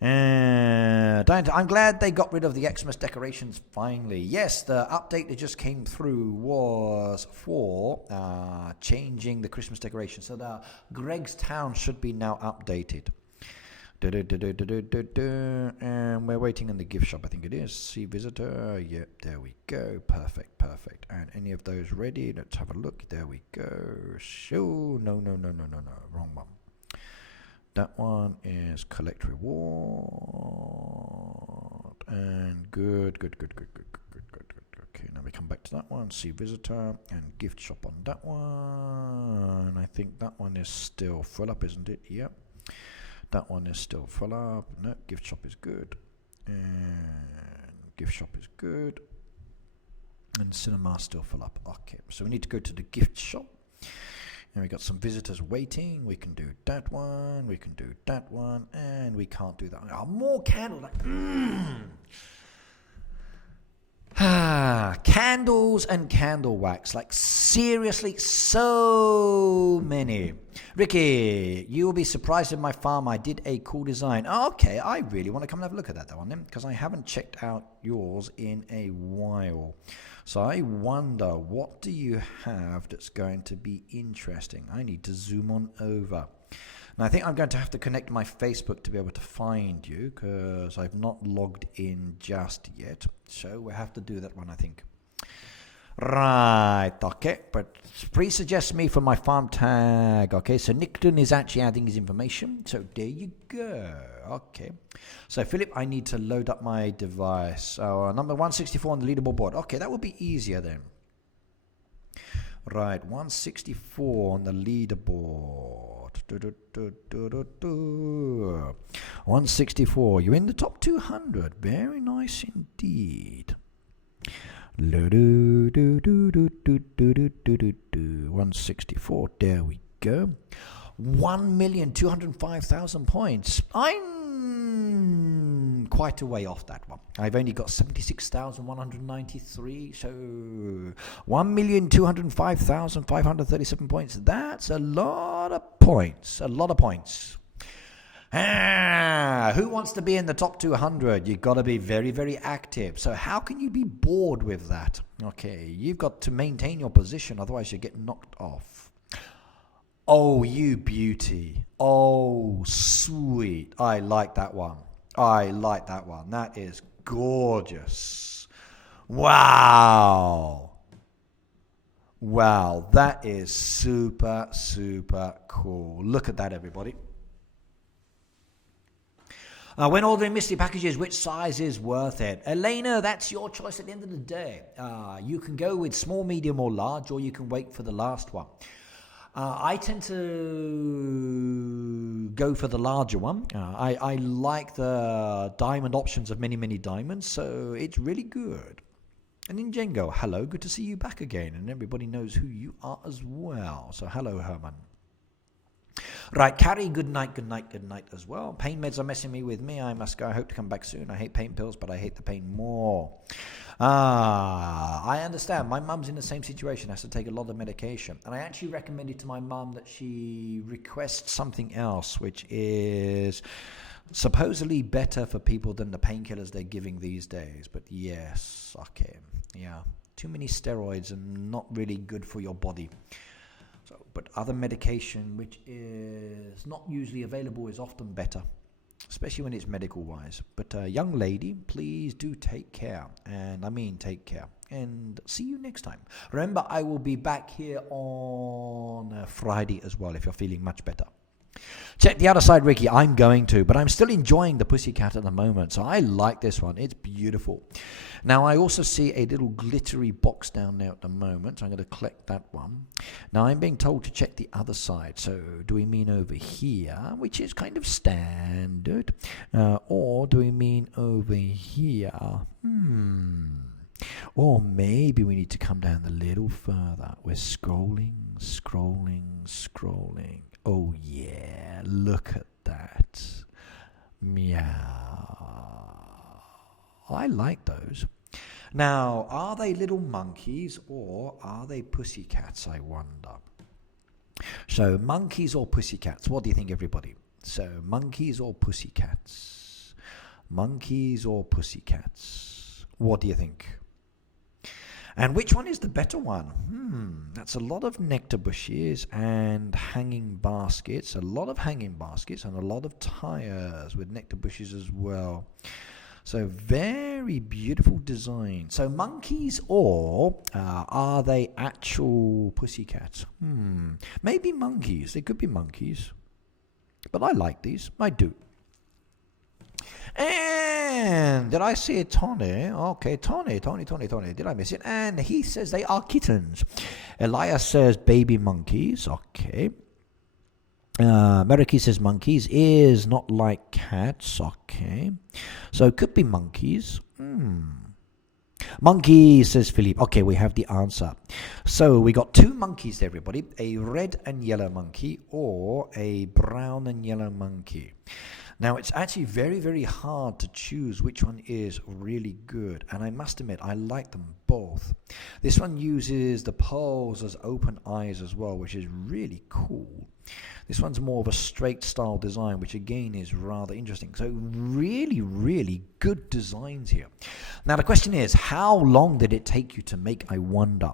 I'm glad they got rid of the Xmas decorations finally. Yes, the update that just came through was for changing the Christmas decorations. So the Greg's Town should be now updated. And we're waiting in the gift shop, I think it is. See visitor. Yep, there we go. Perfect. And any of those ready? Let's have a look. There we go. So, no. Wrong one. That one is collect reward. And good. Okay, now we come back to that one. See visitor and gift shop on that one. I think that one is still full up, isn't it? Yep. That one is still full up. No, gift shop is good. And gift shop is good. And cinema still full up. Okay, so we need to go to the gift shop. And we got some visitors waiting. We can do that one. We can do that one. And we can't do that. Oh, more candles. Candles and candle wax. Like, seriously, so many. Ricky, you will be surprised at my farm. I did a cool design. Oh, okay, I really want to come and have a look at that one then, because I haven't checked out yours in a while. So I wonder, what do you have that's going to be interesting? I need to zoom on over. And I think I'm going to have to connect my Facebook to be able to find you, because I've not logged in just yet. So we'll have to do that one, I think. Right, okay, but please suggest me for my farm tag. Okay, so Nickton is actually adding his information. So there you go. Okay, so Philip, I need to load up my device. Number 164 on the leaderboard board. Okay, that will be easier then. Right, 164 on the leaderboard. 164. You're in the top 200. Very nice indeed. 164. There we go. 1,205,000 points. I'm quite a way off that one. I've only got 76,193. So 1,205,537 points. That's a lot of points. Who wants to be in the top 200? You've got to be very, very active. So how can you be bored with that? Okay, you've got to maintain your position, otherwise you get knocked off. Oh, you beauty. Oh, sweet. I like that one. That is gorgeous. Wow, that is super, super cool. Look at that, everybody. When ordering mystery packages, which size is worth it? Elena, that's your choice at the end of the day. You can go with small, medium, or large, or you can wait for the last one. I tend to go for the larger one. I like the diamond options of many, many diamonds, so it's really good. And Injengo, hello, good to see you back again. And everybody knows who you are as well. So hello, Herman. Right, Carrie, good night as well. Pain meds are messing with me. I must go. I hope to come back soon. I hate pain pills, but I hate the pain more. I understand. My mum's in the same situation, has to take a lot of medication. And I actually recommended to my mum that she request something else, which is supposedly better for people than the painkillers they're giving these days. But yes, okay, yeah. Too many steroids and not really good for your body. So, but other medication, which is not usually available, is often better, especially when it's medical wise. But young lady, please do take care, and I mean take care, and see you next time. Remember, I will be back here on Friday as well if you're feeling much better. Check the other side, Ricky. I'm going to, but I'm still enjoying the Pussycat at the moment, so I like this one. It's beautiful. Now, I also see a little glittery box down there at the moment, so I'm going to collect that one. Now, I'm being told to check the other side, so do we mean over here, which is kind of standard, or do we mean over here? Or maybe we need to come down a little further. We're scrolling. Oh yeah, look at that. Meow. I like those. Now, are they little monkeys or are they pussycats, I wonder? So, monkeys or pussycats? What do you think, everybody? So, monkeys or pussycats? Monkeys or pussycats? What do you think? And which one is the better one? That's a lot of nectar bushes and hanging baskets. A lot of hanging baskets and a lot of tires with nectar bushes as well. So very beautiful design. So monkeys, or are they actual pussycats? Maybe monkeys. They could be monkeys. But I like these. I do. And did I see Tony? Okay, Tony. Did I miss it? And he says they are kittens. Elias says baby monkeys. Okay. Meriki says monkeys is not like cats. Okay. So it could be monkeys. Monkeys, says Philippe. Okay, we have the answer. So we got two monkeys there, everybody. A red and yellow monkey or a brown and yellow monkey. Now, it's actually very, very hard to choose which one is really good. And I must admit, I like them both. This one uses the pearls as open eyes as well, which is really cool. This one's more of a straight style design, which again is rather interesting. So really, really good designs here. Now, the question is, how long did it take you to make, I wonder?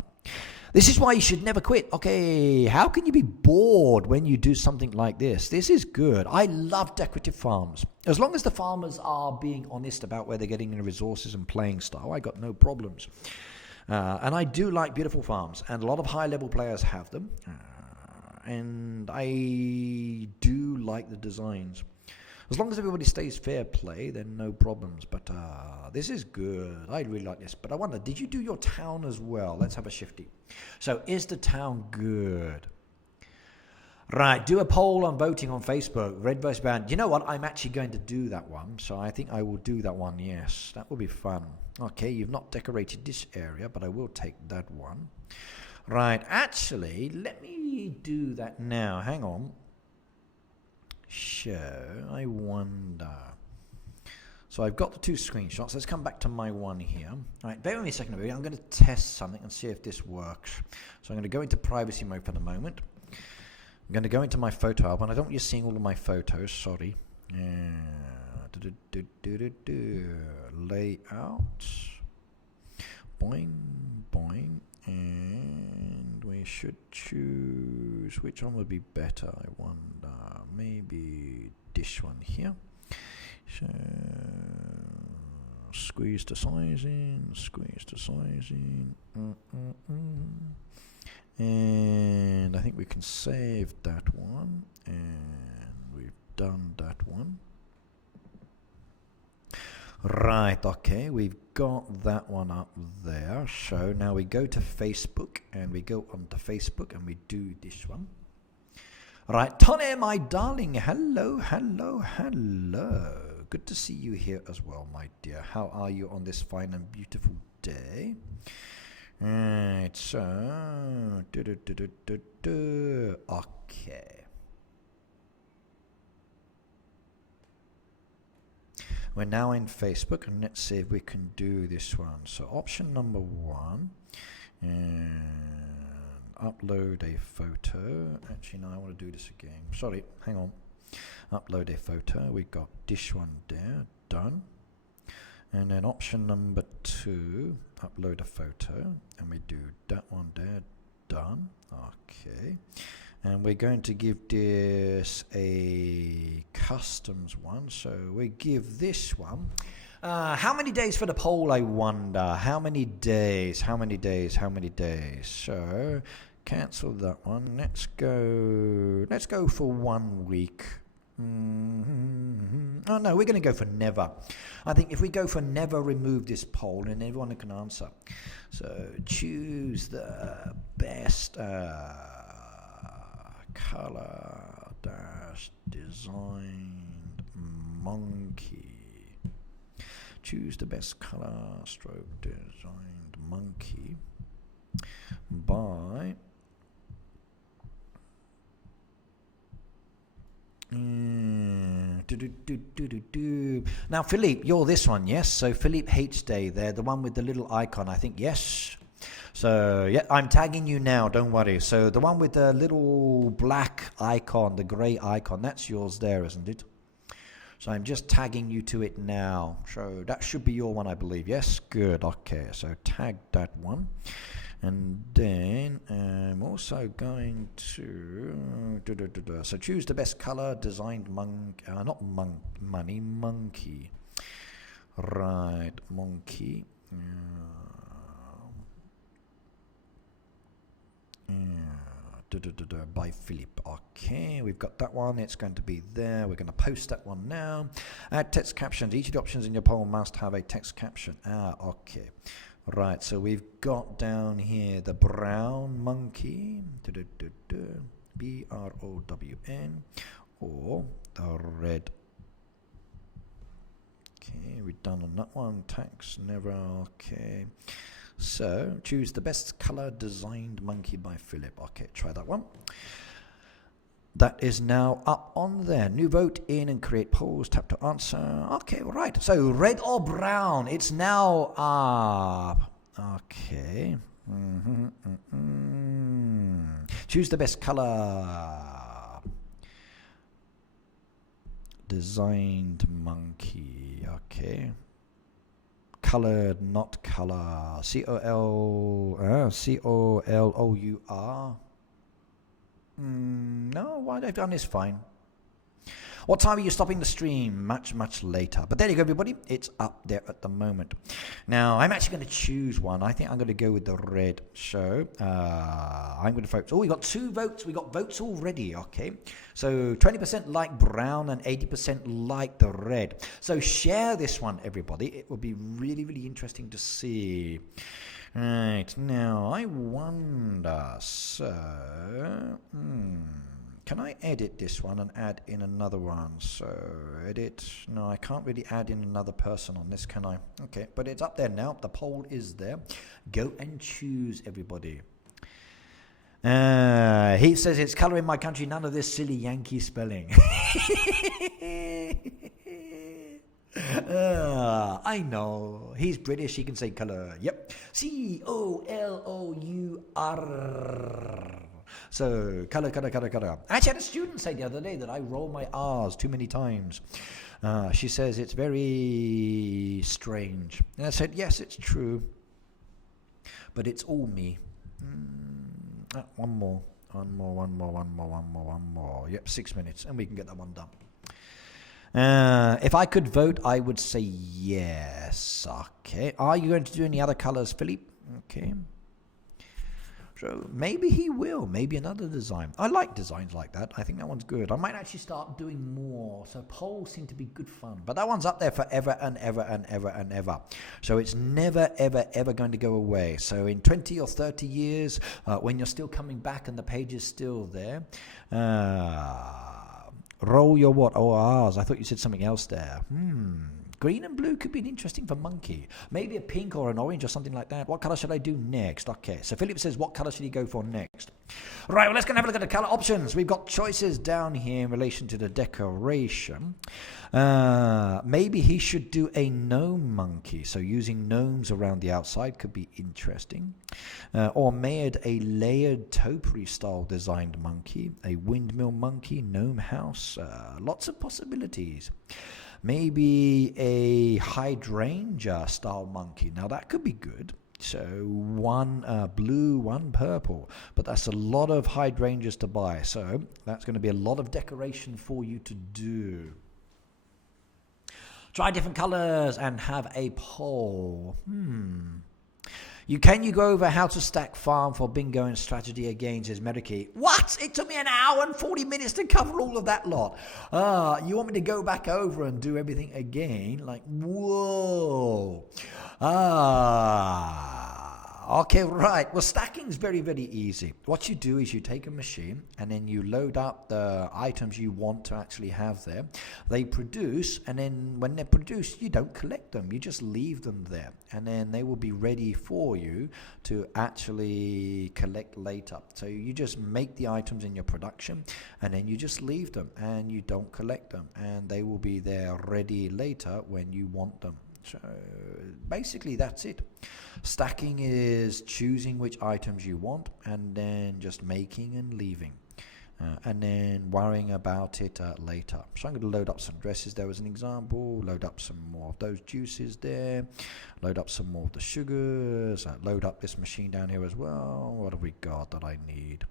This is why you should never quit. Okay, how can you be bored when you do something like this? This is good. I love decorative farms. As long as the farmers are being honest about where they're getting their resources and playing style, I got no problems. And I do like beautiful farms, and a lot of high-level players have them. And I do like the designs. As long as everybody stays fair play, then no problems. But this is good. I really like this. But I wonder, did you do your town as well? Let's have a shifty. So is the town good? Right, do a poll on voting on Facebook. Red versus brown. You know what? I'm actually going to do that one. So I think I will do that one, yes. That will be fun. Okay, you've not decorated this area, but I will take that one. Right, actually, let me do that now. Hang on. Show, I wonder. So I've got the two screenshots. Let's come back to my one here. All right, bear with me a second. I'm going to test something and see if this works. So I'm going to go into privacy mode for the moment. I'm going to go into my photo album. I don't want you seeing all of my photos. Sorry. Layout. Boing, boing. And we should choose which one would be better, I wonder. Maybe this one here. So squeeze the size in, and I think we can save that one, and we've done that one. Right, okay, we've got that one up there. So now we go to Facebook, and we go onto Facebook, and we do this one. Right, Tony, my darling, hello. Good to see you here as well, my dear. How are you on this fine and beautiful day? Right, so, okay. We're now in Facebook, and let's see if we can do this one. So option number 1, and upload a photo. Actually, no, I want to do this again. Sorry, hang on. Upload a photo. We got this one there, done. And then option number 2, upload a photo, and we do that one there, done. Okay. And we're going to give this a customs one, so we give this one. How many days for the poll, I wonder? How many days? How many days? How many days? So cancel that one. Let's go for 1 week. Oh no, we're going to go for never. I think if we go for never, remove this poll, and everyone can answer. So choose the best color dash designed monkey. Choose the best color stroke designed monkey by Now Philippe, you're this one, yes? So Philippe H Day there, the one with the little icon, I think, yes? So yeah, I'm tagging you now, don't worry. So the one with the little black icon, the grey icon, that's yours there, isn't it? So I'm just tagging you to it now. So that should be your one, I believe. Yes, good. Okay, so tag that one. And then I'm also going to so choose the best color designed monkey, monkey. Right, monkey. By Philip. Okay, we've got that one. It's going to be there. We're going to post that one now. Add text captions. Each of the options in your poll must have a text caption. Okay. Right, so we've got down here the brown monkey, BROWN, or the red. Okay, we're done on that one. Tax never. Okay. So choose the best color designed monkey by Philip. Okay, try that one. That is now up on there. New vote in and create polls. Tap to answer. Okay, right. So red or brown? It's now up. Okay. Choose the best color. Designed monkey. Okay. Colored, not color. COLOUR. No, why they've done is fine. What time are you stopping the stream? Much later. But there you go, everybody. It's up there at the moment. Now, I'm actually going to choose one. I think I'm going to go with the red. So, I'm going to vote. Oh, we got 2 votes. We got votes already. Okay. So, 20% like brown and 80% like the red. So, share this one, everybody. It will be really, really interesting to see. Right, now I wonder, so, can I edit this one and add in another one? So, edit, no, I can't really add in another person on this, can I? Okay, but it's up there now, the poll is there. Go and choose, everybody. He says it's colour in my country, none of this silly Yankee spelling. I know. He's British. He can say colour. Yep. COLOUR. So, colour. Actually, I had a student say the other day that I roll my R's too many times. She says it's very strange. And I said, yes, it's true. But it's all me. One more. Yep, 6 minutes. And we can get that one done. If I could vote, I would say yes. Okay. Are you going to do any other colors, Philippe? Okay. So maybe he will. Maybe another design. I like designs like that. I think that one's good. I might actually start doing more. So polls seem to be good fun. But that one's up there forever and ever. So it's never, ever going to go away. So in 20 or 30 years, when you're still coming back and the page is still there, roll your what? ORs. I thought you said something else there. Green and blue could be interesting for monkey. Maybe a pink or an orange or something like that. What colour should I do next? Okay, so Philip says, what colour should he go for next? Right, well, let's go and have a look at the colour options. We've got choices down here in relation to the decoration. Maybe he should do a gnome monkey. So using gnomes around the outside could be interesting. Or made a layered topiary style designed monkey. A windmill monkey, gnome house. Lots of possibilities. Maybe a hydrangea style monkey. Now that could be good. So one blue, one purple. But that's a lot of hydrangeas to buy. So that's going to be a lot of decoration for you to do. Try different colours and have a poll. Can you go over how to stack farm for bingo and strategy again, says Meriki. What? It took me an hour and 40 minutes to cover all of that lot. You want me to go back over and do everything again? Like, whoa. Okay, right. Well, stacking is very, very easy. What you do is you take a machine and then you load up the items you want to actually have there. They produce, and then when they're produced, you don't collect them. You just leave them there, and then they will be ready for you to actually collect later. So you just make the items in your production, and then you just leave them, and you don't collect them, and they will be there ready later when you want them. So basically that's it. Stacking is choosing which items you want and then just making and leaving, and then worrying about it later. So I'm going to load up some dresses there as an example, load up some more of those juices there, load up some more of the sugars, load up this machine down here as well. What have we got that I need?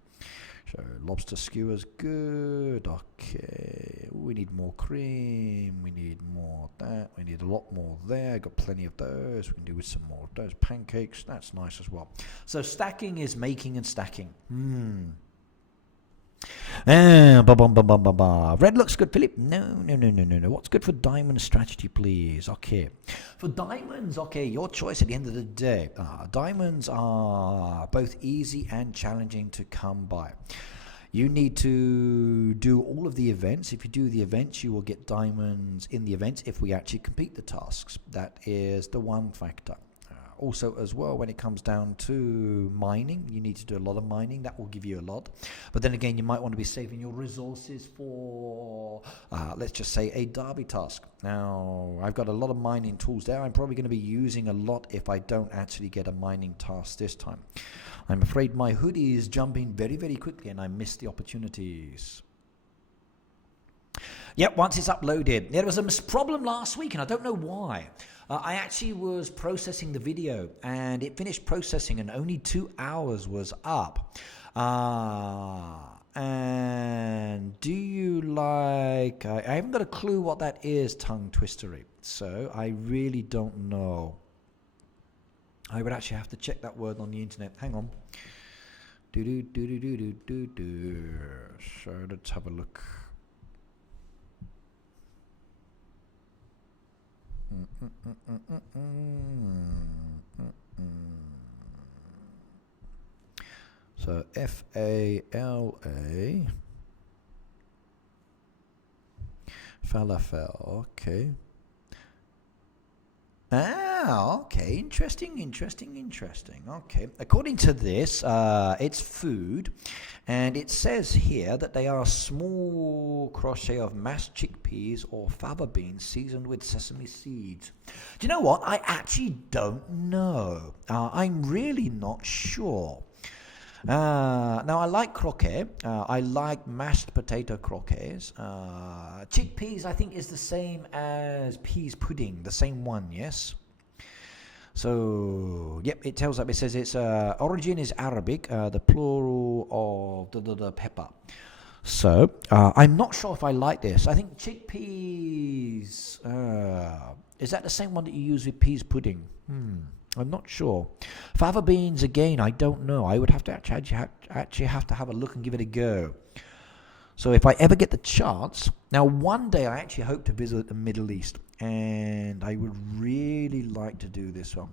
So lobster skewers, good. Okay, we need more cream, we need more of that, we need a lot more there. Got plenty of those. We can do with some more of those pancakes. That's nice as well. So stacking is making and stacking. Red looks good, Philip. No. What's good for diamond strategy, please? Okay. For diamonds, okay, your choice at the end of the day. Diamonds are both easy and challenging to come by. You need to do all of the events. If you do the events, you will get diamonds in the events if we actually complete the tasks. That is the one factor. Also as well, when it comes down to mining, you need to do a lot of mining. That will give you a lot. But then again, you might want to be saving your resources for, let's just say, a derby task. Now, I've got a lot of mining tools there. I'm probably going to be using a lot if I don't actually get a mining task this time. I'm afraid my hoodie is jumping very, very quickly and I miss the opportunities. Yep, once it's uploaded. There was a problem last week and I don't know why. I actually was processing the video and it finished processing and only 2 hours was up. And do you like... I haven't got a clue what that is, tongue twistery. So I really don't know. I would actually have to check that word on the internet. Hang on. So let's have a look. So F-A-L-A falafel, okay. Okay, interesting. Okay, according to this, it's food, and it says here that they are a small crochet of mashed chickpeas or fava beans seasoned with sesame seeds. Do you know what? I actually don't know. I'm really not sure. Now, I like croquet. I like mashed potato croquets. Chickpeas, I think, is the same as peas pudding, the same one, yes? So, yep, it tells up. It says its origin is Arabic, the plural of the pepper. So, I'm not sure if I like this. I think chickpeas, is that the same one that you use with peas pudding? I'm not sure. Fava beans, again, I don't know. I would have to actually have to have a look and give it a go. So if I ever get the chance... Now, one day I actually hope to visit the Middle East. And I would really like to do this one.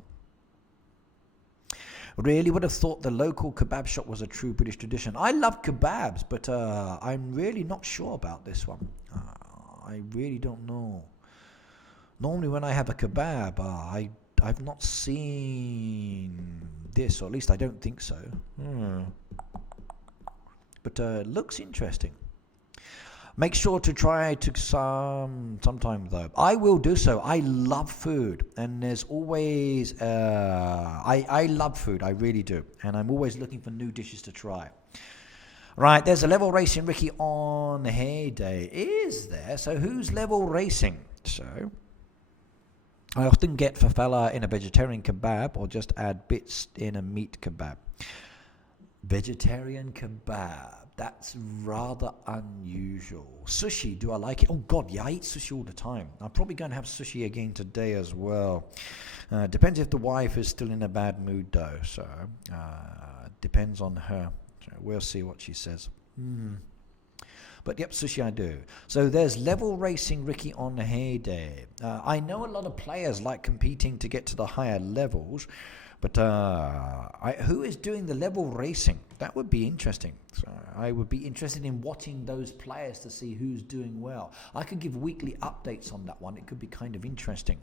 Really would have thought the local kebab shop was a true British tradition. I love kebabs, but I'm really not sure about this one. I really don't know. Normally when I have a kebab, I've not seen this, or at least I don't think so. But looks interesting. Make sure to try to sometime though. I will do so. I love food, and there's always I love food. I really do, and I'm always looking for new dishes to try. Right, there's a level racing Ricky on Heyday. Is there? So who's level racing? So I often get fafala in a vegetarian kebab, or just add bits in a meat kebab. Vegetarian kebab. That's rather unusual. Sushi, do I like it? Oh God, yeah, I eat sushi all the time. I'm probably going to have sushi again today as well. Depends if the wife is still in a bad mood though. So depends on her. So we'll see what she says. But yep, sushi I do. So there's level racing Ricky on Heyday. I know a lot of players like competing to get to the higher levels. But who is doing the level racing? That would be interesting. So I would be interested in watching those players to see who's doing well. I could give weekly updates on that one. It could be kind of interesting.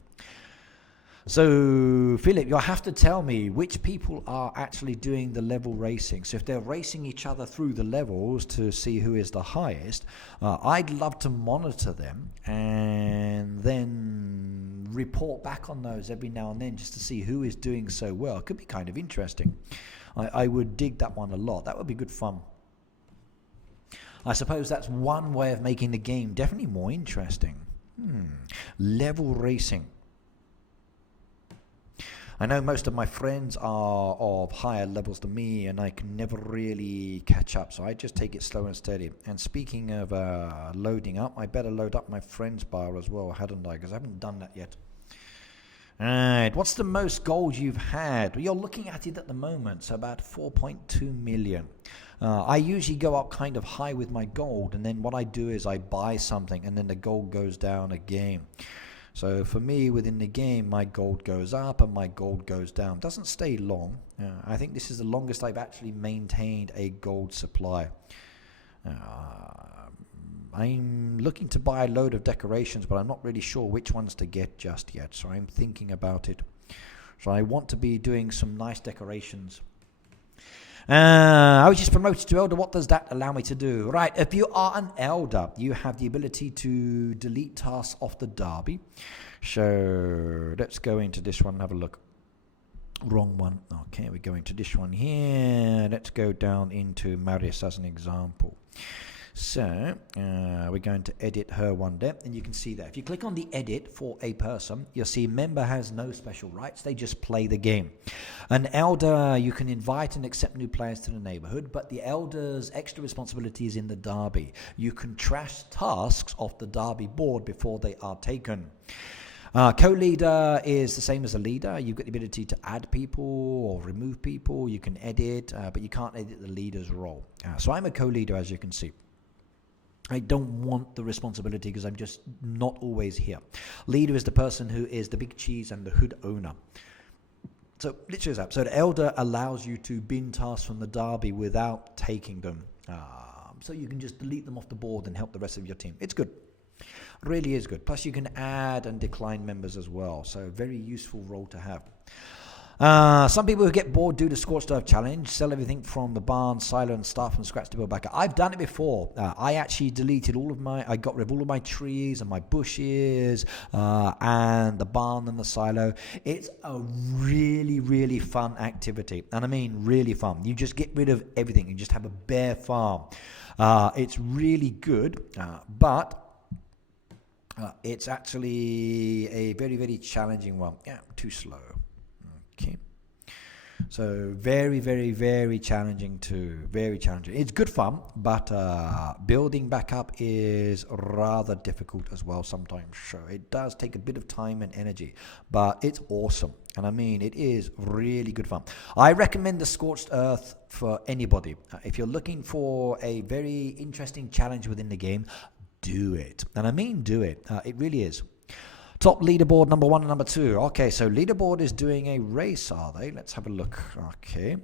So, Philip, you'll have to tell me which people are actually doing the level racing. So if they're racing each other through the levels to see who is the highest, I'd love to monitor them and then report back on those every now and then just to see who is doing so well. It could be kind of interesting. I would dig that one a lot. That would be good fun. I suppose that's one way of making the game definitely more interesting. Level racing. I know most of my friends are of higher levels than me, and I can never really catch up, so I just take it slow and steady. And speaking of loading up, I better load up my friends bar as well, hadn't I? Because I haven't done that yet. Alright, what's the most gold you've had? Well, you're looking at it at the moment, so about 4.2 million. I usually go up kind of high with my gold, and then what I do is I buy something, and then the gold goes down again. So for me, within the game, my gold goes up and my gold goes down. Doesn't stay long. I think this is the longest I've actually maintained a gold supply. I'm looking to buy a load of decorations, but I'm not really sure which ones to get just yet. So I'm thinking about it. So I want to be doing some nice decorations. I was just promoted to elder. What does that allow me to do? Right, if you are an elder, you have the ability to delete tasks off the derby. So let's go into this one and have a look. Wrong one. Okay, we're going to this one here. Let's go down into Marius as an example. So we're going to edit her one there, and you can see that if you click on the edit for a person, you'll see member has no special rights. They just play the game. An elder, you can invite and accept new players to the neighborhood, but the elder's extra responsibility is in the derby. You can trash tasks off the derby board before they are taken. Co-leader is the same as a leader. You've got the ability to add people or remove people. You can edit, but you can't edit the leader's role. So I'm a co-leader, as you can see. I don't want the responsibility because I'm just not always here. Leader is the person who is the big cheese and the hood owner. So literally is that. So the elder allows you to bin tasks from the derby without taking them. So you can just delete them off the board and help the rest of your team. It's good. Really is good. Plus you can add and decline members as well. So very useful role to have. Some people who get bored do the Scorched Earth Challenge, sell everything from the barn, silo and stuff from scratch to build back up. I've done it before. I actually deleted I got rid of all of my trees and my bushes and the barn and the silo. It's a really, really fun activity. And I mean really fun. You just get rid of everything. You just have a bare farm. It's really good, but it's actually a very, very challenging one. Yeah, too slow. Okay, so very, very, very challenging too. Very challenging. It's good fun, but building back up is rather difficult as well sometimes. So it does take a bit of time and energy, but it's awesome. And I mean, it is really good fun. I recommend the Scorched Earth for anybody. If you're looking for a very interesting challenge within the game, do it. And I mean do it. It really is. Top leaderboard number 1 and number 2. Okay, so leaderboard is doing a race, are they? Let's have a look. Okay.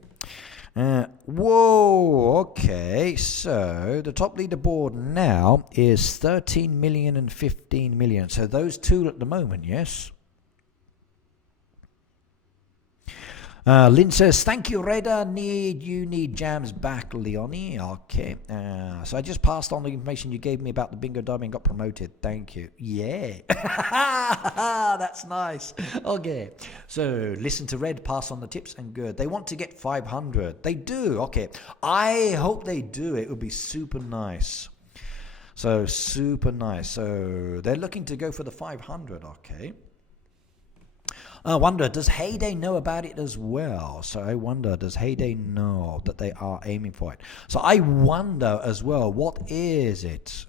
Whoa, okay. Okay, so the top leaderboard now is 13 million and 15 million. So those two at the moment, yes. Lynn says, thank you, Reda. You need jams back, Leonie. Okay. So I just passed on the information you gave me about the bingo derby and got promoted. Thank you. Yeah. That's nice. Okay. So listen to Red, pass on the tips, and good. They want to get 500. They do. Okay. I hope they do. It would be super nice. So super nice. So they're looking to go for the 500. Okay. I wonder, does Heyday know about it as well? So I wonder, does Heyday know that they are aiming for it? So I wonder as well, what is it?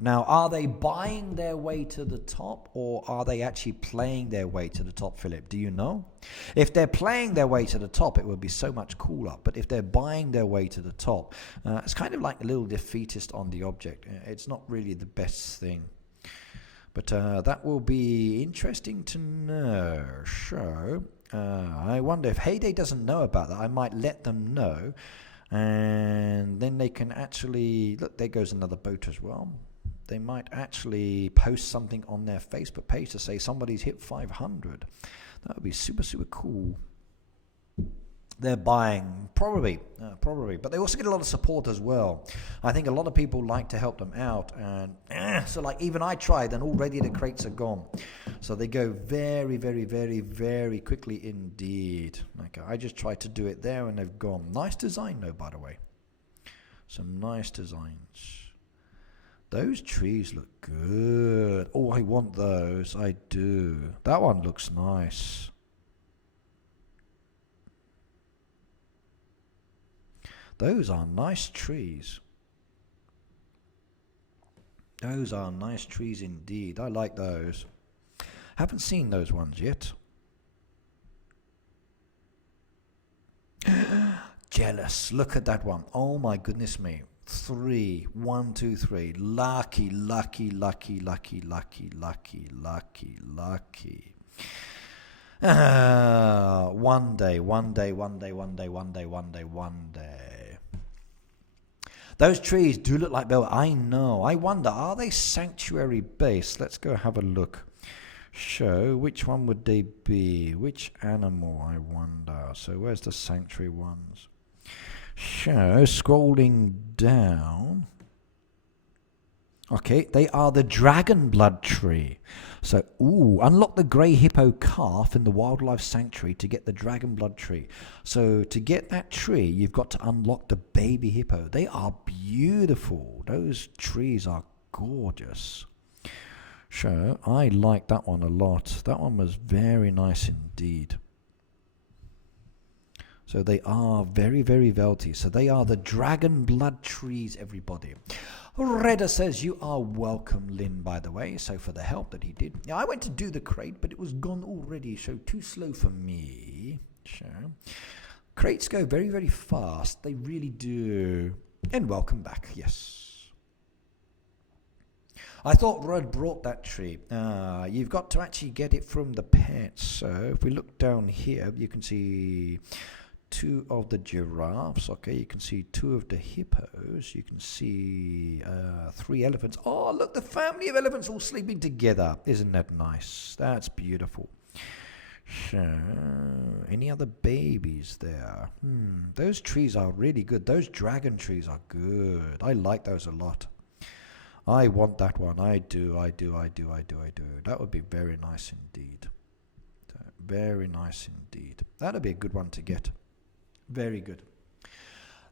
Now, are they buying their way to the top, or are they actually playing their way to the top, Philip? Do you know? If they're playing their way to the top, it would be so much cooler. But if they're buying their way to the top, it's kind of like a little defeatist on the object. It's not really the best thing. But that will be interesting to know. So I wonder if Heyday doesn't know about that. I might let them know, and then they can actually look. There goes another boat as well. They might actually post something on their Facebook page to say somebody's hit 500. That would be super, super cool. They're buying, probably, but they also get a lot of support as well. I think a lot of people like to help them out, and so like even I tried, and already the crates are gone. So they go very, very, very, very quickly indeed. Okay, I just tried to do it there, and they've gone. Nice design, though, by the way. Some nice designs. Those trees look good. Oh, I want those. I do. That one looks nice. Those are nice trees. Those are nice trees indeed. I like those. Haven't seen those ones yet. Jealous. Look at that one. Oh my goodness me. 3. 1, 2, 3. Lucky, lucky, lucky, lucky, lucky, lucky, lucky, lucky. One day. Those trees do look like velvet. I know. I wonder, are they sanctuary based? Let's go have a look. Show, which one would they be? Which animal, I wonder? So where's the sanctuary ones? Show, scrolling down. Okay, they are the dragon blood tree. So, unlock the grey hippo calf in the wildlife sanctuary to get the dragon blood tree. So, to get that tree, you've got to unlock the baby hippo. They are beautiful. Those trees are gorgeous. So, I like that one a lot. That one was very nice indeed. So they are very, very velvety. So they are the dragon blood trees, everybody. Reda says, you are welcome, Lynn, by the way. So for the help that he did. Yeah, I went to do the crate, but it was gone already. So too slow for me. So crates go very, very fast. They really do. And welcome back. Yes. I thought Rod brought that tree. You've got to actually get it from the pets. So if we look down here, you can see 2 of the giraffes. Okay, you can see 2 of the hippos. You can see 3 elephants. Oh, look, the family of elephants all sleeping together. Isn't that nice? That's beautiful. So, any other babies there? Those trees are really good. Those dragon trees are good. I like those a lot. I want that one. I do. That would be very nice indeed. Very nice indeed. That would be a good one to get. Very good.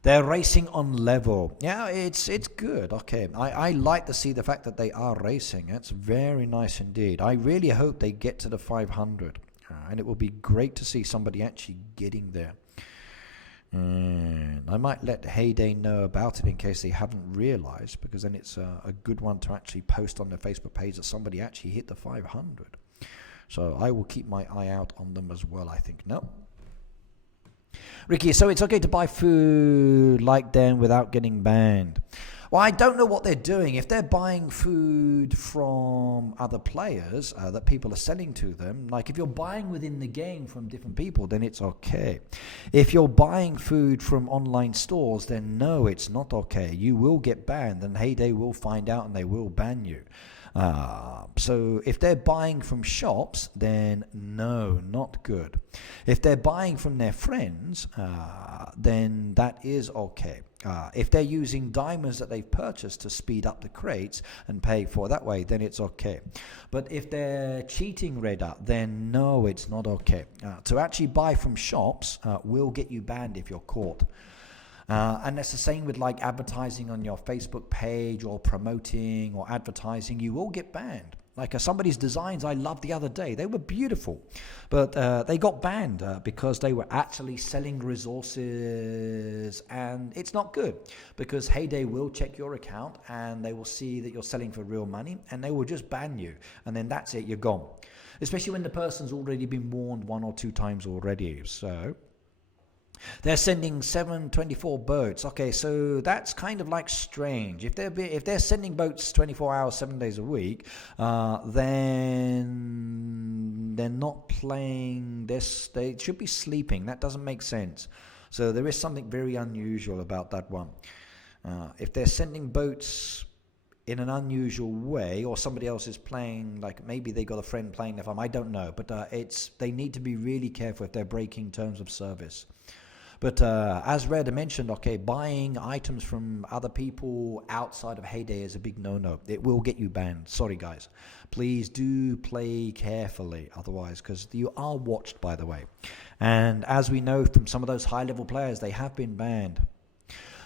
They're racing on level. Yeah, it's good. Okay. I like to see the fact that they are racing. It's very nice indeed. I really hope they get to the 500. And it will be great to see somebody actually getting there. And I might let Heyday know about it in case they haven't realized, because then it's a good one to actually post on their Facebook page that somebody actually hit the 500. So I will keep my eye out on them as well, I think. No? Ricky, so it's okay to buy food like them without getting banned. Well, I don't know what they're doing. If they're buying food from other players that people are selling to them, like if you're buying within the game from different people, then it's okay. If you're buying food from online stores, then no, it's not okay. You will get banned, and Heyday will find out and they will ban you. So if they're buying from shops, then no, not good. If they're buying from their friends, then that is okay. If they're using diamonds that they've purchased to speed up the crates and pay for that way, then it's okay. But if they're cheating Redder, then no, it's not okay. To actually buy from shops will get you banned if you're caught. And that's the same with like advertising on your Facebook page or promoting or advertising. You will get banned. Like somebody's designs I loved the other day, they were beautiful, but they got banned because they were actually selling resources, and it's not good because Heyday will check your account and they will see that you're selling for real money and they will just ban you, and then that's it, you're gone. Especially when the person's already been warned 1 or 2 times already. So they're sending 724 boats. Okay, so that's kind of like strange. If they're sending boats 24 hours, 7 days a week, then they're not playing. They should be sleeping. That doesn't make sense. So there is something very unusual about that one. If they're sending boats in an unusual way, or somebody else is playing, like maybe they got a friend playing their farm, I don't know. But they need to be really careful if they're breaking terms of service. But as Red mentioned, okay, buying items from other people outside of Heyday is a big no-no. It will get you banned. Sorry, guys. Please do play carefully otherwise, because you are watched, by the way. And as we know from some of those high-level players, they have been banned.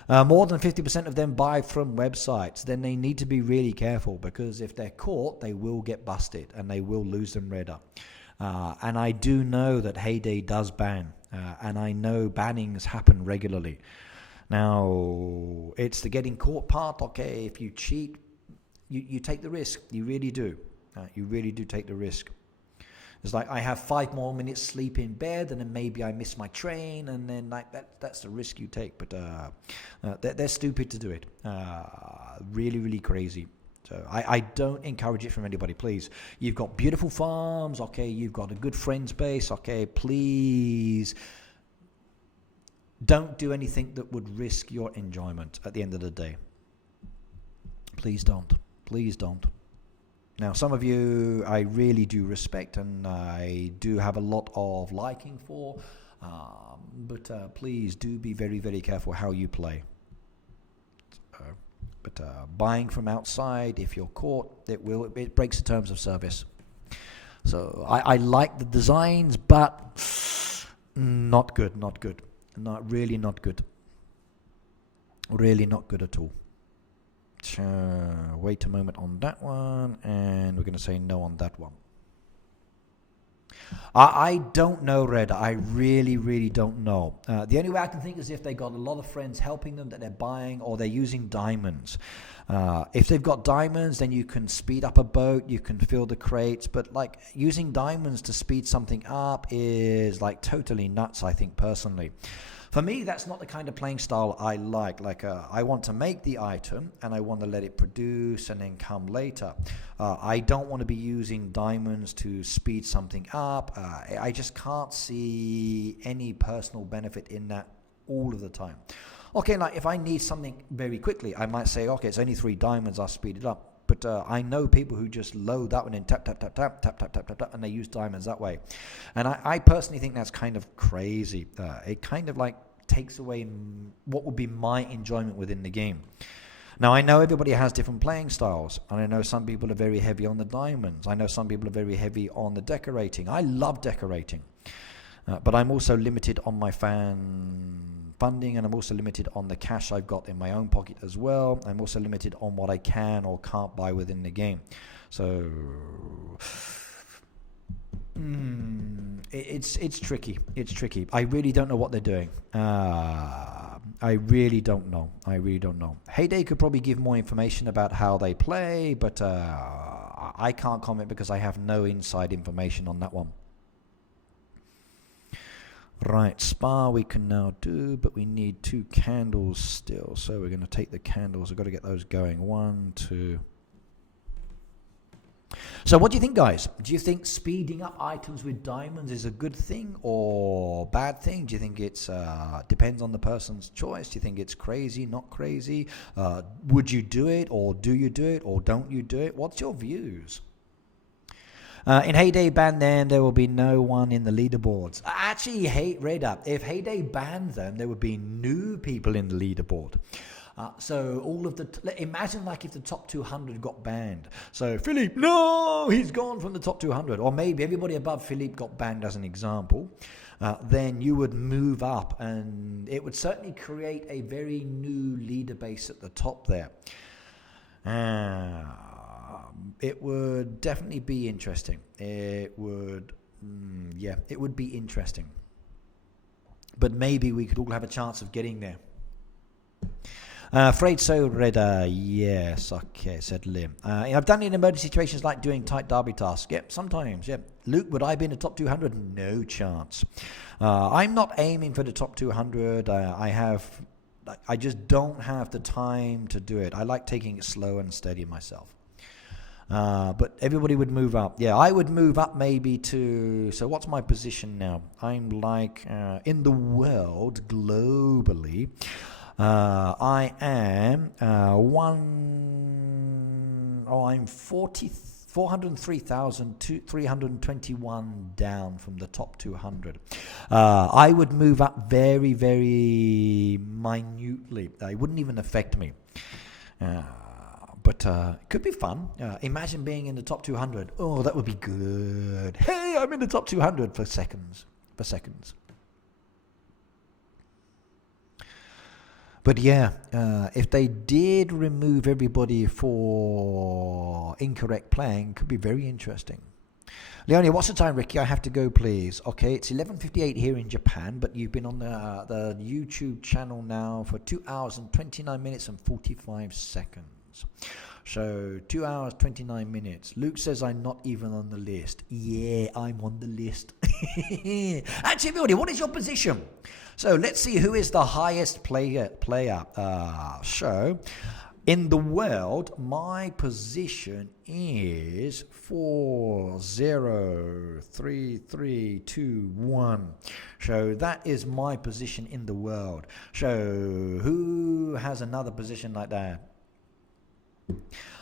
More than 50% of them buy from websites. Then they need to be really careful, because if they're caught, they will get busted and they will lose them redder. And I do know that Heyday does ban. And I know bannings happen regularly. Now, it's the getting caught part. Okay, if you cheat, you take the risk. You really do. You really do take the risk. It's like I have 5 more minutes sleep in bed, and then maybe I miss my train, and then like that's the risk you take. But they're stupid to do it. Really, really crazy. So I don't encourage it from anybody, please. You've got beautiful farms, okay, you've got a good friends base, okay, please don't do anything that would risk your enjoyment at the end of the day. Please don't. Please don't. Now, some of you I really do respect and I do have a lot of liking for, but please do be very, very careful how you play. But buying from outside, if you're caught, it breaks the terms of service. So I like the designs, but not good. Really not good. Really not good at all. Wait a moment on that one, and we're going to say no on that one. I don't know, Red. I really, really don't know. The only way I can think is if they got a lot of friends helping them that they're buying, or they're using diamonds. If they've got diamonds, then you can speed up a boat, you can fill the crates. But like using diamonds to speed something up is like totally nuts, I think, personally. For me, that's not the kind of playing style I like. Like, I want to make the item, and I want to let it produce and then come later. I don't want to be using diamonds to speed something up. I just can't see any personal benefit in that all of the time. Okay, like if I need something very quickly, I might say, okay, it's only 3 diamonds, I'll speed it up. But I know people who just load that one and tap, and they use diamonds that way. And I personally think that's kind of crazy. It kind of like takes away what would be my enjoyment within the game. Now, I know everybody has different playing styles, and I know some people are very heavy on the diamonds. I know some people are very heavy on the decorating. I love decorating, but I'm also limited on my fan funding, and I'm also limited on the cash I've got in my own pocket as well. I'm also limited on what I can or can't buy within the game. So it's tricky. It's tricky. I really don't know what they're doing. I really don't know. Heyday could probably give more information about how they play, but I can't comment because I have no inside information on that one. Right, spa we can now do, but we need 2 candles still. So we're going to take the candles. I've got to get those going. 1, 2. So what do you think, guys? Do you think speeding up items with diamonds is a good thing or bad thing? Do you think it's depends on the person's choice? Do you think it's crazy, not crazy? Would you do it, or do you do it, or don't you do it? What's your views? In Heyday ban them, there will be no one in the leaderboards. I actually hate Red Up. If Heyday banned them, there would be new people in the leaderboard. So all of the imagine like if the top 200 got banned. So Philippe, no, he's gone from the top 200, or maybe everybody above Philippe got banned as an example. Then you would move up, and it would certainly create a very new leader base at the top there. It would definitely be interesting. It would, it would be interesting. But maybe we could all have a chance of getting there. Afraid so, Redder. Yes, okay, said Lim. I've done it in emergency situations like doing tight derby tasks. Yep, sometimes, yep. Luke, would I be in the top 200? No chance. I'm not aiming for the top 200. I just don't have the time to do it. I like taking it slow and steady myself. But everybody would move up. Yeah, I would move up maybe to... So what's my position now? I'm like, in the world, globally... I am I'm 403,321 down from the top 200. I would move up very, very minutely. It wouldn't even affect me. But it could be fun. Imagine being in the top 200. Oh, that would be good. Hey, I'm in the top 200 for seconds. But yeah, if they did remove everybody for incorrect playing, could be very interesting. Leonie, what's the time, Ricky? I have to go, please. Okay, it's 11:58 here in Japan, but you've been on the YouTube channel now for 2 hours and 29 minutes and 45 seconds. So 2 hours, 29 minutes. Luke says I'm not even on the list. Yeah, I'm on the list. Actually, everybody, what is your position? So let's see who is the highest player. So in the world, my position is 403321. So that is my position in the world. So who has another position like that?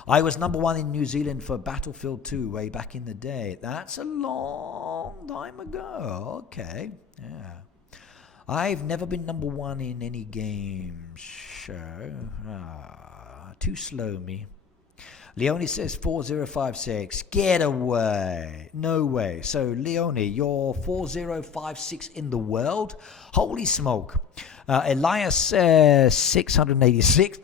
I was number 1 in New Zealand for Battlefield 2 way back in the day. That's a long time ago. Okay, yeah. I've never been number 1 in any game show. Too slow, me. Leonie says 4056. Get away. No way. So, Leonie, you're 4056 in the world? Holy smoke. Elias says 686.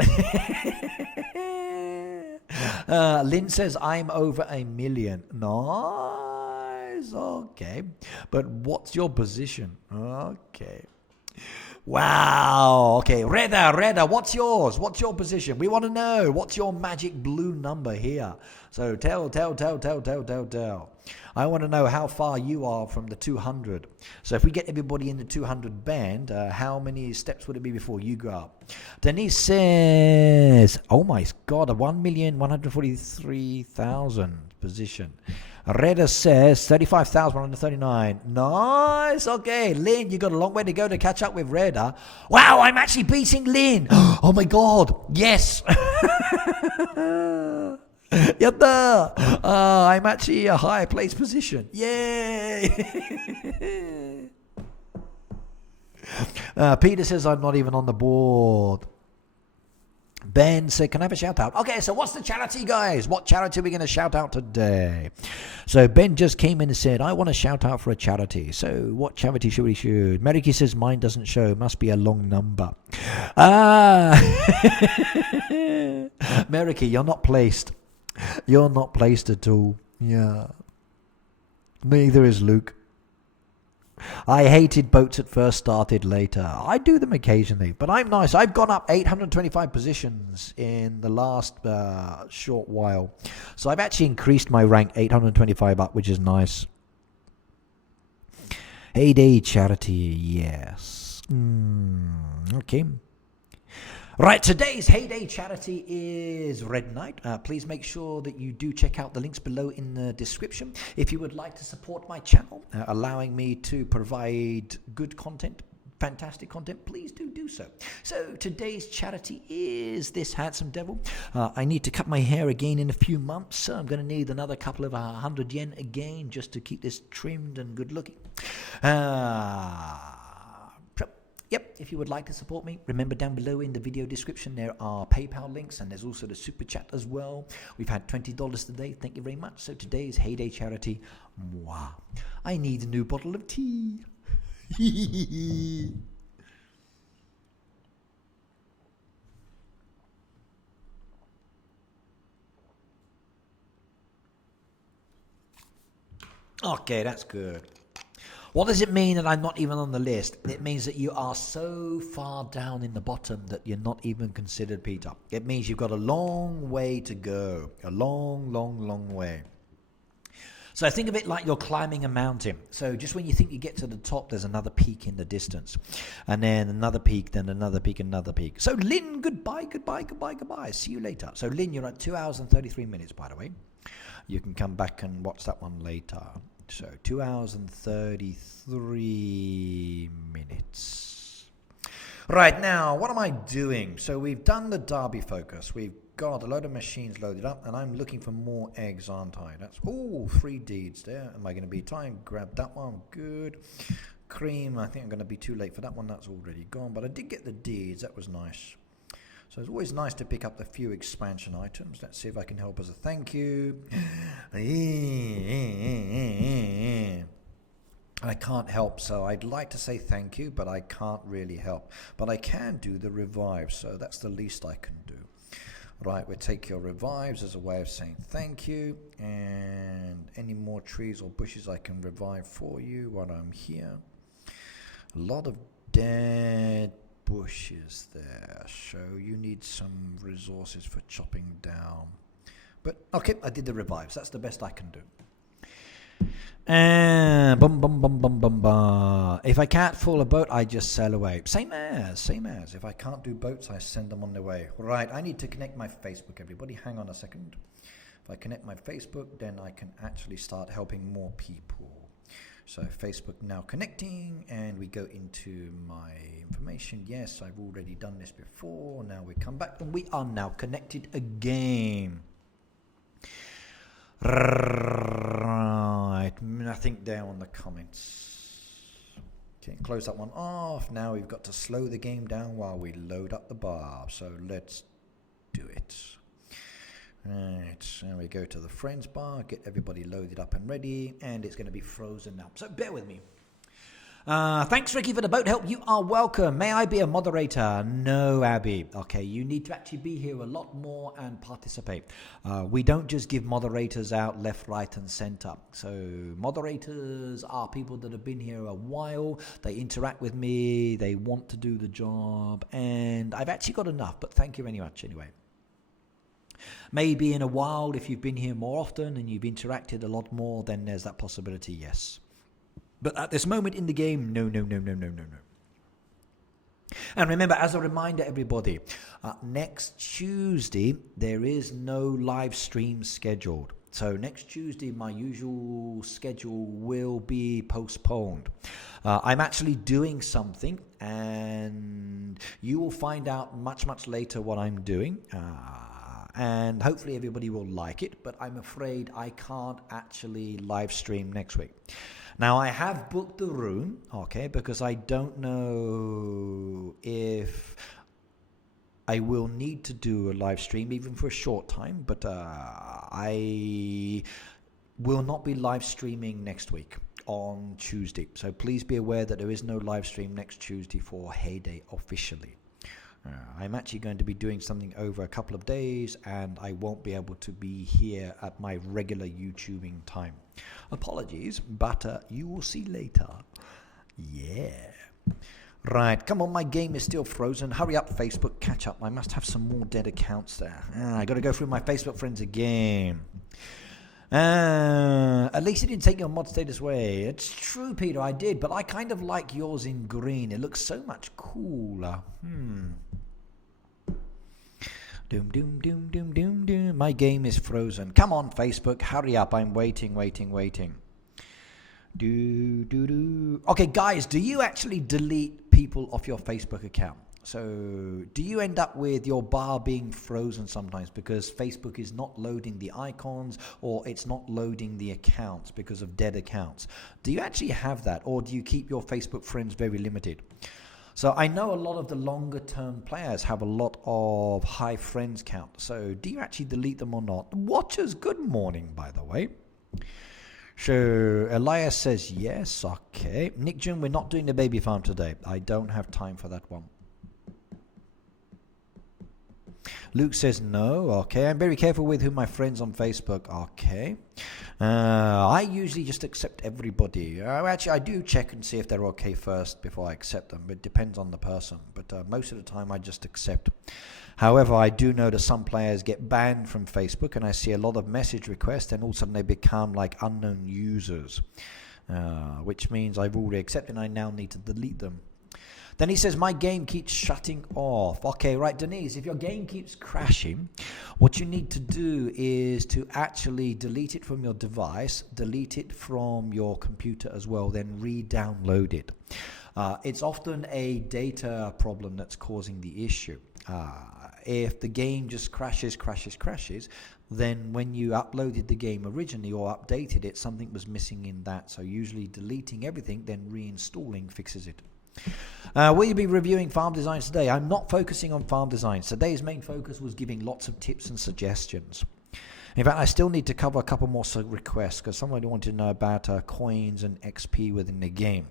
Lynn says I'm over 1 million. Nice. Okay. But what's your position? Okay. Wow. Okay. Reda, what's yours? What's your position? We want to know. What's your magic blue number here? So tell. I want to know how far you are from the 200. So if we get everybody in the 200 band, how many steps would it be before you go up? Denise says, oh my God, a 1,143,000 position. Reda says 35,139. Nice. Okay, Lynn, you got a long way to go to catch up with Reda. Wow, I'm actually beating Lynn. Oh my God. Yes. Yatta. I'm actually a higher place position. Yay. Peter says I'm not even on the board. Ben said, can I have a shout out? Okay, so what's the charity, guys? What charity are we going to shout out today? So Ben just came in and said, I want to shout out for a charity. So what charity should we shoot? Meriki says, mine doesn't show. Must be a long number. Meriki, you're not placed. You're not placed at all. Yeah. Neither is Luke. I hated boats at first, started later. I do them occasionally, but I'm nice. I've gone up 825 positions in the last short while. So I've actually increased my rank 825 up, which is nice. Heyday charity, yes. Okay. Right, today's Heyday charity is Red Knight. Please make sure that you do check out the links below in the description. If you would like to support my channel, allowing me to provide good content, fantastic content, please do so. So today's charity is this handsome devil. I need to cut my hair again in a few months, so I'm going to need another couple of 100 yen again just to keep this trimmed and good looking. Yep, if you would like to support me, remember down below in the video description there are PayPal links, and there's also the Super Chat as well. We've had $20 today, thank you very much. So today's Heyday charity, moi. I need a new bottle of tea. Okay, that's good. What does it mean that I'm not even on the list? It means that you are so far down in the bottom that you're not even considered Peter. It means you've got a long way to go. A long way. So think of it like you're climbing a mountain. So just when you think you get to the top, there's another peak in the distance. And then another peak, then another peak, another peak. So Lynn, goodbye. See you later. So Lynn, you're at 2 hours and 33 minutes, by the way. You can come back and watch that one later. So 2 hours and 33 minutes. Right, now, what am I doing? So we've done the Derby focus. We've got a load of machines loaded up, and I'm looking for more eggs, aren't I? That's, 3 deeds there. Am I going to be time? Grab that one. Good. Cream, I think I'm going to be too late for that one. That's already gone. But I did get the deeds. That was nice. So it's always nice to pick up the few expansion items. Let's see if I can help as a thank you. I can't help, so I'd like to say thank you, but I can't really help. But I can do the revives, so that's the least I can do. Right, we'll take your revives as a way of saying thank you. And any more trees or bushes I can revive for you while I'm here. A lot of dead bushes there, so you need some resources for chopping down. But okay, I did the revives. That's the best I can do. And if I can't fall a boat, I just sail away. Same as. If I can't do boats, I send them on their way. Right, I need to connect my Facebook, everybody. Hang on a second. If I connect my Facebook, then I can actually start helping more people. So Facebook now connecting, and we go into my information. Yes, I've already done this before. Now we come back, and we are now connected again. Right, nothing there on the comments. Okay, close that one off. Now we've got to slow the game down while we load up the bar. So let's do it. Right, so we go to the friends bar, get everybody loaded up and ready, and it's going to be frozen now. So bear with me. Thanks, Ricky, for the boat help. You are welcome. May I be a moderator? No, Abby. Okay, you need to actually be here a lot more and participate. We don't just give moderators out left, right, and center. So moderators are people that have been here a while. They interact with me. They want to do the job. And I've actually got enough, but thank you very much anyway. Maybe in a while, if you've been here more often and you've interacted a lot more, then there's that possibility, yes. But at this moment in the game, no. And remember, as a reminder, everybody, next Tuesday, there is no live stream scheduled. So next Tuesday, my usual schedule will be postponed. I'm actually doing something, and you will find out much later what I'm doing. And hopefully everybody will like it, but I'm afraid I can't actually live stream next week. Now, I have booked the room, okay, because I don't know if I will need to do a live stream, even for a short time, but I will not be live streaming next week on Tuesday. So please be aware that there is no live stream next Tuesday for Heyday officially. I'm actually going to be doing something over a couple of days, and I won't be able to be here at my regular YouTubing time. Apologies, but you will see later. Yeah. Right, come on, my game is still frozen. Hurry up, Facebook, catch up. I must have some more dead accounts there. I got to go through my Facebook friends again. At least you didn't take your mod status away. It's true, Peter, I did, but I kind of like yours in green. It looks so much cooler. Doom, doom, doom, doom, doom, doom. My game is frozen. Come on, Facebook, hurry up. I'm waiting. Okay, guys, do you actually delete people off your Facebook account? So do you end up with your bar being frozen sometimes because Facebook is not loading the icons or it's not loading the accounts because of dead accounts? Do you actually have that, or do you keep your Facebook friends very limited? So I know a lot of the longer term players have a lot of high friends count. So do you actually delete them or not? Watchers, good morning, by the way. So Elias says yes. Okay. Nick June, we're not doing the baby farm today. I don't have time for that one. Luke says no. Okay. I'm very careful with who my friends on Facebook. Okay. I usually just accept everybody. Actually, I do check and see if they're okay first before I accept them. It depends on the person. But most of the time, I just accept. However, I do know that some players get banned from Facebook, and I see a lot of message requests, and all of a sudden they become like unknown users, which means I've already accepted and I now need to delete them. Then he says, my game keeps shutting off. Okay, right, Denise, if your game keeps crashing, what you need to do is to actually delete it from your device, delete it from your computer as well, then re-download it. It's often a data problem that's causing the issue. If the game just crashes, then when you uploaded the game originally or updated it, something was missing in that. So usually deleting everything, then reinstalling fixes it. Will you be reviewing farm designs today? I'm not focusing on farm designs. Today's main focus was giving lots of tips and suggestions. In fact, I still need to cover a couple more requests because somebody wanted to know about coins and XP within the game.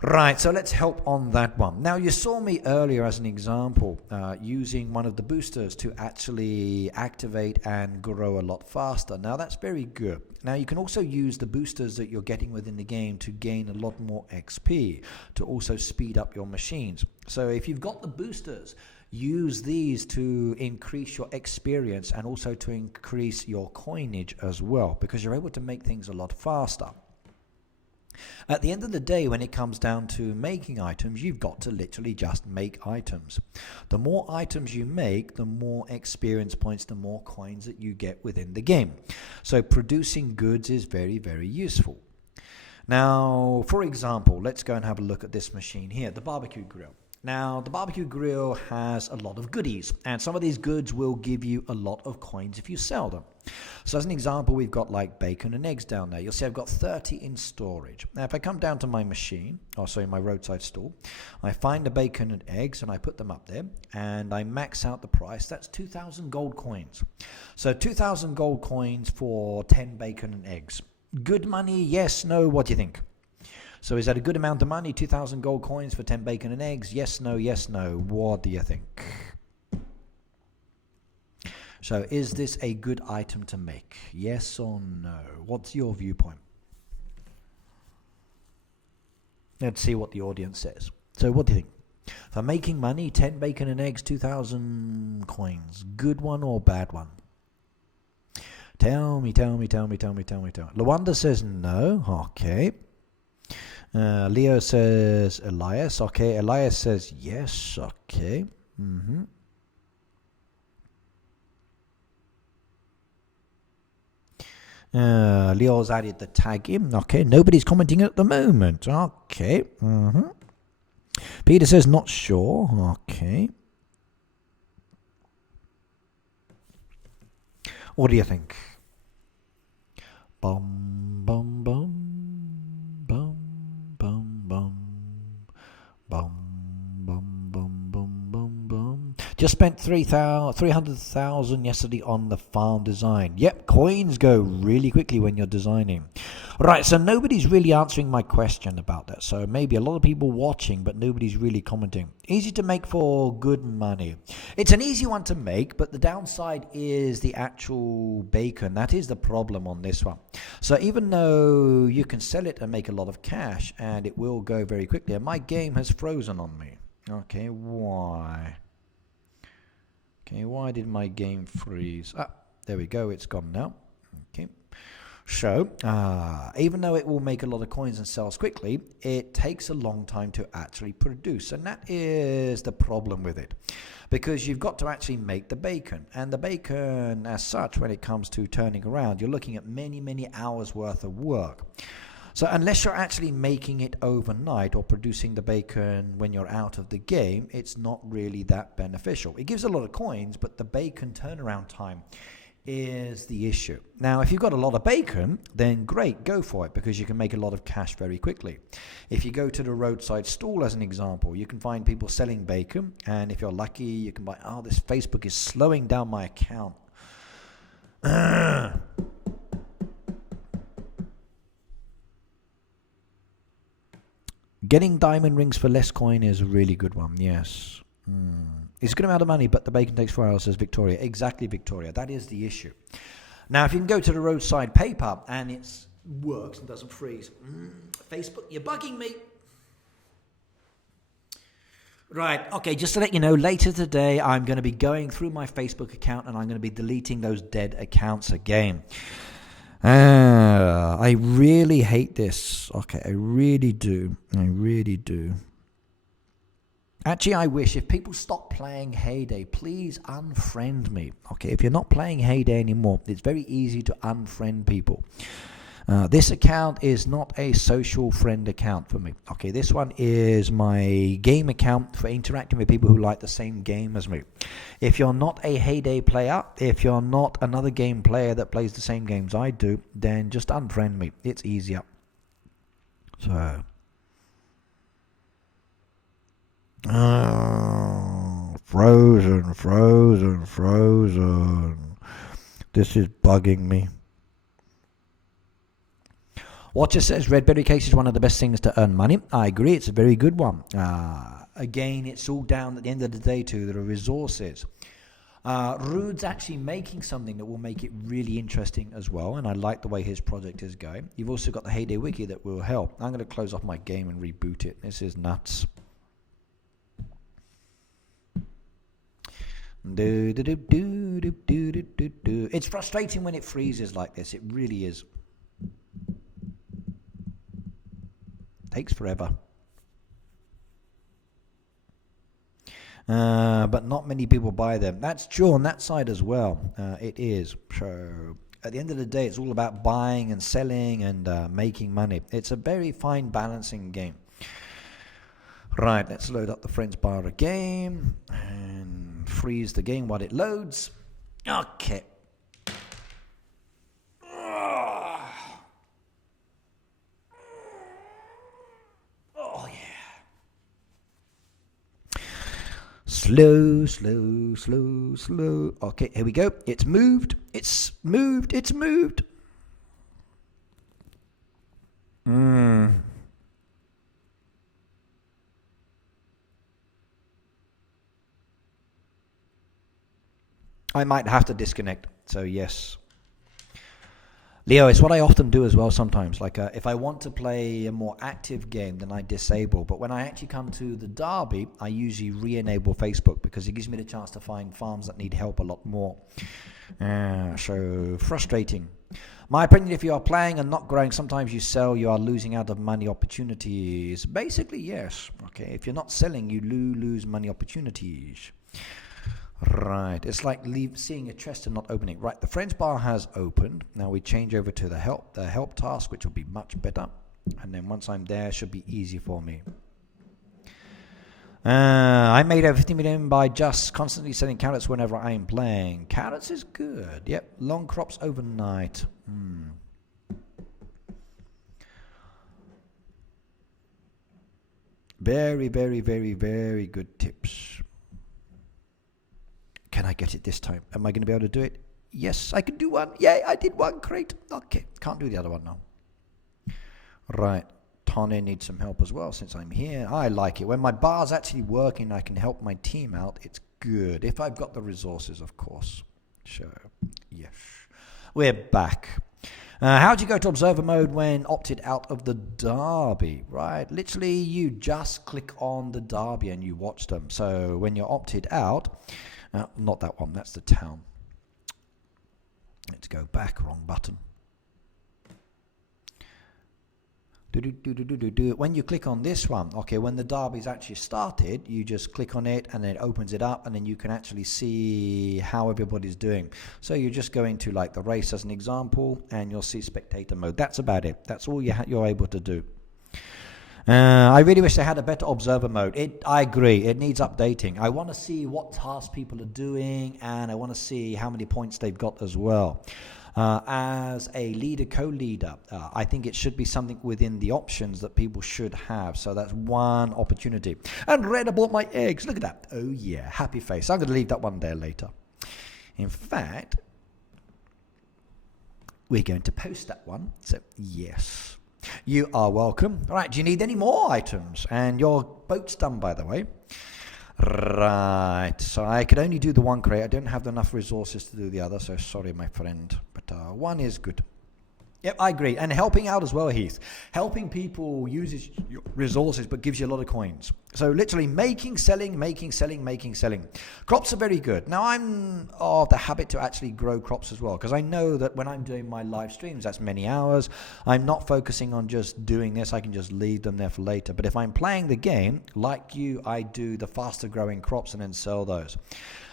Right, so let's help on that one. Now, you saw me earlier as an example using one of the boosters to actually activate and grow a lot faster. Now, that's very good. Now, you can also use the boosters that you're getting within the game to gain a lot more XP, to also speed up your machines. So if you've got the boosters, use these to increase your experience and also to increase your coinage as well, because you're able to make things a lot faster. At the end of the day, when it comes down to making items, you've got to literally just make items. The more items you make, the more experience points, the more coins that you get within the game. So producing goods is very, very useful. Now, for example, let's go and have a look at this machine here, the barbecue grill. Now, the barbecue grill has a lot of goodies, and some of these goods will give you a lot of coins if you sell them. So as an example, we've got like bacon and eggs down there. You'll see I've got 30 in storage. Now, if I come down to my machine, my roadside stall, I find the bacon and eggs and I put them up there and I max out the price. That's 2,000 gold coins. So 2,000 gold coins for 10 bacon and eggs. Good money? Yes, no, what do you think? So is that a good amount of money? 2,000 gold coins for 10 bacon and eggs? Yes, no, yes, no. What do you think? So is this a good item to make? Yes or no? What's your viewpoint? Let's see what the audience says. So what do you think? For making money, 10 bacon and eggs, 2,000 coins. Good one or bad one? Tell me. Luanda says no. Okay. Leo says Elias. Okay. Elias says yes. Okay. Leo's added the tag in. Okay. Nobody's commenting at the moment. Okay. Peter says not sure. Okay. What do you think? Bum bum bum bum bum bum bum bum bum bum bum bum. Just spent 300,000 yesterday on the farm design. Yep, coins go really quickly when you're designing. Right, so nobody's really answering my question about that. So maybe a lot of people watching, but nobody's really commenting. Easy to make for good money. It's an easy one to make, but the downside is the actual bacon. That is the problem on this one. So even though you can sell it and make a lot of cash, and it will go very quickly, and my game has frozen on me. Okay, why? Okay, why did my game freeze? Ah, there we go, it's gone now. Okay. So, even though it will make a lot of coins and sells quickly, it takes a long time to actually produce. And that is the problem with it. Because you've got to actually make the bacon. And the bacon, as such, when it comes to turning around, you're looking at many, many hours worth of work. So unless you're actually making it overnight or producing the bacon when you're out of the game, it's not really that beneficial. It gives a lot of coins, but the bacon turnaround time is the issue. Now, if you've got a lot of bacon, then great, go for it, because you can make a lot of cash very quickly. If you go to the roadside stall, as an example, you can find people selling bacon, and if you're lucky, you can buy, oh, this Facebook is slowing down my account. Getting diamond rings for less coin is a really good one, yes. It's a good amount of money, but the bacon takes 4 hours, says Victoria. Exactly, Victoria. That is the issue. Now, if you can go to the roadside paper and it works and doesn't freeze. Facebook, you're bugging me. Right, okay, just to let you know, later today I'm going to be going through my Facebook account and I'm going to be deleting those dead accounts again. I really hate this. Okay, I really do. I really do. Actually, I wish if people stop playing Heyday, please unfriend me. Okay, if you're not playing Heyday anymore, it's very easy to unfriend people. This account is not a social friend account for me. Okay, this one is my game account for interacting with people who like the same game as me. If you're not a Heyday player, if you're not another game player that plays the same games I do, then just unfriend me. It's easier. So... frozen. This is bugging me. Watcher says Redberry case is one of the best things to earn money. I agree, it's a very good one. Again, it's all down at the end of the day to the resources. Rude's actually making something that will make it really interesting as well, and I like the way his project is going. You've also got the Heyday Wiki that will help. I'm going to close off my game and reboot it. This is nuts. It's frustrating when it freezes like this. It really is. Takes forever. But not many people buy them. That's true on that side as well. It is. So at the end of the day, it's all about buying and selling and making money. It's a very fine balancing game. Right, let's load up the friends bar again and freeze the game while it loads. Okay. Oh yeah. Slow. Okay, here we go. It's moved. I might have to disconnect, so yes. Leo, it's what I often do as well sometimes. Like if I want to play a more active game, then I disable. But when I actually come to the derby, I usually re-enable Facebook because it gives me the chance to find farms that need help a lot more. So frustrating. My opinion, if you are playing and not growing, sometimes you sell, you are losing out of money opportunities. Basically, yes. Okay, if you're not selling, you lose money opportunities. Right, it's like seeing a chest and not opening. Right, the friends bar has opened. Now we change over to the help task, which will be much better. And then once I'm there, it should be easy for me. I made over 50 million by just constantly selling carrots whenever I am playing. Carrots is good. Yep, long crops overnight. Very, very, very, very good tips. Can I get it this time? Am I going to be able to do it? Yes, I can do one. Yay, I did one. Great. Okay, can't do the other one now. Right. Tane needs some help as well since I'm here. I like it. When my bar's actually working, I can help my team out. It's good. If I've got the resources, of course. Sure. Yes. We're back. How do you go to observer mode when opted out of the derby? Right. Literally, you just click on the derby and you watch them. So when you're opted out... not that one, that's the town. Let's go back, wrong button. When you click on this one, okay, when the derby's actually started, you just click on it and then it opens it up, and then you can actually see how everybody's doing. So you're just going to like the race as an example, and you'll see spectator mode. That's about it. That's all you're able to do. I really wish they had a better observer mode. I agree, it needs updating. I want to see what tasks people are doing, and I want to see how many points they've got as well. As a leader, co-leader, I think it should be something within the options that people should have. So that's one opportunity. And Red, I bought my eggs. Look at that. Oh yeah, happy face. I'm going to leave that one there later. In fact, we're going to post that one. So yes. You are welcome. All right, do you need any more items? And your boat's done, by the way. Right, so I could only do the one crate. I don't have enough resources to do the other, so sorry, my friend. But one is good. Yep, I agree. And helping out as well, Heath. Helping people uses your resources but gives you a lot of coins. So literally making, selling. Crops are very good. Now I'm of the habit to actually grow crops as well, because I know that when I'm doing my live streams, that's many hours. I'm not focusing on just doing this. I can just leave them there for later. But if I'm playing the game, like you, I do the faster growing crops and then sell those.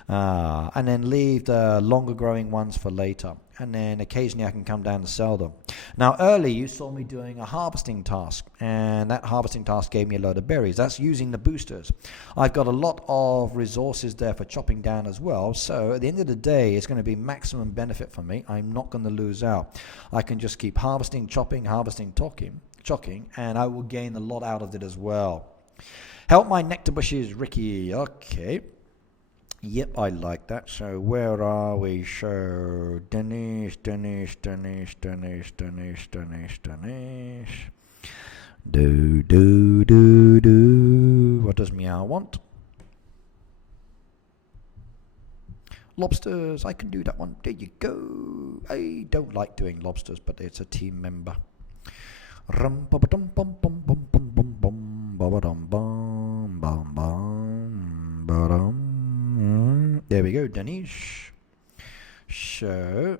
And then leave the longer growing ones for later, and then occasionally I can come down and sell them. Now early you saw me doing a harvesting task, and that harvesting task gave me a load of berries. That's using the boosters. I've got a lot of resources there for chopping down as well, so at the end of the day it's going to be maximum benefit for me. I'm not going to lose out. I can just keep harvesting, chopping, chocking, and I will gain a lot out of it as well. Help my nectar bushes, Ricky. Okay. Yep, I like that. So where are we? So Dennis. Do. What does Meow want? Lobsters. I can do that one. There you go. I don't like doing lobsters, but it's a team member. Rum ba dum bum bum bum bum bum bum ba dum bum bum bum ba dum. There we go, Dennis. So,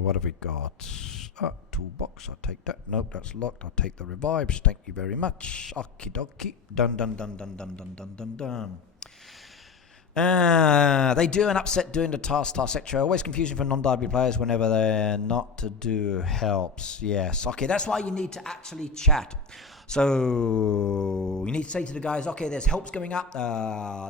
what have we got? Toolbox, I'll take that. Nope, that's locked. I'll take the revives. Thank you very much. Okie dokie. Dun. They do an upset doing the task, etc. Always confusing for non-derby players whenever they're not to do helps. Yes. Okay, that's why you need to actually chat. So you need to say to the guys, okay, there's helps going up.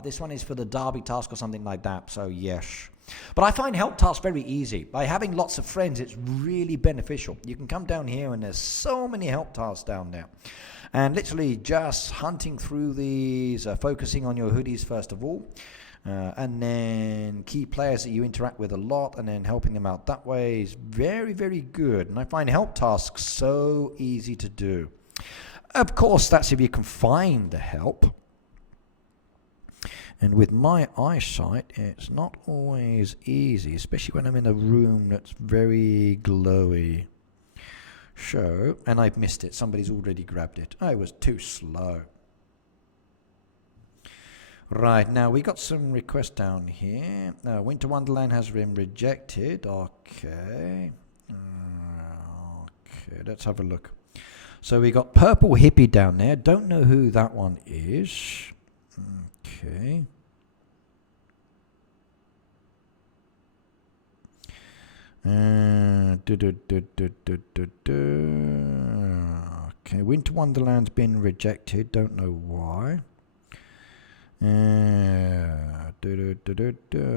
This one is for the derby task or something like that. So yes. But I find help tasks very easy. By having lots of friends, it's really beneficial. You can come down here and there's so many help tasks down there. And literally just hunting through these, focusing on your hoodies first of all. And then key players that you interact with a lot, and then helping them out that way is very, very good. And I find help tasks so easy to do. Of course, that's if you can find the help. And with my eyesight, it's not always easy, especially when I'm in a room that's very glowy. So, and I've missed it. Somebody's already grabbed it. I was too slow. Right, now we got some requests down here. Winter Wonderland has been rejected. Okay. Okay, let's have a look. So we got Purple Hippie down there. Don't know who that one is. Okay. Okay, Winter Wonderland's been rejected. Don't know why.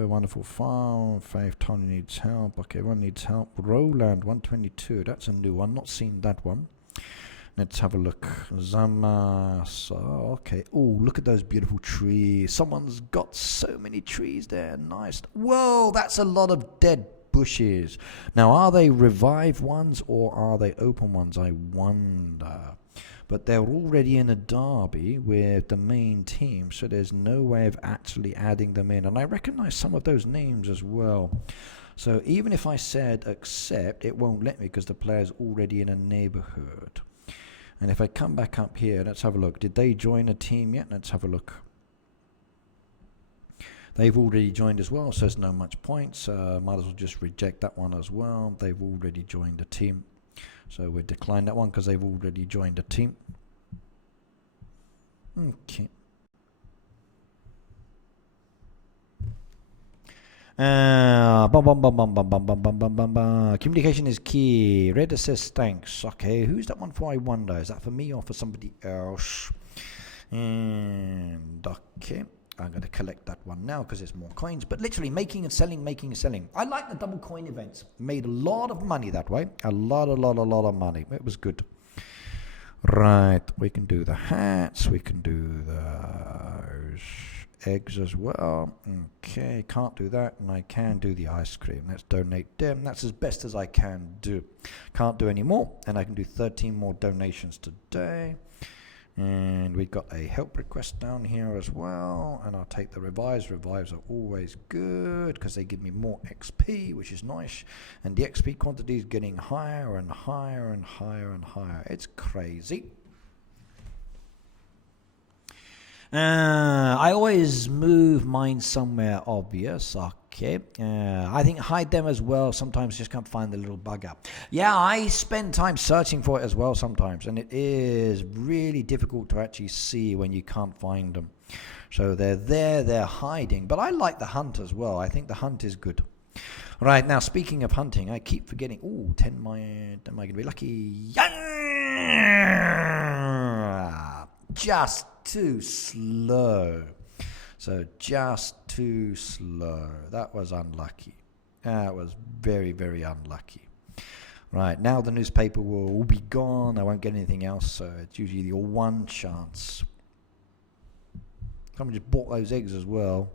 Wonderful farm. Faith Tony needs help. Okay, one needs help. Roland 122. That's a new one. Not seen that one. Let's have a look. Zamasa. Okay. Oh, look at those beautiful trees. Someone's got so many trees there. Nice. Whoa, that's a lot of dead bushes. Now, are they revived ones or are they open ones? I wonder. But they're already in a derby with the main team, so there's no way of actually adding them in. And I recognize some of those names as well. So even if I said accept, it won't let me because the player's already in a neighborhood. And if I come back up here, let's have a look. Did they join a team yet? Let's have a look. They've already joined as well, so there's no much points. Might as well just reject that one as well. They've already joined the team. So we'll decline that one because they've already joined the team. Okay. Communication is key. Red says thanks. Okay, who's that one for, I wonder? Is that for me or for somebody else? And okay, I'm going to collect that one now because it's more coins. But literally making and selling, making and selling. I like the double coin events. Made a lot of money that way. A lot of money. It was good. Right, we can do the hats. We can do those eggs as well. Okay, can't do that, and I can do the ice cream. Let's donate them. That's as best as I can do. Can't do any more, and I can do 13 more donations today. And we've got a help request down here as well, and I'll take the revives. Revives are always good because they give me more XP, which is nice, and the XP quantity is getting higher and higher and higher and higher. It's crazy. I always move mine somewhere obvious. Okay. I think hide them as well. Sometimes just can't find the little bugger. Yeah, I spend time searching for it as well sometimes, and it is really difficult to actually see when you can't find them. So they're there, they're hiding. But I like the hunt as well. I think the hunt is good. Right, now speaking of hunting, I keep forgetting. Ooh, 10 am I going to be lucky? Yeah! Just too slow. So just too slow. That was unlucky. That was very, very unlucky. Right, now the newspaper will all be gone. I won't get anything else, so it's usually the one chance. Someone just bought those eggs as well.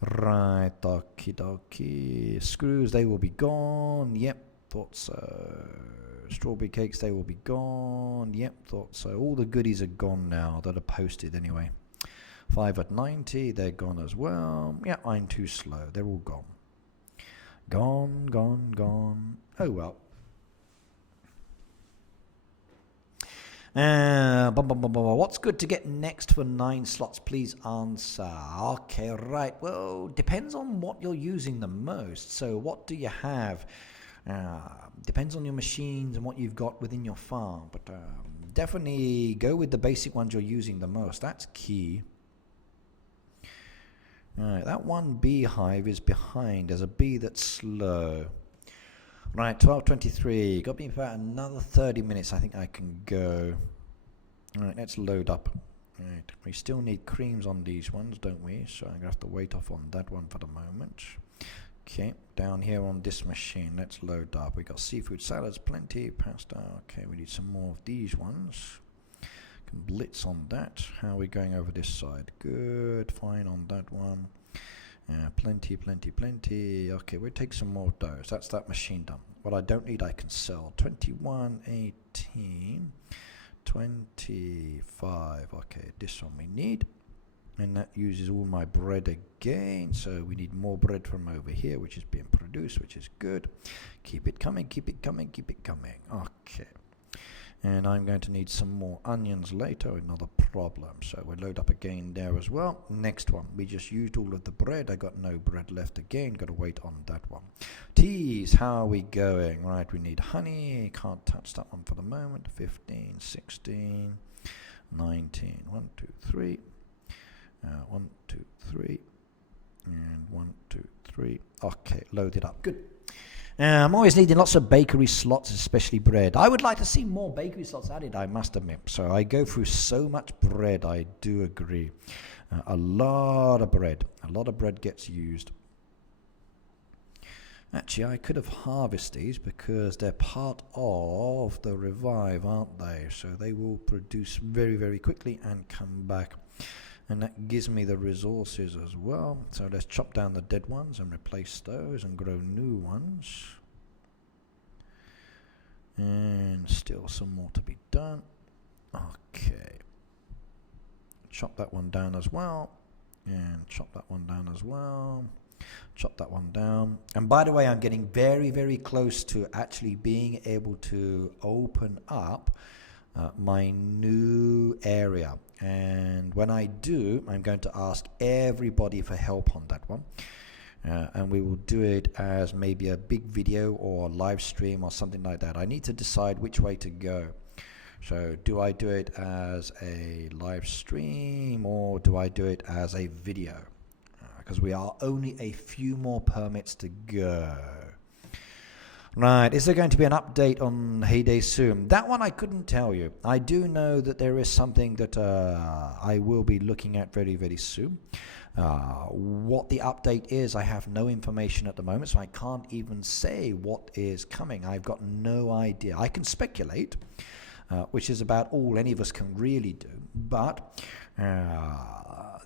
Right, okie dokie. Screws, they will be gone. Yep, thought so. Strawberry cakes, they will be gone. Yep, thought so. All the goodies are gone now that are posted anyway. 5 at 90, they're gone as well. Yeah, I'm too slow. They're all gone. Gone, gone, gone. Oh well. What's good to get next for 9 slots? Please answer. Okay, right. Well, depends on what you're using the most. So what do you have? Depends on your machines and what you've got within your farm. But definitely go with the basic ones you're using the most. That's key. Alright, that one beehive is behind. There's a bee that's slow. Right, 12:23. Got me about another 30 minutes. I think I can go. Alright, let's load up. Right, we still need creams on these ones, don't we? So I'm going to have to wait off on that one for the moment. Okay, down here on this machine, let's load up. We got seafood salads, plenty, pasta. Okay, we need some more of these ones. Can blitz on that. How are we going over this side? Good, fine on that one. Plenty. Okay, we'll take some more of those. That's that machine done. What I don't need, I can sell. 21, 18, 25. Okay, this one we need. And that uses all my bread again. So we need more bread from over here, which is being produced, which is good. Keep it coming, keep it coming, keep it coming. Okay. And I'm going to need some more onions later, another problem. So we'll load up again there as well. Next one, we just used all of the bread. I got no bread left again. Got to wait on that one. Teas, how are we going? Right, we need honey. Can't touch that one for the moment. 15, 16, 19. 1, 2, 3. 1, 2, 3. And 1, 2, 3. Okay, load it up. Good. I'm always needing lots of bakery slots, especially bread. I would like to see more bakery slots added, I must admit. So I go through so much bread, I do agree. A lot of bread. A lot of bread gets used. Actually, I could have harvested these because they're part of the revive, aren't they? So they will produce very, very quickly and come back. And that gives me the resources as well. So let's chop down the dead ones and replace those and grow new ones. And still some more to be done. Okay. Chop that one down as well. And chop that one down as well. Chop that one down. And by the way, I'm getting very, very close to actually being able to open up my new area. And when I do, I'm going to ask everybody for help on that one. And we will do it as maybe a big video or live stream or something like that. I need to decide which way to go. So do I do it as a live stream or do I do it as a video? Because we are only a few more permits to go. Right, is there going to be an update on Heyday soon? That one I couldn't tell you. I do know that there is something that I will be looking at very, very soon. What the update is, I have no information at the moment, so I can't even say what is coming. I've got no idea. I can speculate, which is about all any of us can really do. But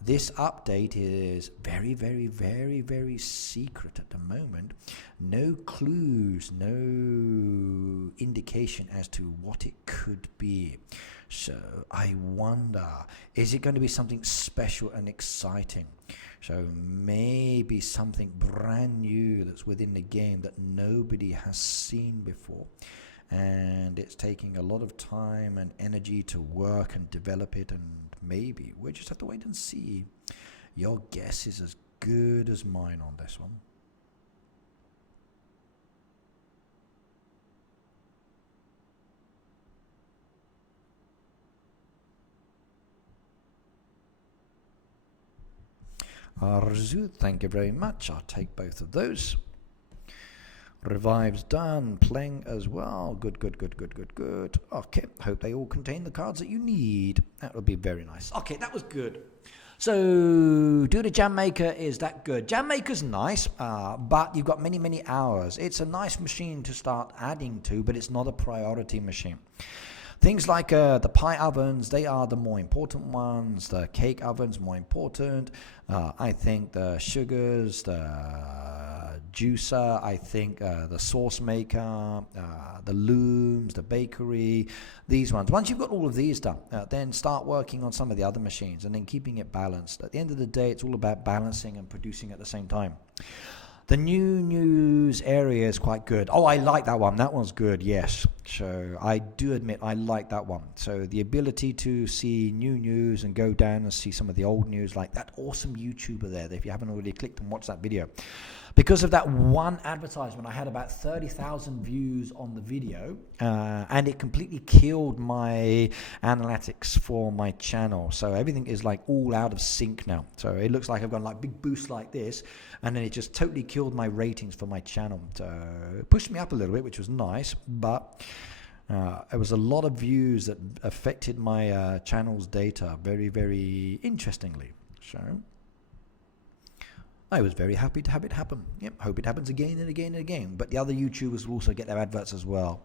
this update is very, very, very, very secret at the moment. No clues, no indication as to what it could be. So I wonder, is it going to be something special and exciting? So maybe something brand new that's within the game that nobody has seen before. And it's taking a lot of time and energy to work and develop it, and maybe we'll just have to wait and see. Your guess is as good as mine on this one. Arzu, thank you very much. I'll take both of those. Revive's done. Playing as well. Good, good, good, good, good, good. Okay, hope they all contain the cards that you need. That would be very nice. Okay, that was good. So, do the Jam Maker is that good? Jam Maker's nice, but you've got many, many hours. It's a nice machine to start adding to, but it's not a priority machine. Things like the pie ovens, they are the more important ones. The cake ovens, more important. I think the sugars, the juicer, I think the sauce maker, the looms, the bakery, these ones. Once you've got all of these done, then start working on some of the other machines and then keeping it balanced. At the end of the day, it's all about balancing and producing at the same time. The new news area is quite good. Oh, I like that one. That one's good, yes. So I do admit I like that one. So the ability to see new news and go down and see some of the old news, like that awesome YouTuber there, if you haven't already clicked and watched that video. Because of that one advertisement, I had about 30,000 views on the video, and it completely killed my analytics for my channel. So everything is like all out of sync now. So it looks like I've got like big boost like this, and then it just totally killed my ratings for my channel. So it pushed me up a little bit, which was nice, but it was a lot of views that affected my channel's data very, very interestingly. So I was very happy to have it happen. Yep, hope it happens again and again and again. But the other YouTubers will also get their adverts as well.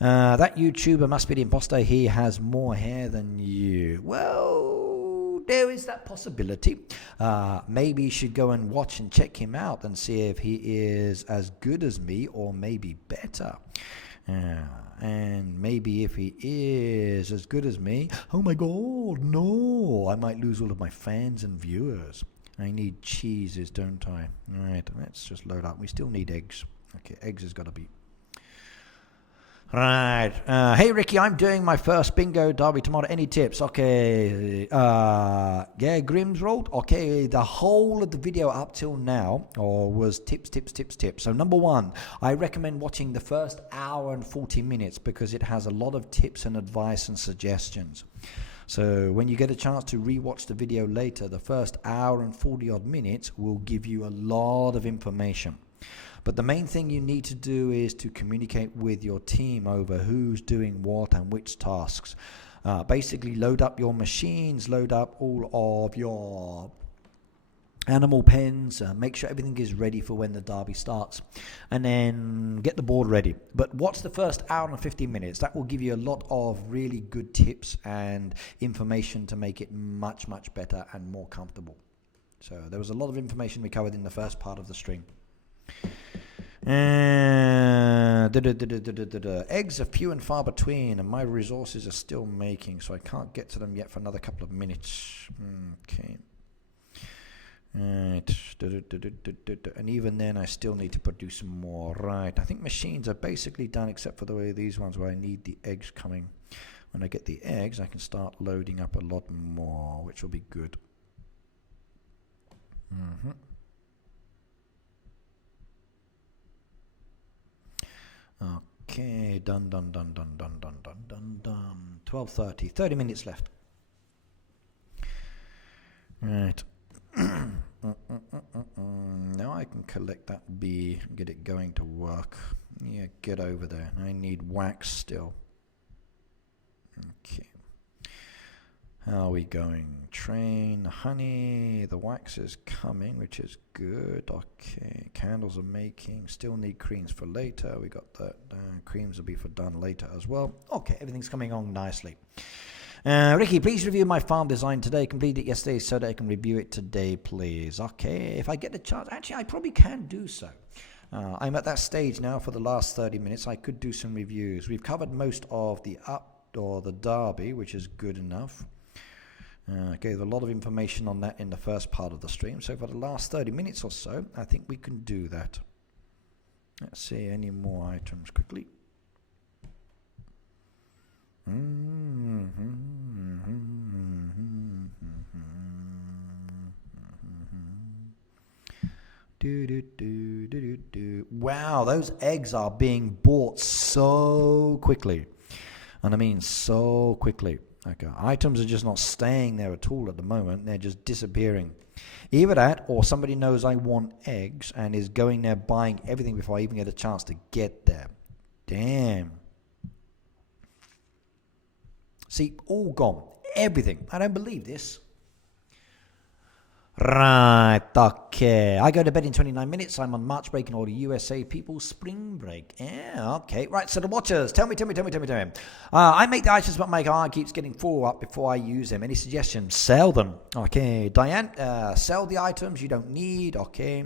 That YouTuber must be the imposter. He has more hair than you. Well, there is that possibility. Maybe you should go and watch and check him out and see if he is as good as me or maybe better. And maybe if he is as good as me, oh my God, no, I might lose all of my fans and viewers. I need cheeses, don't I? All right, let's just load up. We still need eggs. Okay, eggs has got to be. Right. Hey, Ricky, I'm doing my first bingo derby tomorrow. Any tips? Okay. Yeah, Grimm's rolled. Okay, the whole of the video up till now was tips. So number one, I recommend watching the first hour and 40 minutes because it has a lot of tips and advice and suggestions. So when you get a chance to rewatch the video later, the first hour and 40 odd minutes will give you a lot of information. But the main thing you need to do is to communicate with your team over who's doing what and which tasks. Basically load up your machines, load up all of your animal pens, make sure everything is ready for when the derby starts, and then get the board ready. But watch the first hour and 50 minutes. That will give you a lot of really good tips and information to make it much, much better and more comfortable. So there was a lot of information we covered in the first part of the stream. Eggs are few and far between, and my resources are still making, so I can't get to them yet for another couple of minutes. Okay. Right. And even then I still need to produce some more. Right, I think machines are basically done except for the way these ones where I need the eggs coming. when I get the eggs, I can start loading up a lot more, which will be good. Okay, done. 12:30, 30 minutes left. Right. Now I can collect that bee and get it going to work. Yeah, get over there. I need wax still. Okay. How are we going? Train, honey, the wax is coming, which is good. Okay, candles are making. Still need creams for later. We got that. Creams will be for done later as well. Okay, everything's coming on nicely. Ricky, please review my farm design today. Completed it yesterday so that I can review it today, please. Okay, if I get the chance, actually, I probably can do so. I'm at that stage now for the last 30 minutes. I could do some reviews. We've covered most of the the derby, which is good enough. Gave a lot of information on that in the first part of the stream. So for the last 30 minutes or so, I think we can do that. Let's see any more items quickly. Wow, those eggs are being bought so quickly. And I mean so quickly. Okay, items are just not staying there at all at the moment. They're just disappearing. Either that, or somebody knows I want eggs and is going there buying everything before I even get a chance to get there. Damn. See, all gone. Everything. I don't believe this. Right, okay. I go to bed in 29 minutes. I'm on March break in all the USA people. Spring break. Yeah, okay. Right, so the watchers. Tell me. I make the items, but my card keeps getting full up before I use them. Any suggestions? Sell them. Okay. Diane, sell the items you don't need. Okay.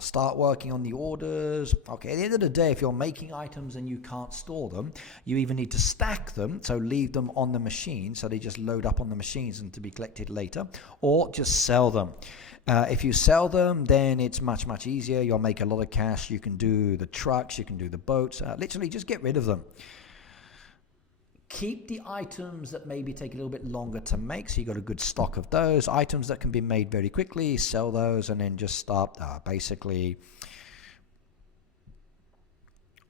Start working on the orders. Okay, at the end of the day, if you're making items and you can't store them, you either need to stack them, so leave them on the machine, so they just load up on the machines and to be collected later, or just sell them. If you sell them, then it's much, much easier. You'll make a lot of cash. You can do the trucks, you can do the boats. Literally, just get rid of them. Keep the items that maybe take a little bit longer to make, so you got a good stock of those. Items that can be made very quickly, sell those, and then just start basically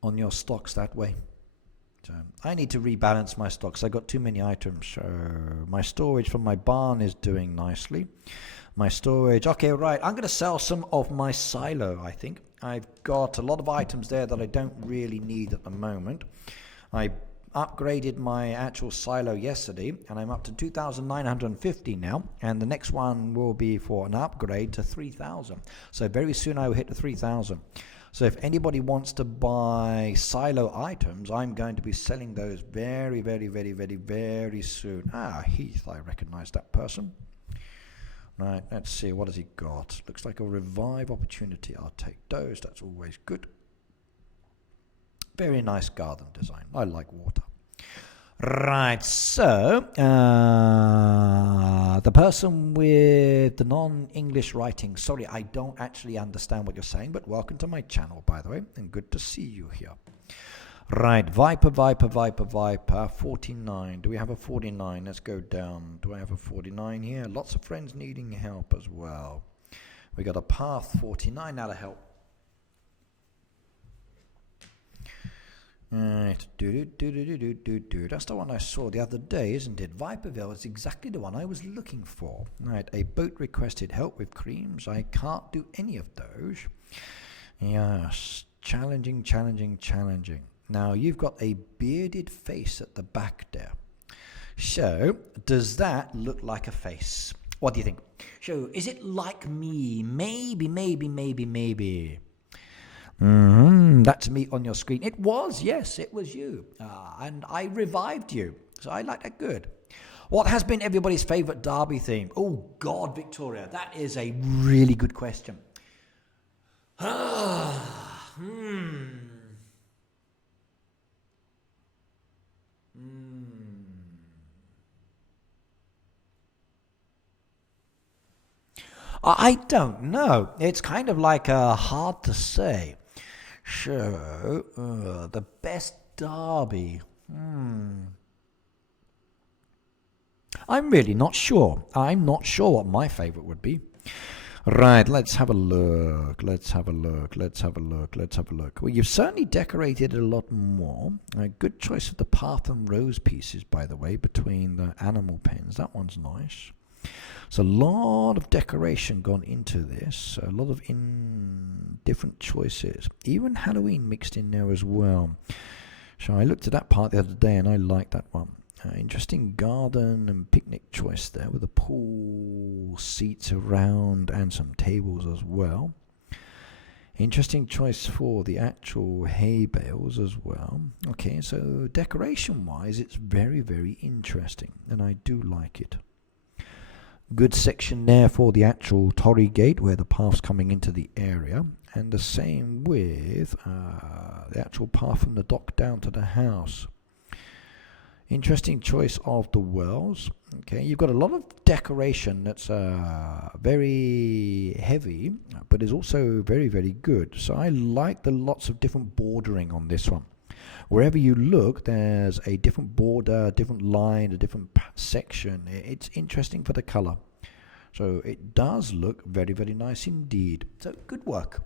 on your stocks that way. So I need to rebalance my stocks. I got too many items. So my storage from my barn is doing nicely. My storage, okay, right. I'm going to sell some of my silo, I think. I've got a lot of items there that I don't really need at the moment. I upgraded my actual silo yesterday, and I'm up to 2,950 now, and the next one will be for an upgrade to 3,000. So very soon I will hit the 3,000. So if anybody wants to buy silo items, I'm going to be selling those very, very, very, very, very soon. Heath, I recognize that person. Right, let's see, what has he got? Looks like a revive opportunity. I'll take those, that's always good. Very nice garden design. I like water. Right, so the person with the non-English writing. Sorry, I don't actually understand what you're saying, but welcome to my channel, by the way, and good to see you here. Right, Viper, 49. Do we have a 49? Let's go down. Do I have a 49 here? Lots of friends needing help as well. We got a Path 49 now to help. Right, that's the one I saw the other day, isn't it? Viperville is exactly the one I was looking for. Right, a boat requested help with creams. I can't do any of those. Yes, challenging. Now, you've got a bearded face at the back there. So, does that look like a face? What do you think? So, is it like me? Maybe. That's me on your screen. It was, yes, it was you. And I revived you. So I like that good. What has been everybody's favourite derby theme? Oh, God, Victoria, that is a really good question. I don't know. It's kind of like hard to say. So, the best derby. I'm really not sure. I'm not sure what my favourite would be. Right, let's have a look. Let's have a look. Well, you've certainly decorated it a lot more. A good choice of the path and rose pieces, by the way, between the animal pens. That one's nice. So a lot of decoration gone into this. A lot of different choices. Even Halloween mixed in there as well. So I looked at that part the other day and I liked that one. Interesting garden and picnic choice there with the pool seats around and some tables as well. Interesting choice for the actual hay bales as well. Okay, so decoration wise it's very, very interesting and I do like it. Good section there for the actual Torrey Gate where the path's coming into the area, and the same with the actual path from the dock down to the house. Interesting choice of the wells. Okay, you've got a lot of decoration that's very heavy, but is also very, very good. So I like the lots of different bordering on this one. Wherever you look, there's a different border, a different line, a different section. It's interesting for the colour. So it does look very, very nice indeed. So good work.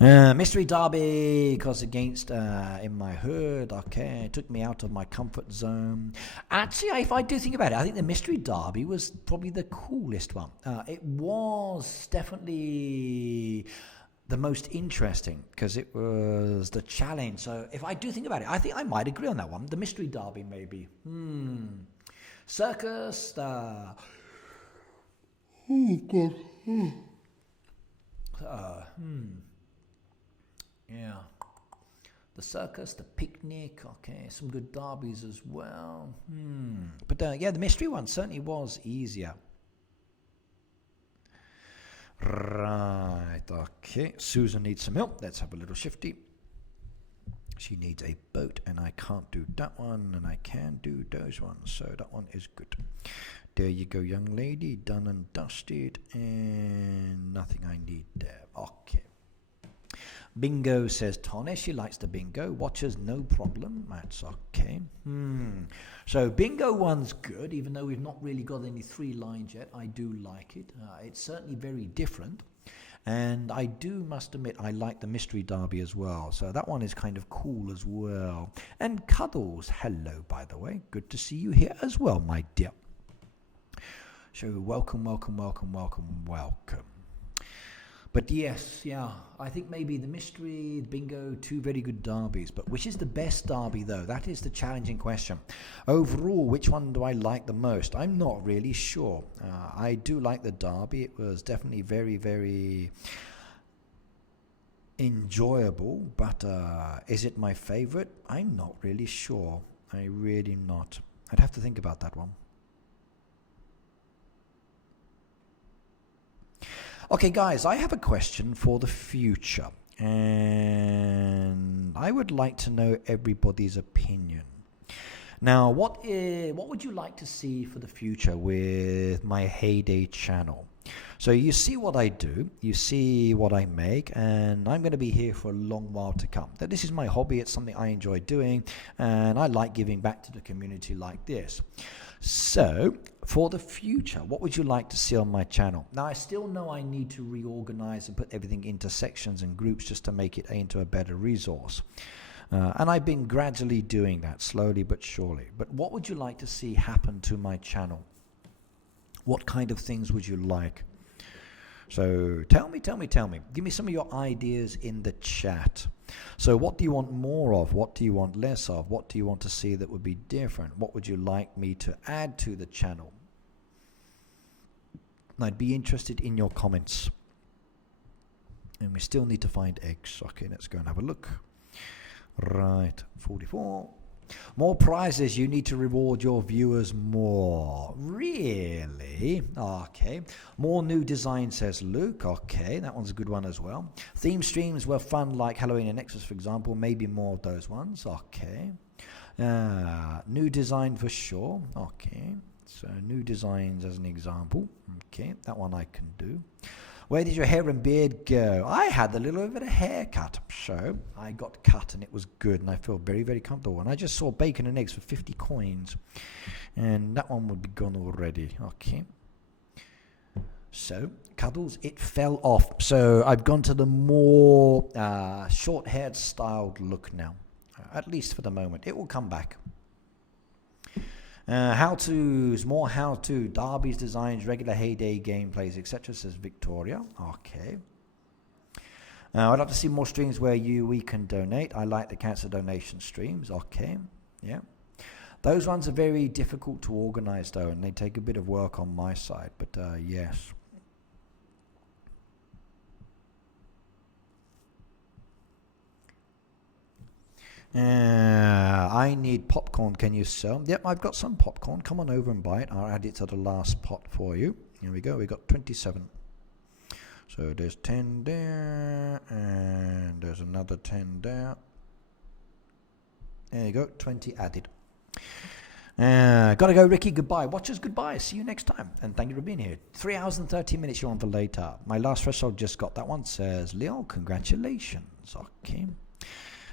Mystery Derby, because against in my hood, okay, it took me out of my comfort zone. Actually, if I do think about it, I think the Mystery Derby was probably the coolest one. It was definitely the most interesting because it was the challenge. So if I do think about it, I think I might agree on that one. The Mystery Derby, maybe. Circus, oh God. Yeah. The circus, the picnic, okay, some good derbies as well. But yeah, the mystery one certainly was easier. Right, okay. Susan needs some help. Let's have a little shifty. She needs a boat, and I can't do that one, and I can do those ones, so that one is good. There you go, young lady, done and dusted, and nothing I need there. Okay. Bingo, says Tony. She likes the bingo. Watchers, no problem. That's okay. So bingo one's good, even though we've not really got any 3 lines yet. I do like it. It's certainly very different. And I must admit, I like the Mystery Derby as well. So that one is kind of cool as well. And Cuddles, hello, by the way. Good to see you here as well, my dear. So welcome. But yes, yeah, I think maybe the mystery, bingo, 2 very good derbies. But which is the best derby, though? That is the challenging question. Overall, which one do I like the most? I'm not really sure. I do like the derby. It was definitely very, very enjoyable. But is it my favorite? I'm not really sure. I really not. I'd have to think about that one. Okay, guys, I have a question for the future, and I would like to know everybody's opinion. Now, what would you like to see for the future with my Heyday channel? So you see what I do, you see what I make, and I'm going to be here for a long while to come. This is my hobby, it's something I enjoy doing, and I like giving back to the community like this. So, for the future, what would you like to see on my channel? Now, I still know I need to reorganize and put everything into sections and groups just to make it into a better resource. And I've been gradually doing that, slowly but surely. But what would you like to see happen to my channel? What kind of things would you like? So tell me. Give me some of your ideas in the chat. So what do you want more of? What do you want less of? What do you want to see that would be different? What would you like me to add to the channel? I'd be interested in your comments. And we still need to find eggs. Okay, let's go and have a look. Right, 44. More prizes, you need to reward your viewers more. Really? Okay. More new designs, says Luke. Okay, that one's a good one as well. Theme streams were fun, like Halloween and Nexus, for example. Maybe more of those ones. Okay. New design for sure. Okay. So new designs as an example. Okay, that one I can do. Where did your hair and beard go? I had a little bit of a haircut. So I got cut and it was good and I feel very, very comfortable. And I just saw bacon and eggs for 50 coins. And that one would be gone already. Okay. So, Cuddles, it fell off. So I've gone to the more short-haired styled look now. At least for the moment. It will come back. How-tos, more how-to, Darby's designs, regular heyday gameplays, etc. says Victoria. Okay. I'd love to see more streams where we can donate. I like the cancer donation streams. Okay. Yeah. Those ones are very difficult to organize though, and they take a bit of work on my side. But yes. I need popcorn. Can you sell? Yep, I've got some popcorn. Come on over and buy it. I'll add it to the last pot for you. Here we go. We got 27. So there's 10 there, and there's another 10 there. There you go. 20 added. Gotta go, Ricky. Goodbye. Watchers, goodbye. See you next time. And thank you for being here. 3 hours and 30 minutes you're on for later. My last threshold just got that one. Says Leo, congratulations. Okay.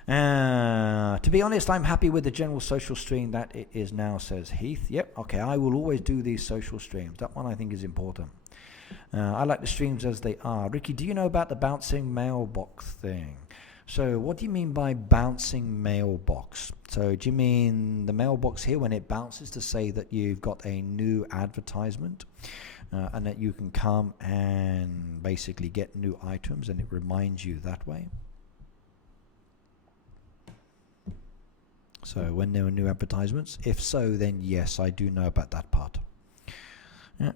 To be honest, I'm happy with the general social stream that it is now, says Heath. Yep, okay, I will always do these social streams. That one I think is important. I like the streams as they are. Ricky, do you know about the bouncing mailbox thing? So what do you mean by bouncing mailbox? So do you mean the mailbox here when it bounces to say that you've got a new advertisement and that you can come and basically get new items and it reminds you that way? So when there are new advertisements, if so, then yes, I do know about that part.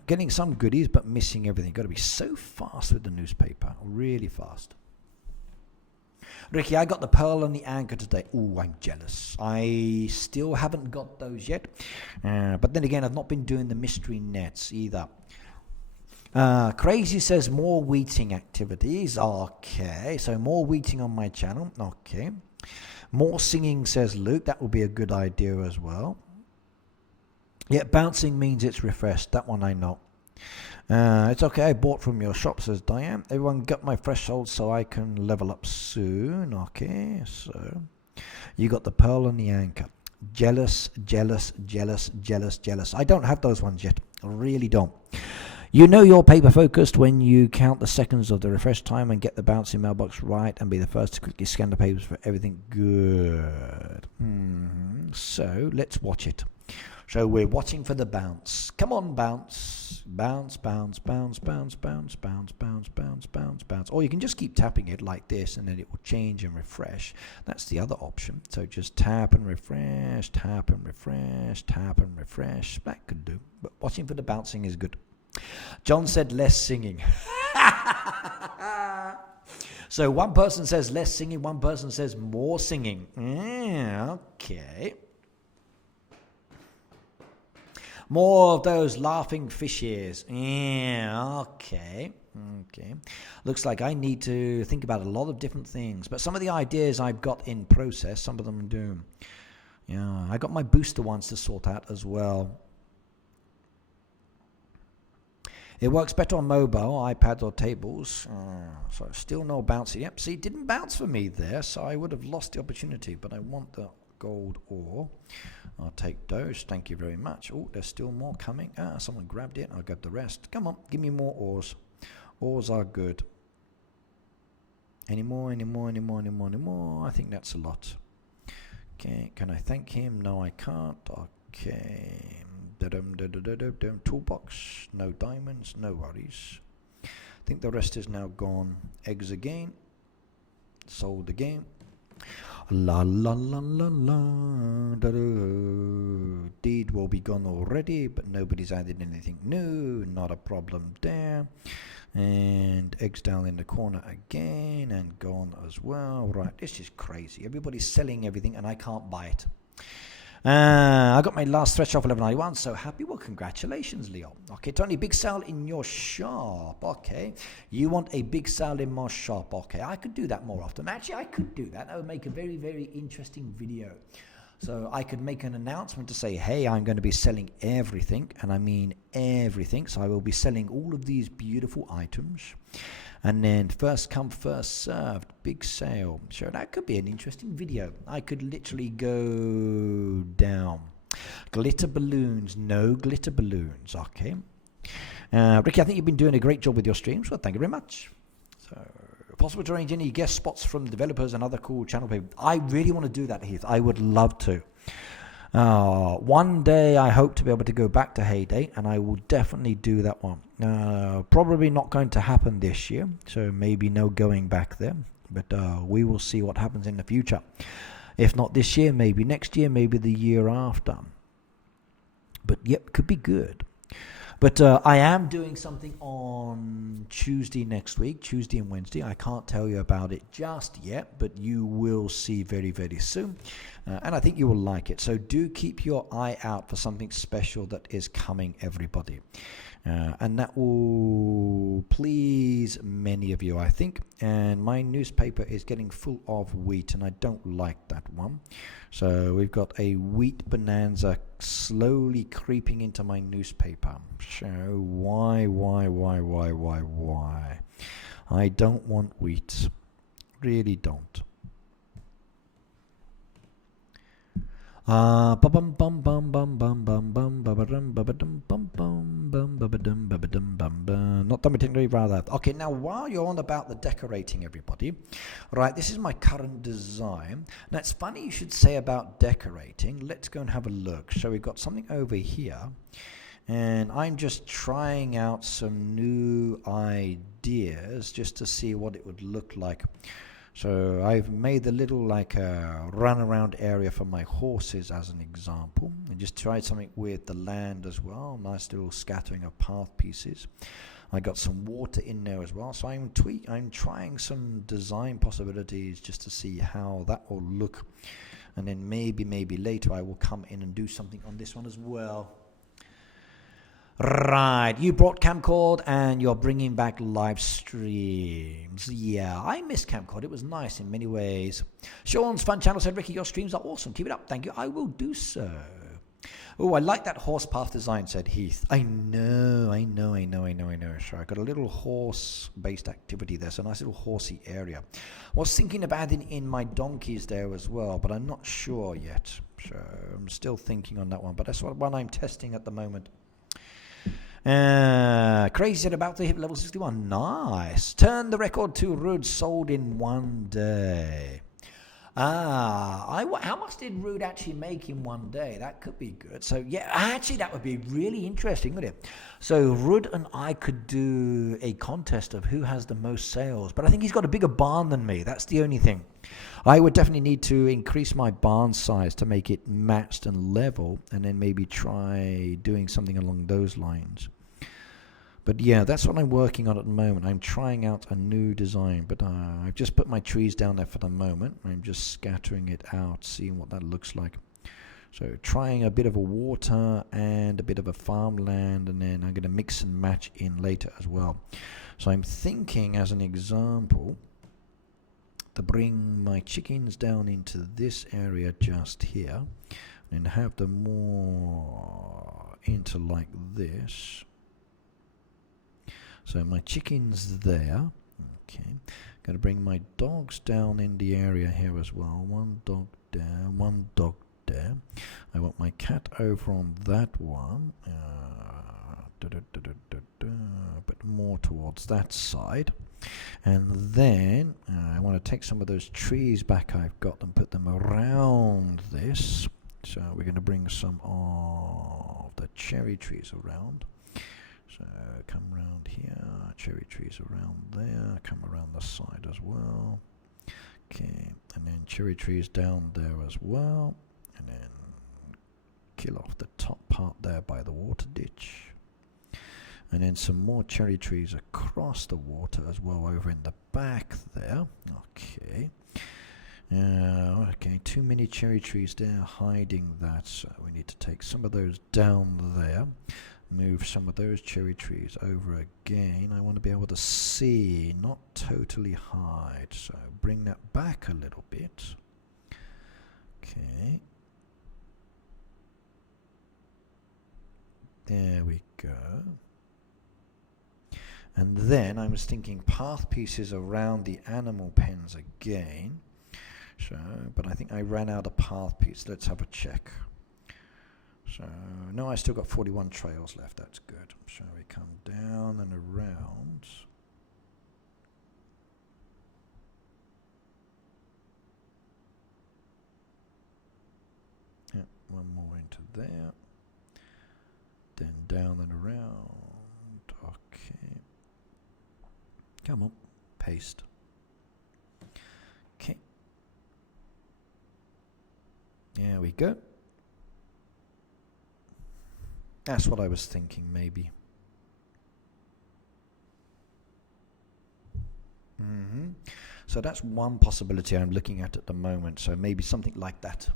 Getting some goodies, but missing everything. Got to be so fast with the newspaper, really fast. Ricky, I got the pearl and the anchor today. Ooh, I'm jealous. I still haven't got those yet. But then again, I've not been doing the mystery nets either. Crazy says more wheating activities. Okay, so more wheating on my channel. Okay. More singing, says Luke. That would be a good idea as well. Yeah, bouncing means it's refreshed. That one I know. It's okay. I bought from your shop, says Diane. Everyone got my threshold so I can level up soon. Okay, so you got the pearl and the anchor. Jealous, jealous, jealous, jealous, jealous. I don't have those ones yet. I really don't. You know you're paper focused when you count the seconds of the refresh time and get the bouncing mailbox right and be the first to quickly scan the papers for everything good. So let's watch it. So we're watching for the bounce. Come on, bounce. Bounce, bounce, bounce, bounce, bounce, bounce, bounce, bounce, bounce, bounce. Or you can just keep tapping it like this and then it will change and refresh. That's the other option. So just tap and refresh, tap and refresh, tap and refresh. That could do. But watching for the bouncing is good. John said less singing. So one person says less singing, one person says more singing. Okay. More of those laughing fish ears. Okay. Okay. Looks like I need to think about a lot of different things. But some of the ideas I've got in process, some of them do. Yeah, I got my booster ones to sort out as well. It works better on mobile, iPads or tables. So still no bouncing. Yep, see, it didn't bounce for me there, so I would have lost the opportunity. But I want the gold ore. I'll take those. Thank you very much. Oh, there's still more coming. Someone grabbed it. I'll grab the rest. Come on, give me more ores. Ores are good. Any more, any more, any more, any more, any more? I think that's a lot. Okay, can I thank him? No, I can't. Okay. Toolbox, no diamonds, no worries. I think the rest is now gone. Eggs again. Sold again. La la la la la. Deed will be gone already, but nobody's added anything new. Not a problem there. And eggs down in the corner again and gone as well. Right, this is crazy. Everybody's selling everything and I can't buy it. I got my last stretch off 1191, so happy. Well, congratulations, Leo. Okay, Tony, big sale in your shop. Okay, you want a big sale in my shop. Okay, I could do that more often. Actually, I could do that. That would make a very, very interesting video. So I could make an announcement to say, hey, I'm going to be selling everything, and I mean everything. So I will be selling all of these beautiful items. And then first come, first served, big sale. So that could be an interesting video. I could literally go down. Glitter balloons, no glitter balloons. Okay. Ricky, I think you've been doing a great job with your streams. Well, thank you very much. So, possible to arrange any guest spots from the developers and other cool channel people. I really want to do that, Heath. I would love to. One day I hope to be able to go back to Heyday, and I will definitely do that one. Probably not going to happen this year, so maybe no going back there. But we will see what happens in the future. If not this year, maybe next year, maybe the year after. But yep, could be good. But I am doing something on Tuesday next week, Tuesday and Wednesday. I can't tell you about it just yet, but you will see very, very soon. And I think you will like it. So do keep your eye out for something special that is coming, everybody. And that will please many of you, I think. And my newspaper is getting full of wheat, and I don't like that one. So we've got a wheat bonanza slowly creeping into my newspaper. So why? I don't want wheat. Really don't. Not done rather. Okay, now while you're on about the decorating, everybody, right, this is my current design. Now it's funny you should say about decorating. Let's go and have a look. So we've got something over here, and I'm just trying out some new ideas just to see what it would look like. So I've made a little like a run-around area for my horses as an example. And just tried something with the land as well. Nice little scattering of path pieces. I got some water in there as well. So I'm trying some design possibilities just to see how that will look. And then maybe later I will come in and do something on this one as well. Right, you brought Camcord and you're bringing back live streams. Yeah, I miss Camcord. It was nice in many ways. Sean's Fun Channel said, Ricky, your streams are awesome. Keep it up. Thank you. I will do so. Oh, I like that horse path design, said Heath. I know. So I got a little horse-based activity there. So a nice little horsey area. I was thinking about it in my donkeys there as well, but I'm not sure yet. So I'm still thinking on that one. But that's one I'm testing at the moment. Crazy said about to hit level 61. Nice. Turn the record to Rude sold in one day. How much did Rude actually make in one day? That could be good. So yeah, actually that would be really interesting, wouldn't it? So Rude and I could do a contest of who has the most sales. But I think he's got a bigger barn than me. That's the only thing. I would definitely need to increase my barn size to make it matched and level, and then maybe try doing something along those lines. But yeah, that's what I'm working on at the moment. I'm trying out a new design, but I've just put my trees down there for the moment. I'm just scattering it out, seeing what that looks like. So trying a bit of a water and a bit of a farmland, and then I'm going to mix and match in later as well. So I'm thinking, as an example, to bring my chickens down into this area just here, and have them more into like this. So my chickens there. Okay, going to bring my dogs down in the area here as well. One dog there, one dog there. I want my cat over on that one, but more towards that side. And then I want to take some of those trees back I've got and put them around this. So we're going to bring some of the cherry trees around. So come around here, cherry trees around there, come around the side as well. Okay, and then cherry trees down there as well. And then kill off the top part there by the water ditch. And then some more cherry trees across the water as well over in the back there. Okay. Okay, too many cherry trees there hiding that. So we need to take some of those down there. Move some of those cherry trees over again. I want to be able to see, not totally hide. So bring that back a little bit. Okay. There we go. And then I was thinking path pieces around the animal pens again. So, but I think I ran out of path piece. Let's have a check. So, no, I still got 41 trails left. That's good. So we come down and around. Yeah, one more into there. Then down and around. Okay. Come on. Paste. Okay. There we go. That's what I was thinking, maybe. So that's one possibility I'm looking at the moment. So maybe something like that.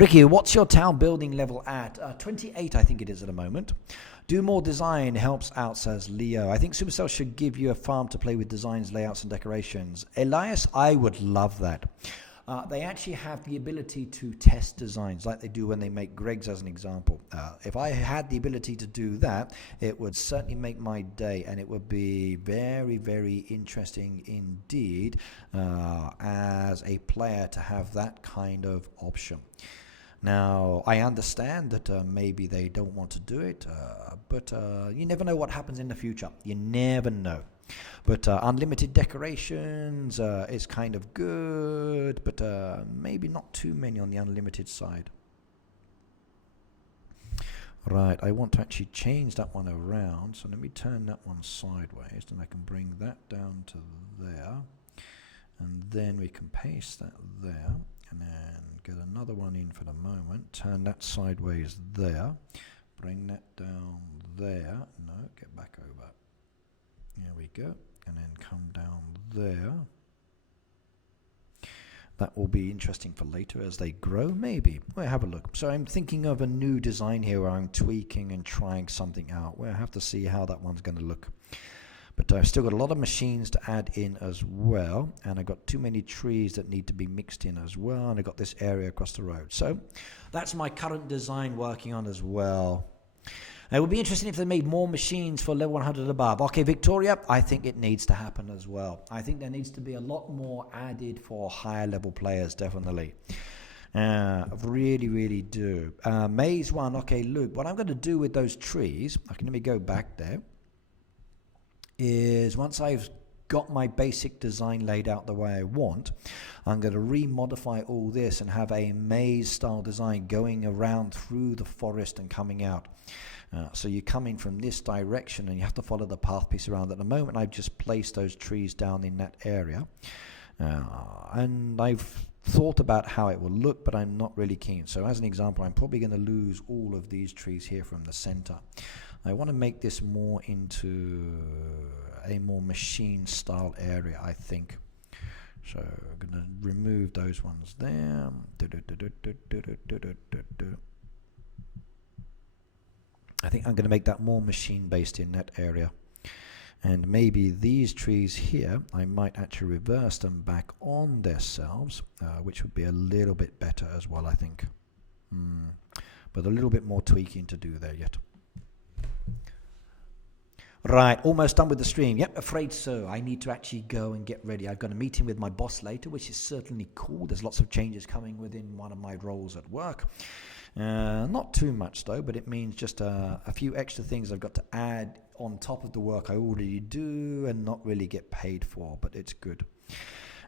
Ricky, what's your town building level at? 28, I think it is at the moment. Do more design helps out, says Leo. I think Supercell should give you a farm to play with designs, layouts, and decorations. Elias, I would love that. They actually have the ability to test designs like they do when they make Greg's as an example. If I had the ability to do that, it would certainly make my day, and it would be very, very interesting indeed as a player to have that kind of option. Now, I understand that maybe they don't want to do it, but you never know what happens in the future. You never know. But unlimited decorations is kind of good, but maybe not too many on the unlimited side. Right, I want to actually change that one around, so let me turn that one sideways, and I can bring that down to there, and then we can paste that there, and then get another one in for the moment, turn that sideways there, bring that down there, no, get back over. There we go, and then come down there. That will be interesting for later as they grow, maybe. We'll have a look. So I'm thinking of a new design here where I'm tweaking and trying something out. We'll have to see how that one's going to look. But I've still got a lot of machines to add in as well, and I've got too many trees that need to be mixed in as well, and I've got this area across the road. So that's my current design working on as well. It would be interesting if they made more machines for level 100 and above. Okay, Victoria, I think it needs to happen as well. I think there needs to be a lot more added for higher level players, definitely. Really, really do. Maze 1, okay, Luke, what I'm going to do with those trees, okay, let me go back there, is once I've got my basic design laid out the way I want, I'm going to remodify all this and have a maze style design going around through the forest and coming out. So you come in from this direction and you have to follow the path piece around. At the moment, I've just placed those trees down in that area. And I've thought about how it will look, but I'm not really keen. So as an example, I'm probably going to lose all of these trees here from the center. I want to make this more into a more machine style area, I think. So I'm going to remove those ones there. I think I'm going to make that more machine based in that area. And maybe these trees here, I might actually reverse them back on themselves, which would be a little bit better as well, I think. But a little bit more tweaking to do there yet. Right, almost done with the stream. Yep, afraid so. I need to actually go and get ready. I've got a meeting with my boss later, which is certainly cool. There's lots of changes coming within one of my roles at work. Not too much though, but it means just a few extra things I've got to add on top of the work I already do and not really get paid for, but it's good.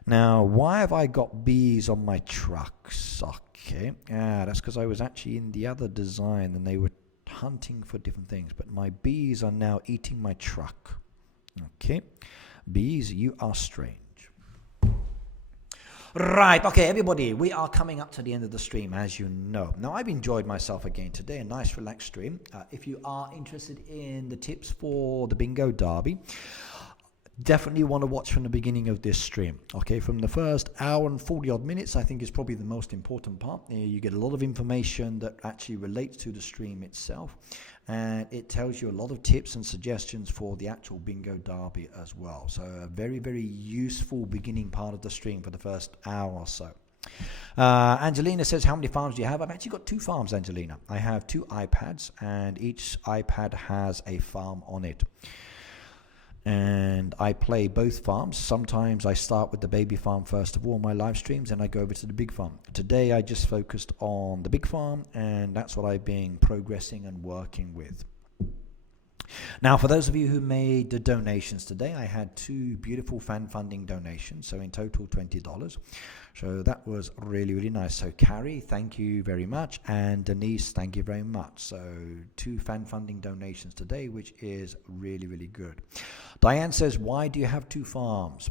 Now, why have I got bees on my trucks? Okay, that's because I was actually in the other design and they were hunting for different things, but my bees are now eating my truck. Okay, bees, you are strange. Right, okay, everybody, we are coming up to the end of the stream, as you know. Now, I've enjoyed myself again today, a nice relaxed stream. If you are interested in the tips for the Bingo Derby, definitely want to watch from the beginning of this stream. Okay, from the first hour and 40 odd minutes, I think is probably the most important part. You get a lot of information that actually relates to the stream itself, and it tells you a lot of tips and suggestions for the actual Bingo Derby as well. So a very, very useful beginning part of the stream for the first hour or so. Angelina says, how many farms do you have? I've actually got 2 farms, Angelina. I have 2 iPads, and each iPad has a farm on it. And I play both farms. Sometimes I start with the baby farm first of all, my live streams, and I go over to the big farm. Today I just focused on the big farm, and that's what I've been progressing and working with. Now, for those of you who made the donations today, I had 2 beautiful fan funding donations, so in total $20. So that was really, really nice. So Carrie, thank you very much, and Denise, thank you very much. So 2 fan funding donations today, which is really, really good. Diane says, why do you have 2 farms?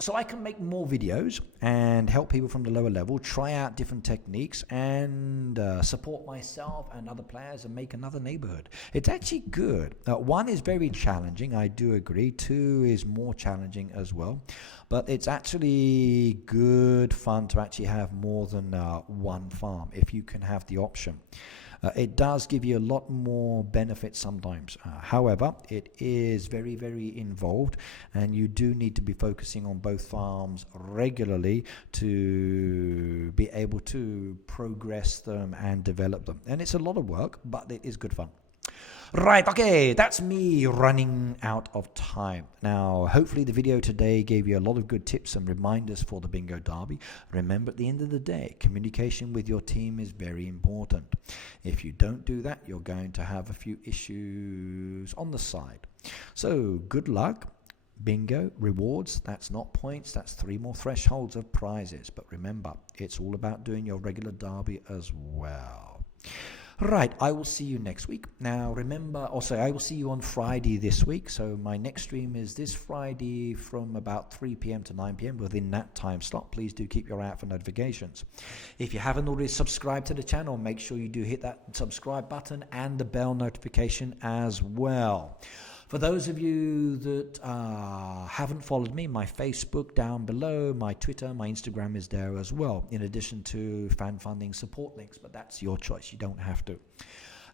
So I can make more videos and help people from the lower level, try out different techniques, and support myself and other players and make another neighborhood. It's actually good. 1 is very challenging, I do agree. 2 is more challenging as well. But it's actually good fun to actually have more than 1 farm if you can have the option. It does give you a lot more benefits sometimes. However, it is very, very involved, and you do need to be focusing on both farms regularly to be able to progress them and develop them. And it's a lot of work, but it is good fun. Right, okay, that's me running out of time. Now, hopefully the video today gave you a lot of good tips and reminders for the Bingo Derby. Remember, at the end of the day, communication with your team is very important. If you don't do that, you're going to have a few issues on the side. So, good luck. Bingo, rewards, that's not points, that's 3 more thresholds of prizes. But remember, it's all about doing your regular derby as well. Right, I will see you next week. Now remember, also I will see you on Friday this week. So my next stream is this Friday from about 3 p.m. to 9 p.m. within that time slot. Please do keep your eye out for notifications. If you haven't already subscribed to the channel, make sure you do hit that subscribe button and the bell notification as well. For those of you that haven't followed me, my Facebook down below, my Twitter, my Instagram is there as well, in addition to fan funding support links, but that's your choice. You don't have to.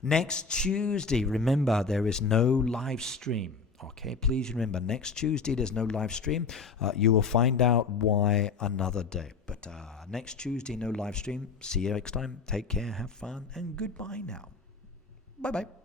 Next Tuesday, remember, there is no live stream. Okay, please remember, next Tuesday, there's no live stream. You will find out why another day. But next Tuesday, no live stream. See you next time. Take care, have fun, and goodbye now. Bye-bye.